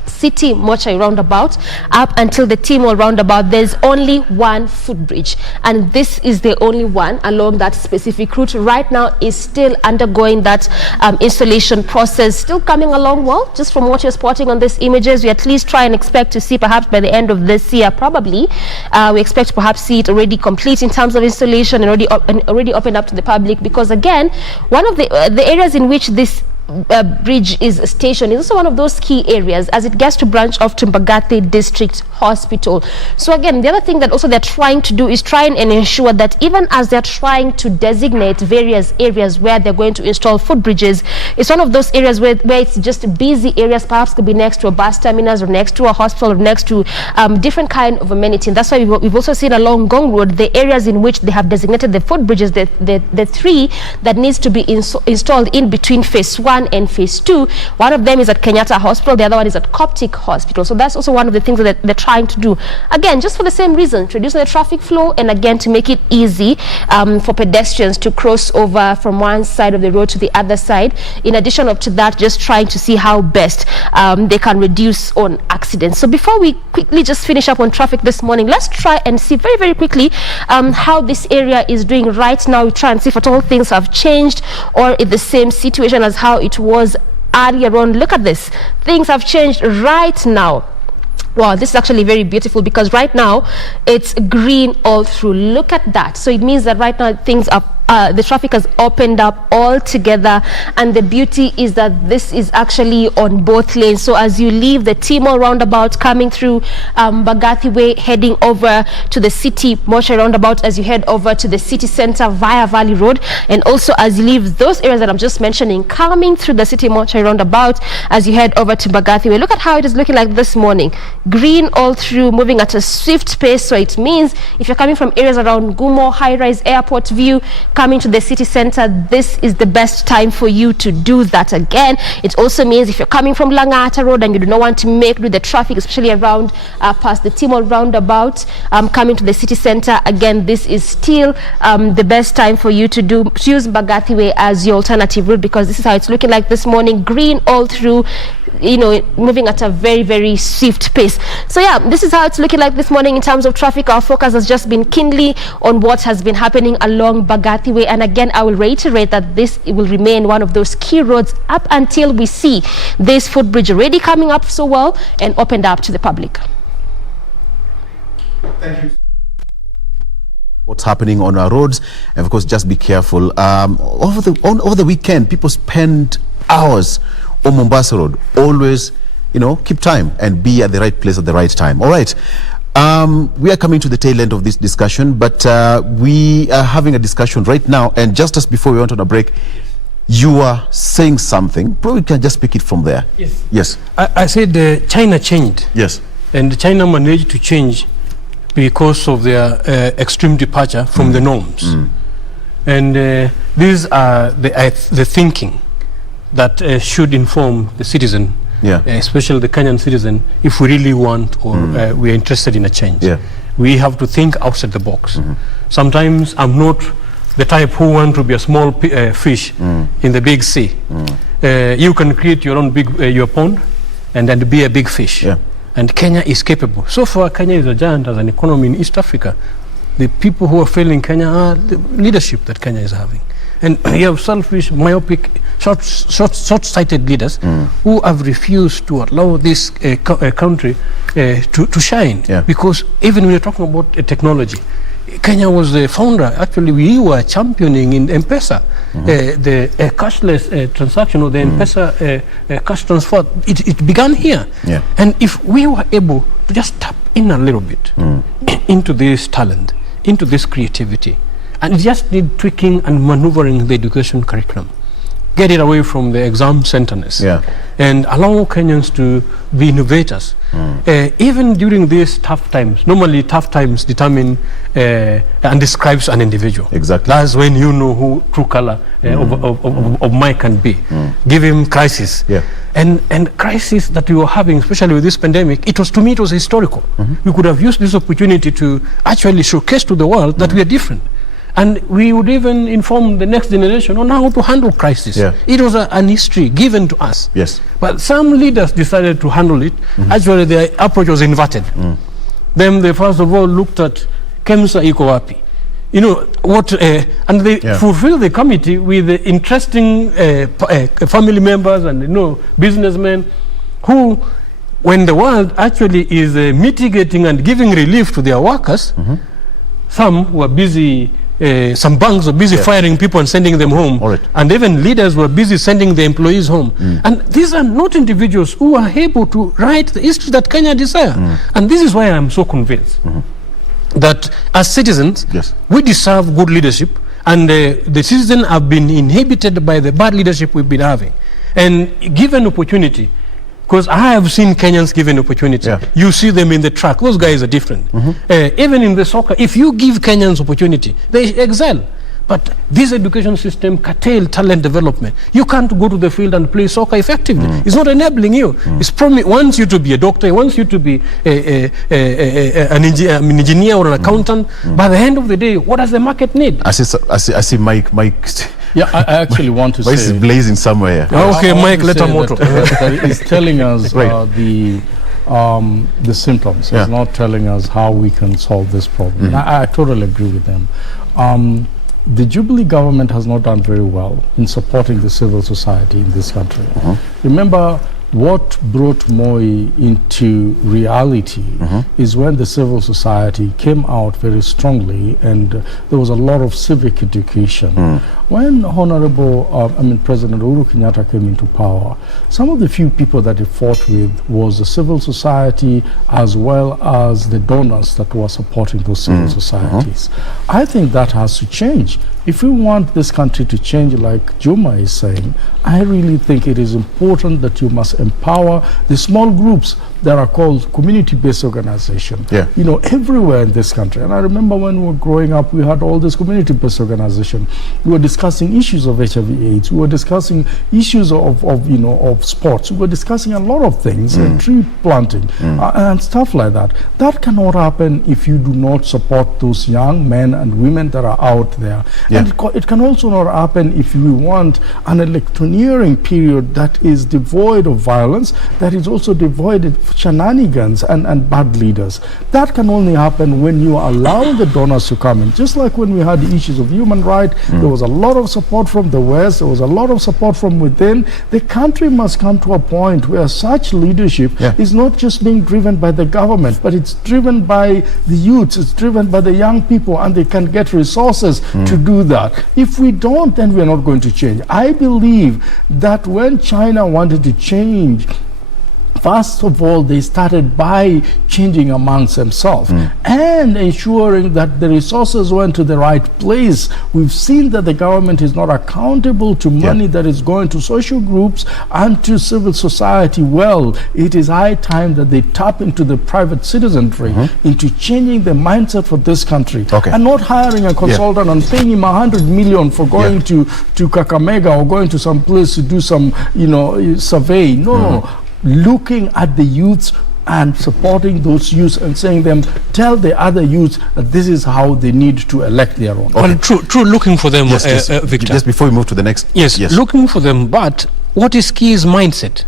City Mochai roundabout up until the Timol roundabout, there's only one footbridge, and this is the only one along that specific route. Right now is still undergoing that installation process, still coming along well. Just from what you're spotting on these images, we at least try and expect to see perhaps by the end of this year, probably we expect to perhaps see it already complete in terms of installation and already opened up to the public, because again, one of the areas in which this bridge is stationed is also one of those key areas as it gets to branch off to Mbagathi District Hospital. So again, the other thing that also they're trying to do is try and ensure that even as they're trying to designate various areas where they're going to install footbridges, it's one of those areas where it's just busy areas, perhaps could be next to a bus terminus or next to a hospital or next to different kind of amenity. And that's why we've also seen along Gong Road the areas in which they have designated the footbridges, the three that needs to be installed in between phase 1 and phase 2. One of them is at Kenyatta Hospital, the other one is at Coptic Hospital. So that's also one of the things that they're trying to do, again, just for the same reason, to reduce the traffic flow, and again to make it easy for pedestrians to cross over from one side of the road to the other side. In addition to that, just trying to see how best they can reduce on accidents. So before we quickly just finish up on traffic this morning, let's try and see very, very quickly how this area is doing right now. We try and see if at all things have changed or in the same situation as how it was earlier on. Look at this, things have changed right now. Wow, this is actually very beautiful because right now it's green all through. Look at that. So it means that right now things are the traffic has opened up altogether, and the beauty is that this is actually on both lanes. So as you leave the Timor roundabout coming through Mbagathi Way, heading over to the City Mortuary roundabout, as you head over to the city center via Valley Road, and also as you leave those areas that I'm just mentioning, coming through the City Mortuary roundabout as you head over to Mbagathi Way. Look at how it is looking like this morning. Green all through, moving at a swift pace. So it means if you're coming from areas around Gumo, High Rise, Airport View, coming to the city center, this is the best time for you to do that. Again, it also means if you're coming from Langata Road and you do not want to make do the traffic, especially around past the Timor roundabout, coming to the city center, again, this is still the best time for you to use Mbagathi Way as your alternative route, because this is how it's looking like this morning. Green all through, you know, moving at a very, very swift pace. So yeah, this is how it's looking like this morning in terms of traffic. Our focus has just been keenly on what has been happening along Mbagathi Way, and again, I will reiterate that this will remain one of those key roads up until we see this footbridge already coming up so well and opened up to the public. Thank you. What's happening on our roads, and of course, just be careful. Over the weekend, people spend hours on Mombasa Road. Always, you know, keep time and be at the right place at the right time. All right. We are coming to the tail end of this discussion, but we are having a discussion right now. And just as before we went on a break, you are saying something. Probably can just pick it from there. Yes. Yes. I said China changed. Yes. And China managed to change because of their extreme departure from the norms. And these are the thinking that should inform the citizen, especially the Kenyan citizen, if we really want or we are interested in a change. We have to think outside the box. Sometimes I'm not the type who want to be a small fish in the big sea. You can create your own your pond and then be a big fish. And Kenya is capable. So far, Kenya is a giant as an economy in East Africa. The people who are failing Kenya are the leadership that Kenya is having. And you have selfish, myopic, short-sighted leaders who have refused to allow this country to shine. Because even when you're talking about technology, Kenya was the founder. Actually, we were championing in M-Pesa, the cashless transaction, or the M-Pesa cash transfer. It began here. And if we were able to just tap in a little bit into this talent, into this creativity, and just need tweaking and maneuvering the education curriculum, get it away from the exam centerness, and allow Kenyans to be innovators. Even during these tough times, normally tough times determine and describes an individual. Exactly. That's when you know who true color of Mike can be. Give him crisis. And crisis that we were having, especially with this pandemic, to me it was historical. We could have used this opportunity to actually showcase to the world that we are different. And we would even inform the next generation on how to handle crisis. It was an history given to us. But some leaders decided to handle it. Actually, their approach was inverted. Then they first of all looked at KEMSA iko wapi. You know, what, and they fulfill the committee with the interesting family members and, you know, businessmen who, when the world actually is mitigating and giving relief to their workers, some were busy. Some banks were busy firing people and sending them home, and even leaders were busy sending the employees home. And these are not individuals who are able to write the history that Kenya desire. And this is why I'm so convinced that as citizens, we deserve good leadership, and the citizens have been inhibited by the bad leadership we've been having. And given opportunity, because I have seen Kenyans given opportunity. You see them in the track. Those guys are different. Even in the soccer, if you give Kenyans opportunity, they excel. But this education system curtail talent development. You can't go to the field and play soccer effectively. It's not enabling you. It wants you to be a doctor, it wants you to be an engineer or an accountant. By the end of the day, what does the market need? I see Mike. Yeah, I actually want to say... Voice is blazing somewhere. Okay, Mike, let him motor. It's telling us the symptoms. It's not telling us how we can solve this problem. I totally agree with them. The Jubilee government has not done very well in supporting the civil society in this country. Remember, what brought Moi into reality is when the civil society came out very strongly, and there was a lot of civic education. When President Uhuru Kenyatta came into power, some of the few people that he fought with was the civil society as well as the donors that were supporting those civil societies. I think that has to change. If we want this country to change, like Juma is saying, I really think it is important that you must empower the small groups that are called community-based organizations. You know, everywhere in this country. And I remember when we were growing up, we had all these community-based organizations. We were discussing issues of HIV/AIDS. We were discussing issues of sports. We were discussing a lot of things, tree planting and stuff like that. That cannot happen if you do not support those young men and women that are out there. And it can also not happen if we want an electioneering period that is devoid of violence, that is also devoid of shenanigans and bad leaders. That can only happen when you allow the donors to come in. Just like when we had the issues of human rights, there was a lot of support from the West, there was a lot of support from within. The country must come to a point where such leadership is not just being driven by the government, but it's driven by the youths, it's driven by the young people, and they can get resources to do that. If we don't, then we're not going to change. I believe that when China wanted to change, first of all, they started by changing amongst themselves and ensuring that the resources went to the right place. We've seen that the government is not accountable to money that is going to social groups and to civil society. Well, it is high time that they tap into the private citizenry, into changing the mindset for this country, and not hiring a consultant and paying him 100 million for going to Kakamega or going to some place to do some, survey. No. Looking at the youths and supporting those youths and saying them, tell the other youths that this is how they need to elect their own. Well, true, looking for them, Victor. Just before we move to the next. Yes, looking for them, but what is key is mindset.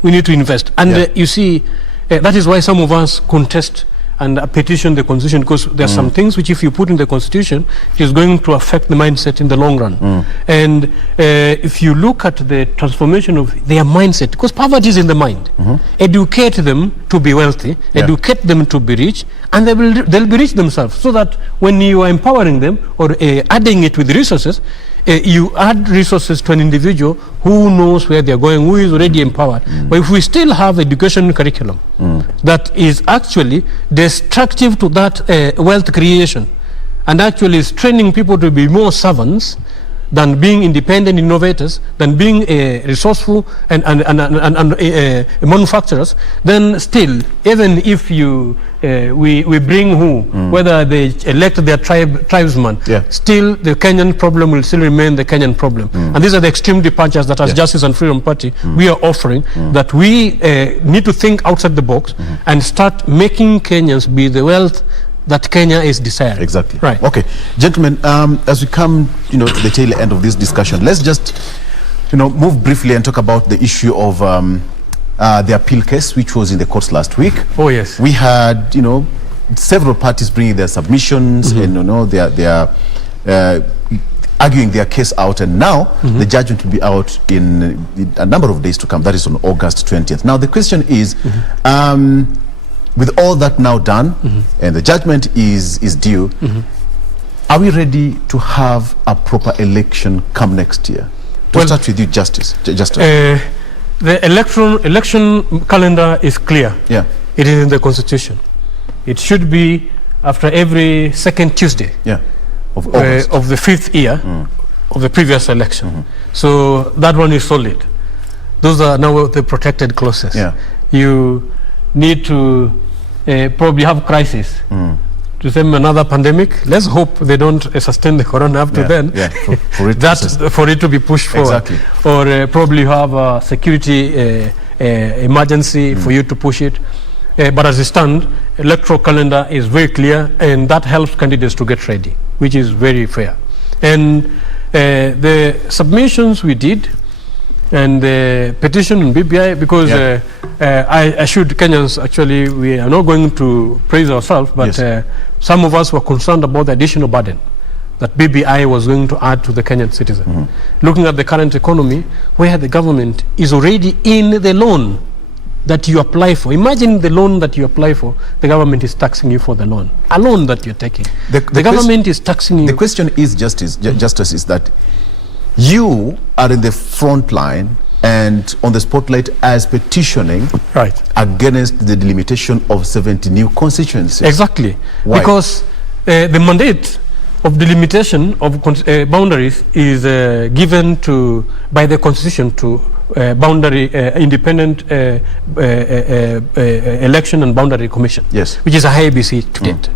We need to invest. And you see, that is why some of us contest and petition the constitution, because there are some things which if you put in the constitution, it is going to affect the mindset in the long run. And if you look at the transformation of their mindset, because poverty is in the mind, educate them to be wealthy, educate them to be rich, and they'll be rich themselves, so that when you are empowering them or adding it with resources, you add resources to an individual who knows where they're going, who is already empowered. But if we still have education curriculum that is actually destructive to that wealth creation, and actually is training people to be more servants than being independent innovators, than being resourceful and manufacturers, then still, even if we bring whether they elect their tribesman, still the Kenyan problem will still remain the Kenyan problem. And these are the extreme departures that as Justice and Freedom Party we are offering, that we need to think outside the box and start making Kenyans be the wealth that Kenya is desiring. Exactly. Right. Okay, gentlemen, as we come, to the tail end of this discussion, let's just, move briefly and talk about the issue of the appeal case, which was in the courts last week. Oh yes. We had, several parties bringing their submissions, and they are arguing their case out, and now the judgment will be out in a number of days to come. That is on August 20th. Now the question is, with all that now done, and the judgment is due, are we ready to have a proper election come next year? To start with you, Justice. The election calendar is clear. It is in the Constitution. It should be after every second Tuesday of the 5th year of the previous election. So that one is solid. Those are now the protected clauses. You need to probably have crisis to them, another pandemic. Let's hope they don't sustain the corona up to then. For it to be pushed forward. Or probably have a security emergency for you to push it. But as it stands, electoral calendar is very clear, and that helps candidates to get ready, which is very fair. And the submissions we did, and the petition in BBI, because I assured Kenyans, actually, we are not going to praise ourselves, but some of us were concerned about the additional burden that BBI was going to add to the Kenyan citizen. Looking at the current economy, where the government is already in the loan that you apply for. Imagine the loan that you apply for, the government is taxing you for the loan. A loan that you're taking. The government is taxing you. The question is, Justice, is that you are in the front line and on the spotlight as petitioning against the delimitation of 70 new constituencies. Exactly. Why? Because the mandate of delimitation of boundaries is given by the constitution to boundary independent election and boundary commission, which is a IEBC to date.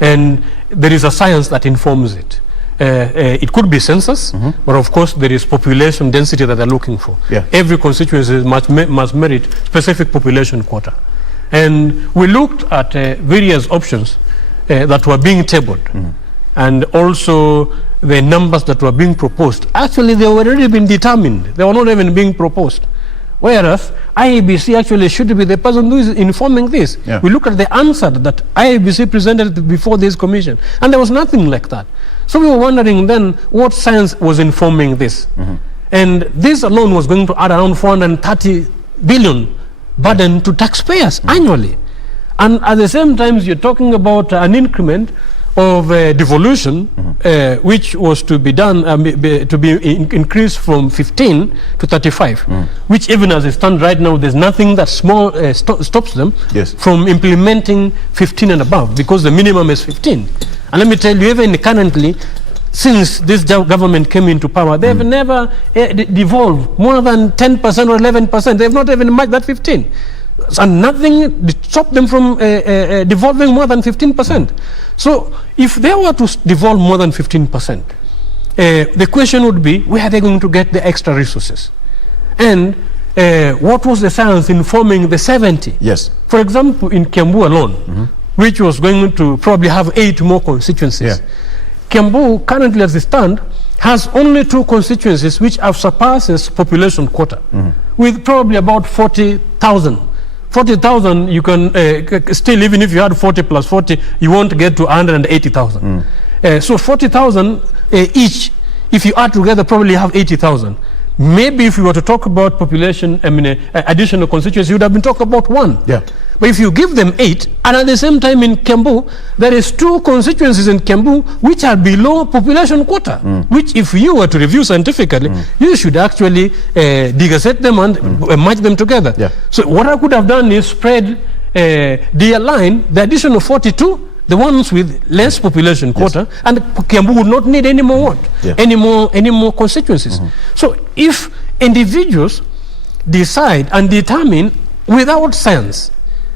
And there is a science that informs it. It could be census, but of course there is population density that they're looking for. Every constituency must merit specific population quota. And we looked at various options that were being tabled, and also the numbers that were being proposed. Actually, they were already been determined. They were not even being proposed. Whereas IEBC actually should be the person who is informing this. We look at the answer that IEBC presented before this commission, and there was nothing like that. So we were wondering then what science was informing this. And this alone was going to add around 430 billion burden to taxpayers annually. And at the same time, you're talking about an increment of devolution, which was to be done, increased from 15 to 35, which even as it stands right now, there's nothing that stops them from implementing 15 and above, because the minimum is 15. And let me tell you, even currently, since this government came into power, they have never devolved more than 10% or 11%. They have not even matched that 15. And nothing stopped them from devolving more than 15%. So if they were to devolve more than 15%, the question would be, where are they going to get the extra resources? And what was the science informing the 70? For example, in Kiambu alone, which was going to probably have 8 more constituencies. Kiambu, currently as it stands, has only 2 constituencies which have surpassed its population quota, with probably about 40,000. 40,000, you can still, even if you had 40 plus 40, you won't get to 180,000. So 40,000 each, if you add together, probably have 80,000. Maybe if we were to talk about population, additional constituencies, you would have been talking about 1. But if you give them 8, and at the same time in Kiambu, there is 2 constituencies in Kiambu which are below population quota, which if you were to review scientifically, you should actually degassette them and merge them together. So what I could have done is spread the line, the additional 42, the ones with less population quota, and Kiambu would not need any more any more constituencies. So if individuals decide and determine without science,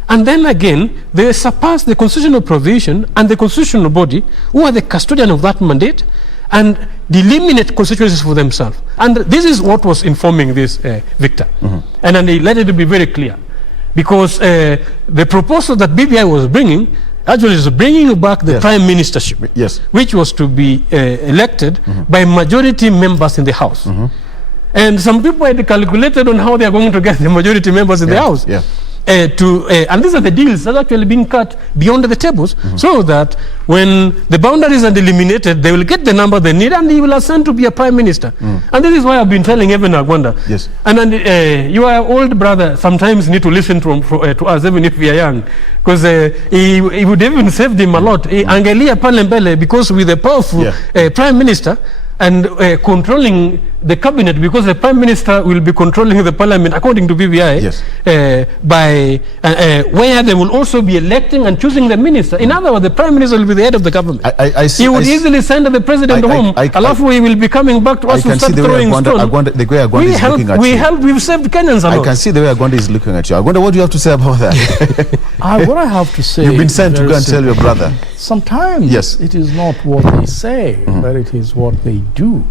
and then again they surpass the constitutional provision and the constitutional body, who are the custodian of that mandate, and delimitate constituencies for themselves. And this is what was informing this, Victor. And then they let it be very clear, because the proposal that BBI was bringing actually is bringing back the prime ministership, which was to be elected by majority members in the House. And some people had calculated on how they are going to get the majority members in the House. And these are the deals that are actually being cut beyond the tables, so that when the boundaries are delimited, they will get the number they need, and he will ascend to be a prime minister. And this is why I've been telling Evan Agwanda. And then, you are old brother, sometimes need to listen to us, even if we are young, because he would even saved him a lot. Angelia Palembele, because with a powerful prime minister, and controlling the cabinet, because the prime minister will be controlling the parliament according to BBI, where they will also be electing and choosing the minister. In other words, the prime minister will be the head of the government. He would easily send the president home. Alafu he will be coming back to us to start throwing stones. We've saved Kenyans a lot. I can see the way Agwanda is looking at you. Agwanda, what do you have to say about that? What I have to say, you've been sent to go and tell your brother. Sometimes it is not what they say, but it is what they do.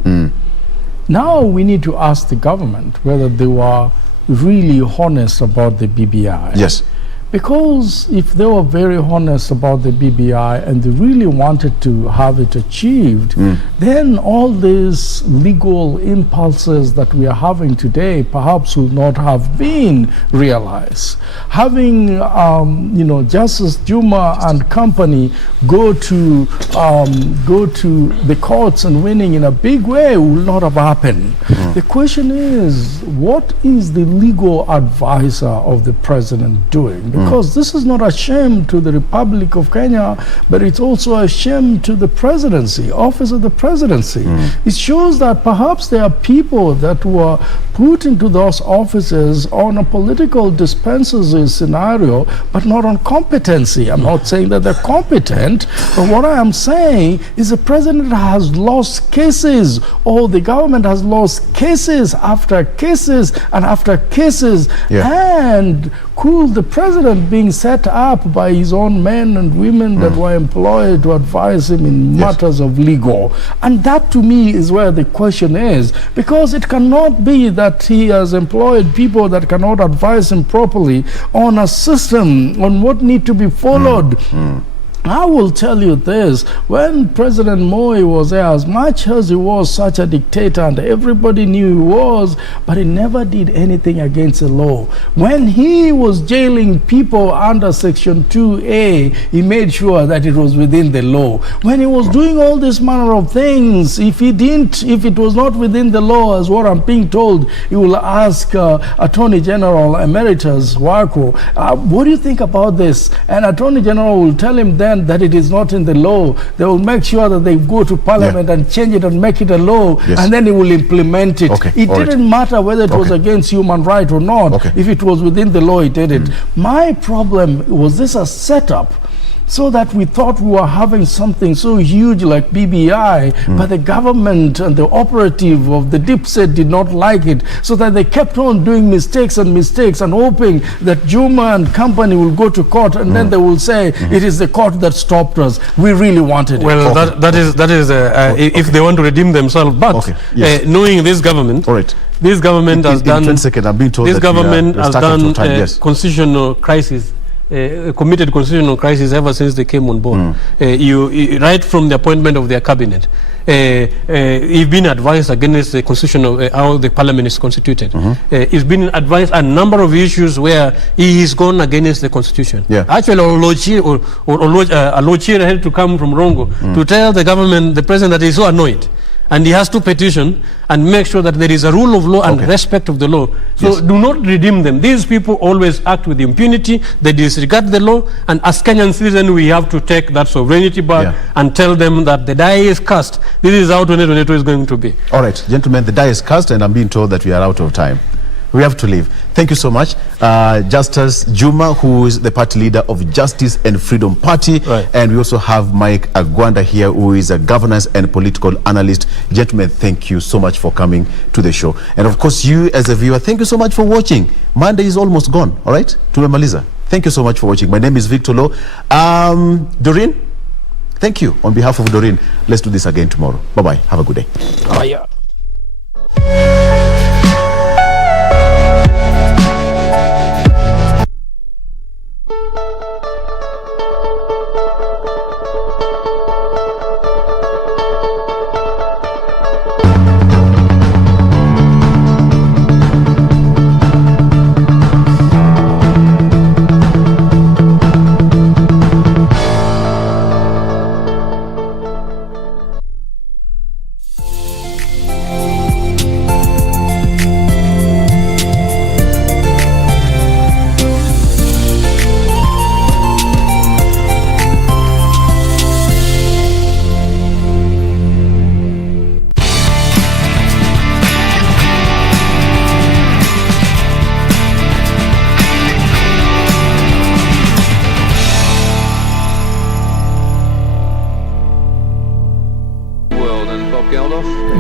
Now we need to ask the government whether they were really honest about the BBI. Because if they were very honest about the BBI and they really wanted to have it achieved, then all these legal impulses that we are having today perhaps would not have been realized. Having, Justice Juma and company go to the courts and winning in a big way will not have happened. The question is, what is the legal advisor of the president doing? Because this is not a shame to the Republic of Kenya, but it's also a shame to the presidency, office of the presidency. It shows that perhaps there are people that were put into those offices on a political dispensatory scenario, but not on competency. I'm not saying that they're competent, but what I am saying is the president has lost cases, or the government has lost cases after cases and after cases. And could the president being set up by his own men and women that were employed to advise him in matters of legal? And that to me is where the question is, because it cannot be that he has employed people that cannot advise him properly on a system, on what need to be followed. I will tell you this, when President Moi was there, as much as he was such a dictator and everybody knew he was, but he never did anything against the law. When he was jailing people under Section 2A, he made sure that it was within the law. When he was doing all this manner of things, if it was not within the law, as what I'm being told, he will ask Attorney General Emeritus Wako, what do you think about this? And Attorney General will tell him then that it is not in the law. They will make sure that they go to Parliament and change it and make it a law, and then he will implement it. It didn't matter whether it was against human right or not. If it was within the law, he did it. My problem was, this a setup so that we thought we were having something so huge like BBI, but the government and the operative of the deep state did not like it, so that they kept on doing mistakes and hoping that Juma and company will go to court, and then they will say it is the court that stopped us. We really wanted it. Well, that is if they want to redeem themselves. But knowing this government, this government has done. I'm being told this government has done constitutional crisis. Committed constitutional crisis ever since they came on board. Right from the appointment of their cabinet, he's been advised against the constitutional how the parliament is constituted. He's been advised a number of issues where he has gone against the constitution. Actually, Olochi had to come from Rongo to tell the government, the president, that he's so annoyed. And he has to petition and make sure that there is a rule of law and respect of the law. So do not redeem them. These people always act with impunity. They disregard the law. And as Kenyan citizens, we have to take that sovereignty back and tell them that the die is cast. This is how 2022 is going to be. All right, gentlemen, the die is cast, and I'm being told that we are out of time. We have to leave. Thank you so much. Justice Juma, who is the party leader of Justice and Freedom Party. And we also have Mike Agwanda here, who is a governance and political analyst. Gentlemen, thank you so much for coming to the show. And of course, you as a viewer, thank you so much for watching. Monday is almost gone, all right? Tumemaliza. Thank you so much for watching. My name is Victor Low. Doreen, thank you. On behalf of Doreen, let's do this again tomorrow. Bye-bye. Have a good day.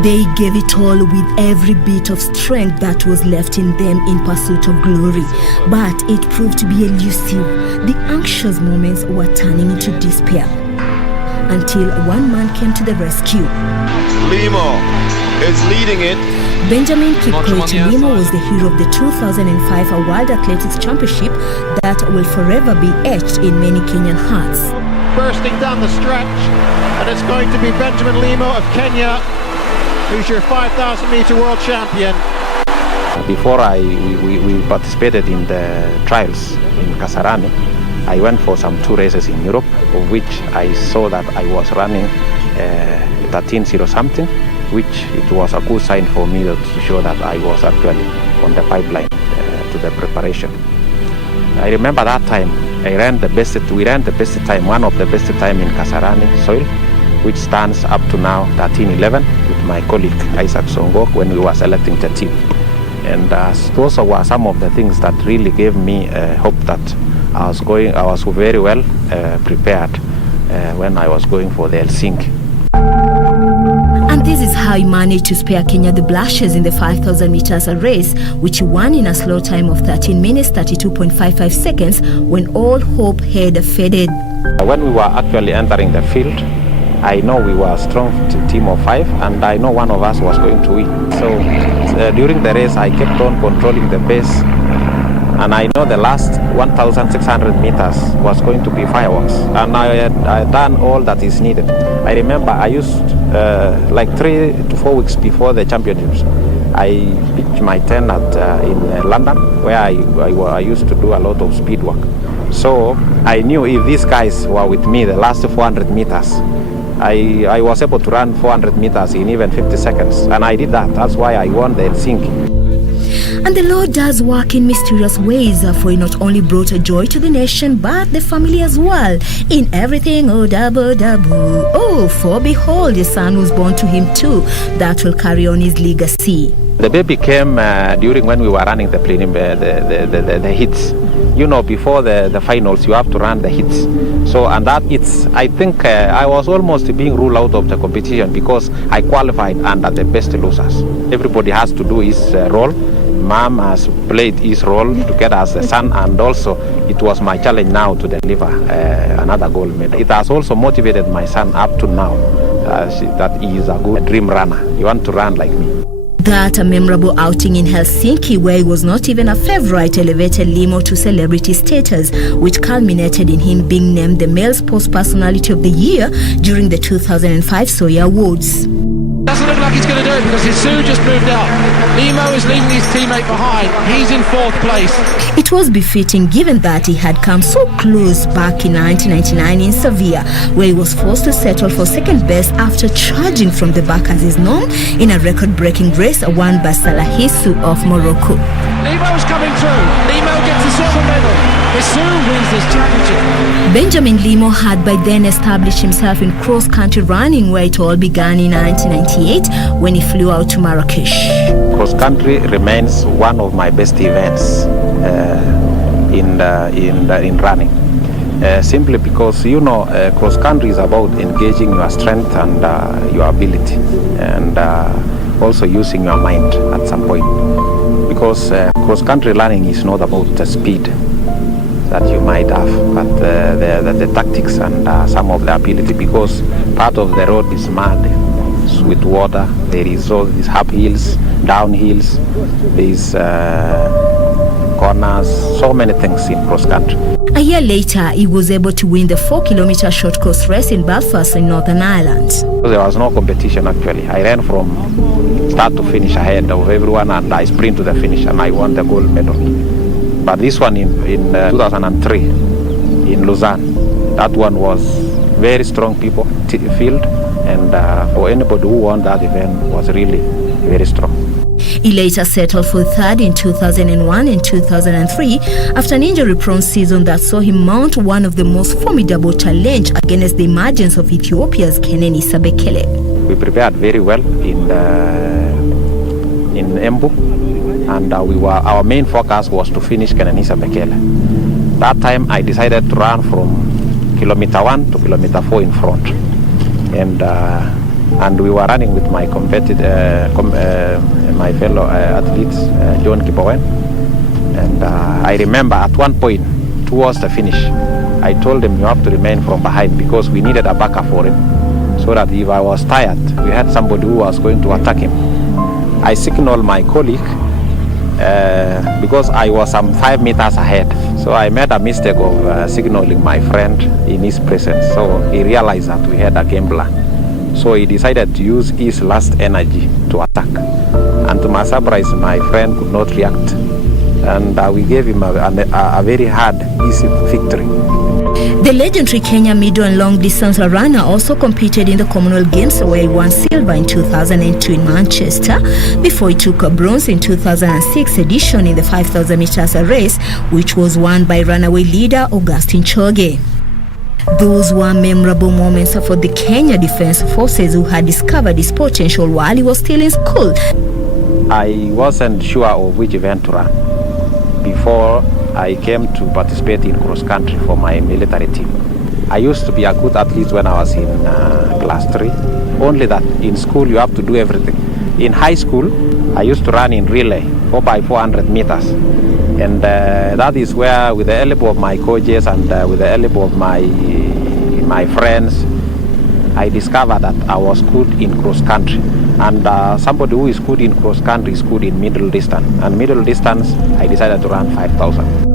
They gave it all with every bit of strength that was left in them in pursuit of glory. But it proved to be elusive. The anxious moments were turning into despair. Until one man came to the rescue. Limo is leading it. Benjamin Kipkoech Limo was the hero of the 2005 World Athletics Championship that will forever be etched in many Kenyan hearts. Bursting down the stretch, and it's going to be Benjamin Limo of Kenya, who's your 5,000-meter world champion. Before we participated in the trials in Kasarani, I went for some 2 races in Europe, of which I saw that I was running 13:0 something, which it was a good sign for me to show that I was actually on the pipeline to the preparation. I remember that time we ran the best time, one of the best time in Kasarani soil, which stands up to now 13:11 with my colleague Isaac Songo when we were selecting the team. And those were some of the things that really gave me hope that I was very well prepared when I was going for the Helsinki. And this is how he managed to spare Kenya the blushes in the 5,000 meters race, which he won in a slow time of 13 minutes 32.55 seconds when all hope had faded. When we were actually entering the field, I know we were a strong team of 5, and I know one of us was going to win. So during the race, I kept on controlling the pace, and I know the last 1,600 meters was going to be fireworks, and I had done all that is needed. I remember I used like 3 to 4 weeks before the championships, I pitched my tent in London, where I used to do a lot of speed work. So I knew if these guys were with me the last 400 meters, I was able to run 400 meters in even 50 seconds, and I did that. That's why I won the Helsinki. And the Lord does work in mysterious ways, for he not only brought a joy to the nation, but the family as well. In everything, oh, double, double. Oh, for behold, a son was born to him too, that will carry on his legacy. The baby came during when we were running the hits. You know, before the finals, you have to run the hits. So, and that I think I was almost being ruled out of the competition because I qualified under the best losers. Everybody has to do his role. Mom has played his role together as the son, and also it was my challenge now to deliver another gold medal. It has also motivated my son up to now that he is a good dream runner. He wants to run like me. That a memorable outing in Helsinki, where he was not even a favorite, elevated Limo to celebrity status, which culminated in him being named the Male Sports Personality of the Year during the 2005 Soya Awards. Doesn't look like he's going to do it because Hisu just moved out. Limo is leaving his teammate behind. He's in 4th place. It was befitting given that he had come so close back in 1999 in Sevilla, where he was forced to settle for second best after charging from the back as is known in a record-breaking race won by Salah Hisu of Morocco. Limo's coming through. Limo gets the silver medal. Hisu wins this championship. Benjamin Limo had by then established himself in cross-country running, where it all began in 1998 when he flew out to Marrakesh. Cross-country remains one of my best events in running. Simply because, you know, cross-country is about engaging your strength and your ability, and also using your mind at some point. Because cross-country running is not about the speed that you might have, but the tactics and some of the ability, because part of the road is mud, with water, there is all these up hills, down hills, there is corners, so many things in cross-country. A year later, he was able to win the 4-kilometer short course race in Belfast in Northern Ireland. There was no competition actually. I ran from start to finish ahead of everyone, and I sprint to the finish, and I won the gold medal. But this one in 2003 in Lausanne, that one was very strong field, and for anybody who won that event was really very strong. He later settled for third in 2001 and 2003 after an injury-prone season that saw him mount one of the most formidable challenge against the emergence of Ethiopia's Kenenisa Bekele. We prepared very well in Embu, and our main focus was to finish Kenenisa Bekele. That time I decided to run from kilometer 1 to kilometer 4 in front, and we were running with my my fellow athletes, John Kipowen, and I remember at one point towards the finish, I told him you have to remain from behind because we needed a backup for him, so that if I was tired, we had somebody who was going to attack him. I signaled my colleague because I was some 5 meters ahead. So I made a mistake of signaling my friend in his presence. So he realized that we had a game plan. So he decided to use his last energy to attack. And to my surprise, my friend could not react. And we gave him a very hard, easy victory. The legendary Kenya middle and long distance runner also competed in the Commonwealth Games, where he won silver in 2002 in Manchester, before he took a bronze in 2006 edition in the 5,000 meters race, which was won by runaway leader Augustine Choge. Those were memorable moments for the Kenya Defence Forces, who had discovered his potential while he was still in school. I wasn't sure of which event to run before I came to participate in cross country for my military team. I used to be a good athlete when I was in class 3, only that in school you have to do everything. In high school, I used to run in relay, 4x400 meters. And that is where, with the help of my coaches and with the help of my friends, I discovered that I was good in cross country. And somebody who is good in cross country is good in middle distance. And middle distance, I decided to run 5,000.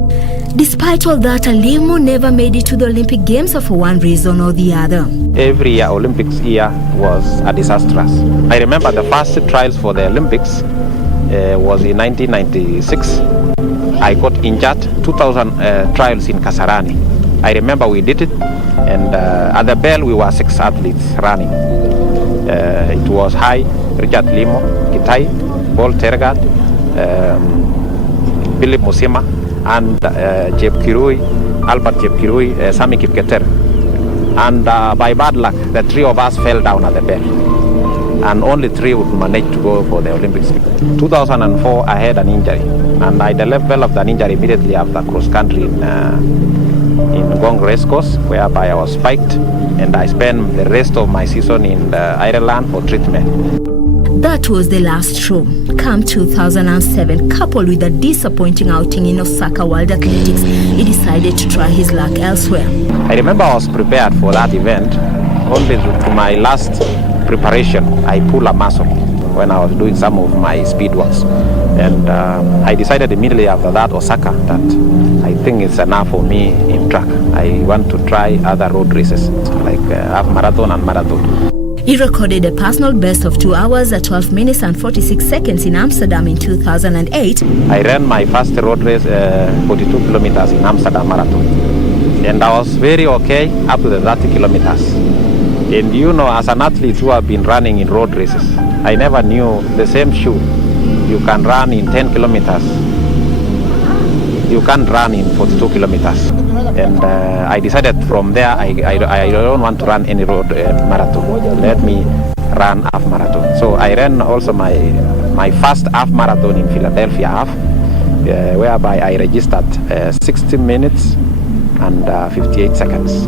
Despite all that, Limo never made it to the Olympic Games for one reason or the other. Every year, Olympics year was a disastrous. I remember the first trials for the Olympics was in 1996. I got injured, 2,000 trials in Kasarani. I remember we did it, and at the bell we were 6 athletes running. It was High, Richard Limo, Kitai, Paul Tergat, Philip Musima, and Jeb Kirui, Albert Jeb Kirui, Sami Kipketer. And by bad luck, the 3 of us fell down at the bell. And only 3 would manage to go for the Olympics. 2004, I had an injury. And I developed an injury immediately after cross country in Gong Race Course, whereby I was spiked. And I spent the rest of my season in Ireland for treatment. That was the last straw. Come 2007, coupled with a disappointing outing in Osaka World Athletics, he decided to try his luck elsewhere. I remember I was prepared for that event. Only to my last preparation, I pulled a muscle when I was doing some of my speed works. And I decided immediately after that, Osaka, that I think it's enough for me in track. I want to try other road races, like half marathon and marathon. He recorded a personal best of 2 hours at 12 minutes and 46 seconds in Amsterdam in 2008. I ran my first road race, 42 kilometers in Amsterdam Marathon. And I was very okay up to the 30 kilometers. And you know, as an athlete who have been running in road races, I never knew the same shoe you can run in 10 kilometers. You can't run in 42 kilometers. And I decided from there, I don't want to run any road marathon. Let me run half marathon. So I ran also my first half marathon in Philadelphia half, whereby I registered 60 minutes and 58 seconds.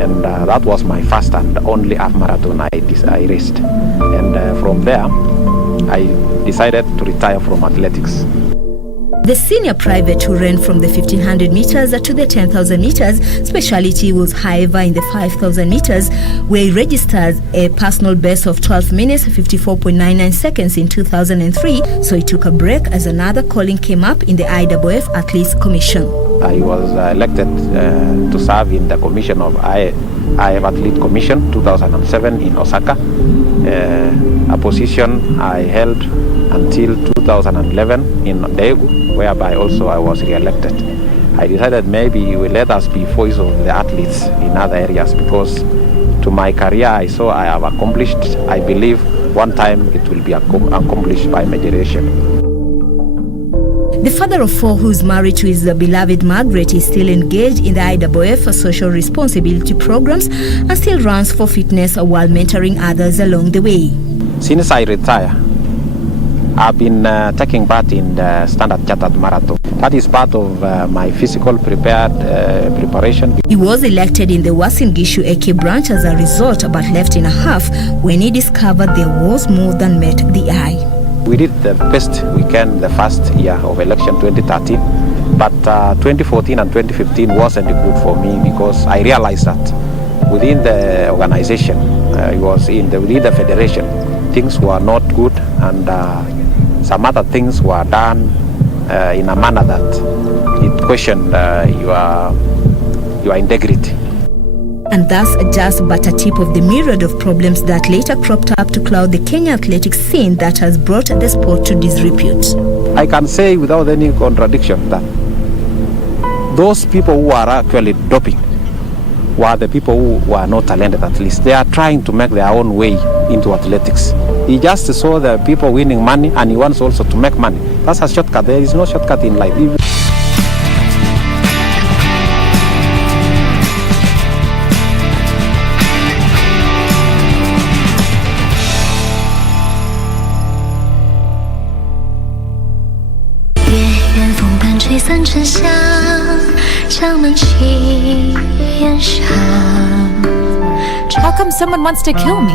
And that was my first and only half marathon I raced. And from there, I decided to retire from athletics. The senior private who ran from the 1,500 meters to the 10,000 meters specialty was, however, in the 5,000 meters, where he registered a personal best of 12 minutes 54.99 seconds in 2003. So he took a break as another calling came up in the IAAF Athletes Commission. I was elected to serve in the commission of IAAF Athlete Commission 2007 in Osaka, a position I held until 2011 in Daegu, whereby also I was re-elected. I decided maybe let us be voice of the athletes in other areas, because to my career I saw I have accomplished. I believe one time it will be accomplished by my generation. The father of 4, who is married to his beloved Margaret, is still engaged in the IAAF social responsibility programs and still runs for fitness while mentoring others along the way. Since I retire, I've been taking part in the Standard Chartered Marathon. That is part of my physical preparation. He was elected in the Uasin Gishu AK branch as a result, but left in a half when he discovered there was more than met the eye. We did the best we can the first year of election 2013, but 2014 and 2015 wasn't good for me, because I realized that within the organization, within the federation, meetings were not good, and some other things were done in a manner that it questioned your integrity. And that's just but a tip of the myriad of problems that later cropped up to cloud the Kenya athletics scene that has brought the sport to disrepute. I can say without any contradiction that those people who are actually doping were the people who were not talented, at least. They are trying to make their own way into athletics. He just saw the people winning money, and he wants also to make money. That's a shortcut. There is no shortcut in life. How come someone wants to kill me?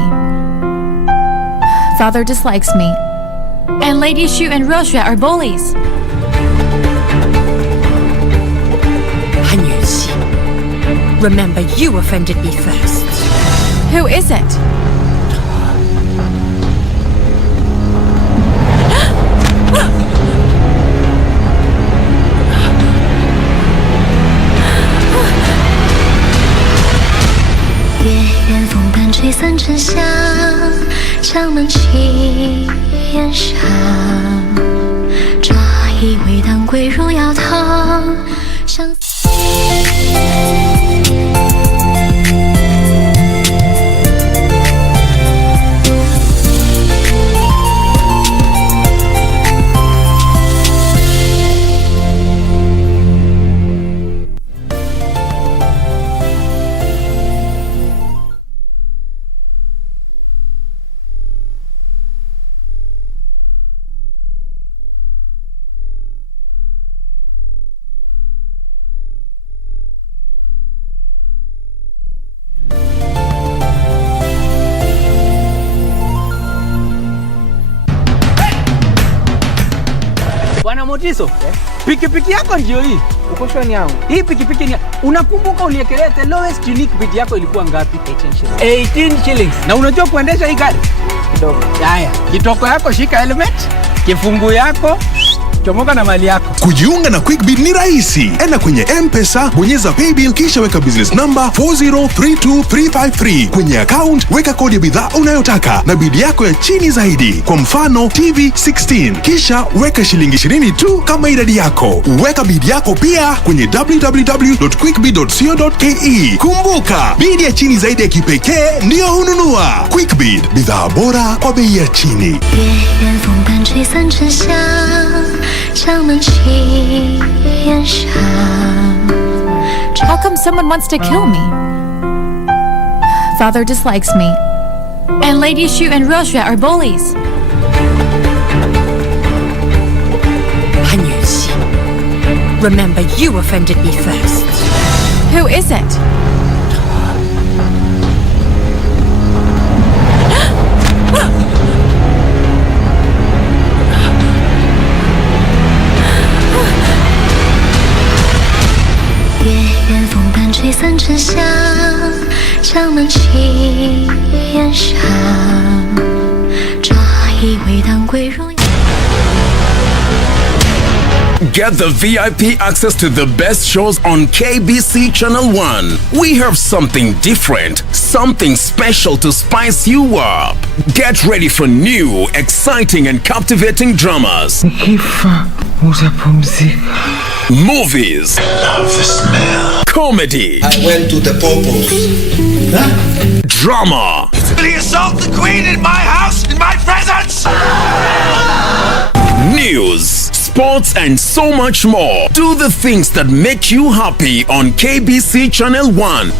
Father dislikes me. And Lady Shu and Rosha are bullies. Han Yuxi, remember you offended me first. Who is it? Bwana Motiso, pikipiki yako ndio hii. Uko shwani yangu. Hii pikipiki ni unakumbuka uliekelea the lowest unique bid yako ilikuwa ngapi? 18 shillings. Na unajua kuendesha hii gari? Kidogo. Haya, kitoko yako shika helmet, kifungu yako chomoka na mali yako. Kujiunga na QuickBid ni rahisi. Enda kwenye M-Pesa, bonyeza paybill kisha weka business number 4032353. Kwenye account weka kodi ya bidhaa unayotaka na bid yako ya chini zaidi. Kwa mfano TV 16. Kisha weka shilingi 20 tu kama idadi yako. Weka bid yako pia kwenye www.quickbid.co.ke. Kumbuka, bid ya chini zaidi ya kipekee ndio hununua. QuickBid, bidhaa bora kwa bei ya chini. How come someone wants to kill me? Father dislikes me. And Lady Shu and Rosha are bullies. Han Yuxi, remember you offended me first. Who is it? Get the VIP access to the best shows on KBC Channel 1. We have something different, something special to spice you up. Get ready for new, exciting and captivating dramas. Movies. I love the smell. Comedy. I went to the Popos. Drama. Did he assault the Queen in my house, in my presence? News, sports and so much more. Do the things that make you happy on KBC Channel 1.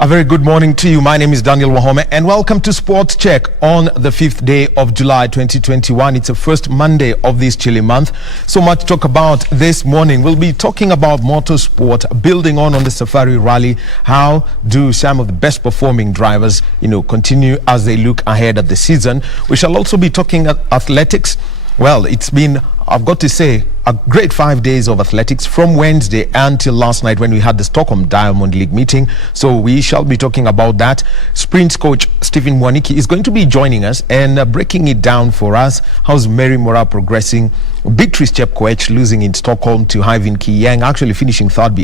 A very good morning to you. My name is Daniel Wahome and welcome to Sports Check on the 5th day of July 2021. It's the first Monday of this chilly month. So much to talk about this morning. We'll be talking about motorsport, building on the Safari Rally. How do some of the best performing drivers, continue as they look ahead at the season? We shall also be talking athletics. Well, it's been, I've got to say, a great 5 days of athletics from Wednesday until last night when we had the Stockholm Diamond League meeting. So we shall be talking about that. Sprints coach Stephen Mwaniki is going to be joining us and breaking it down for us. How's Mary Mora progressing? Beatrice Chepkoech losing in Stockholm to Hyvin Kiyang, actually finishing third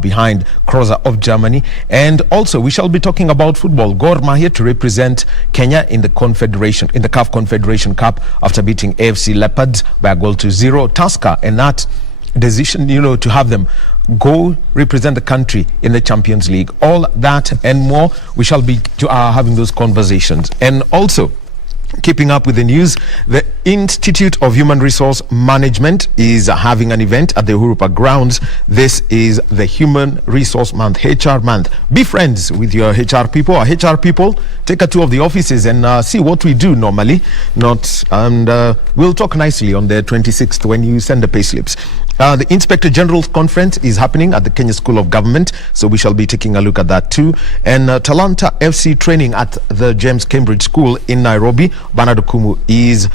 behind Kroza of Germany. And also we shall be talking about football. Gor Mahia to represent Kenya in the CAF Confederation Cup after beating AFC Leopards by a goal to 0. Tusker and that decision, to have them go represent the country in the Champions League. All that and more, we shall be having those conversations. And also, keeping up with the news, the Institute of Human Resource Management is having an event at the Uhuru Park grounds. This is the Human Resource Month, HR Month. Be friends with your HR people. Our HR people, take a tour of the offices and see what we do normally. We'll talk nicely on the 26th when you send the payslips. The Inspector General's Conference is happening at the Kenya School of Government, so we shall be taking a look at that too. And Talanta FC training at the James Cambridge School in Nairobi. Bernard Okumu is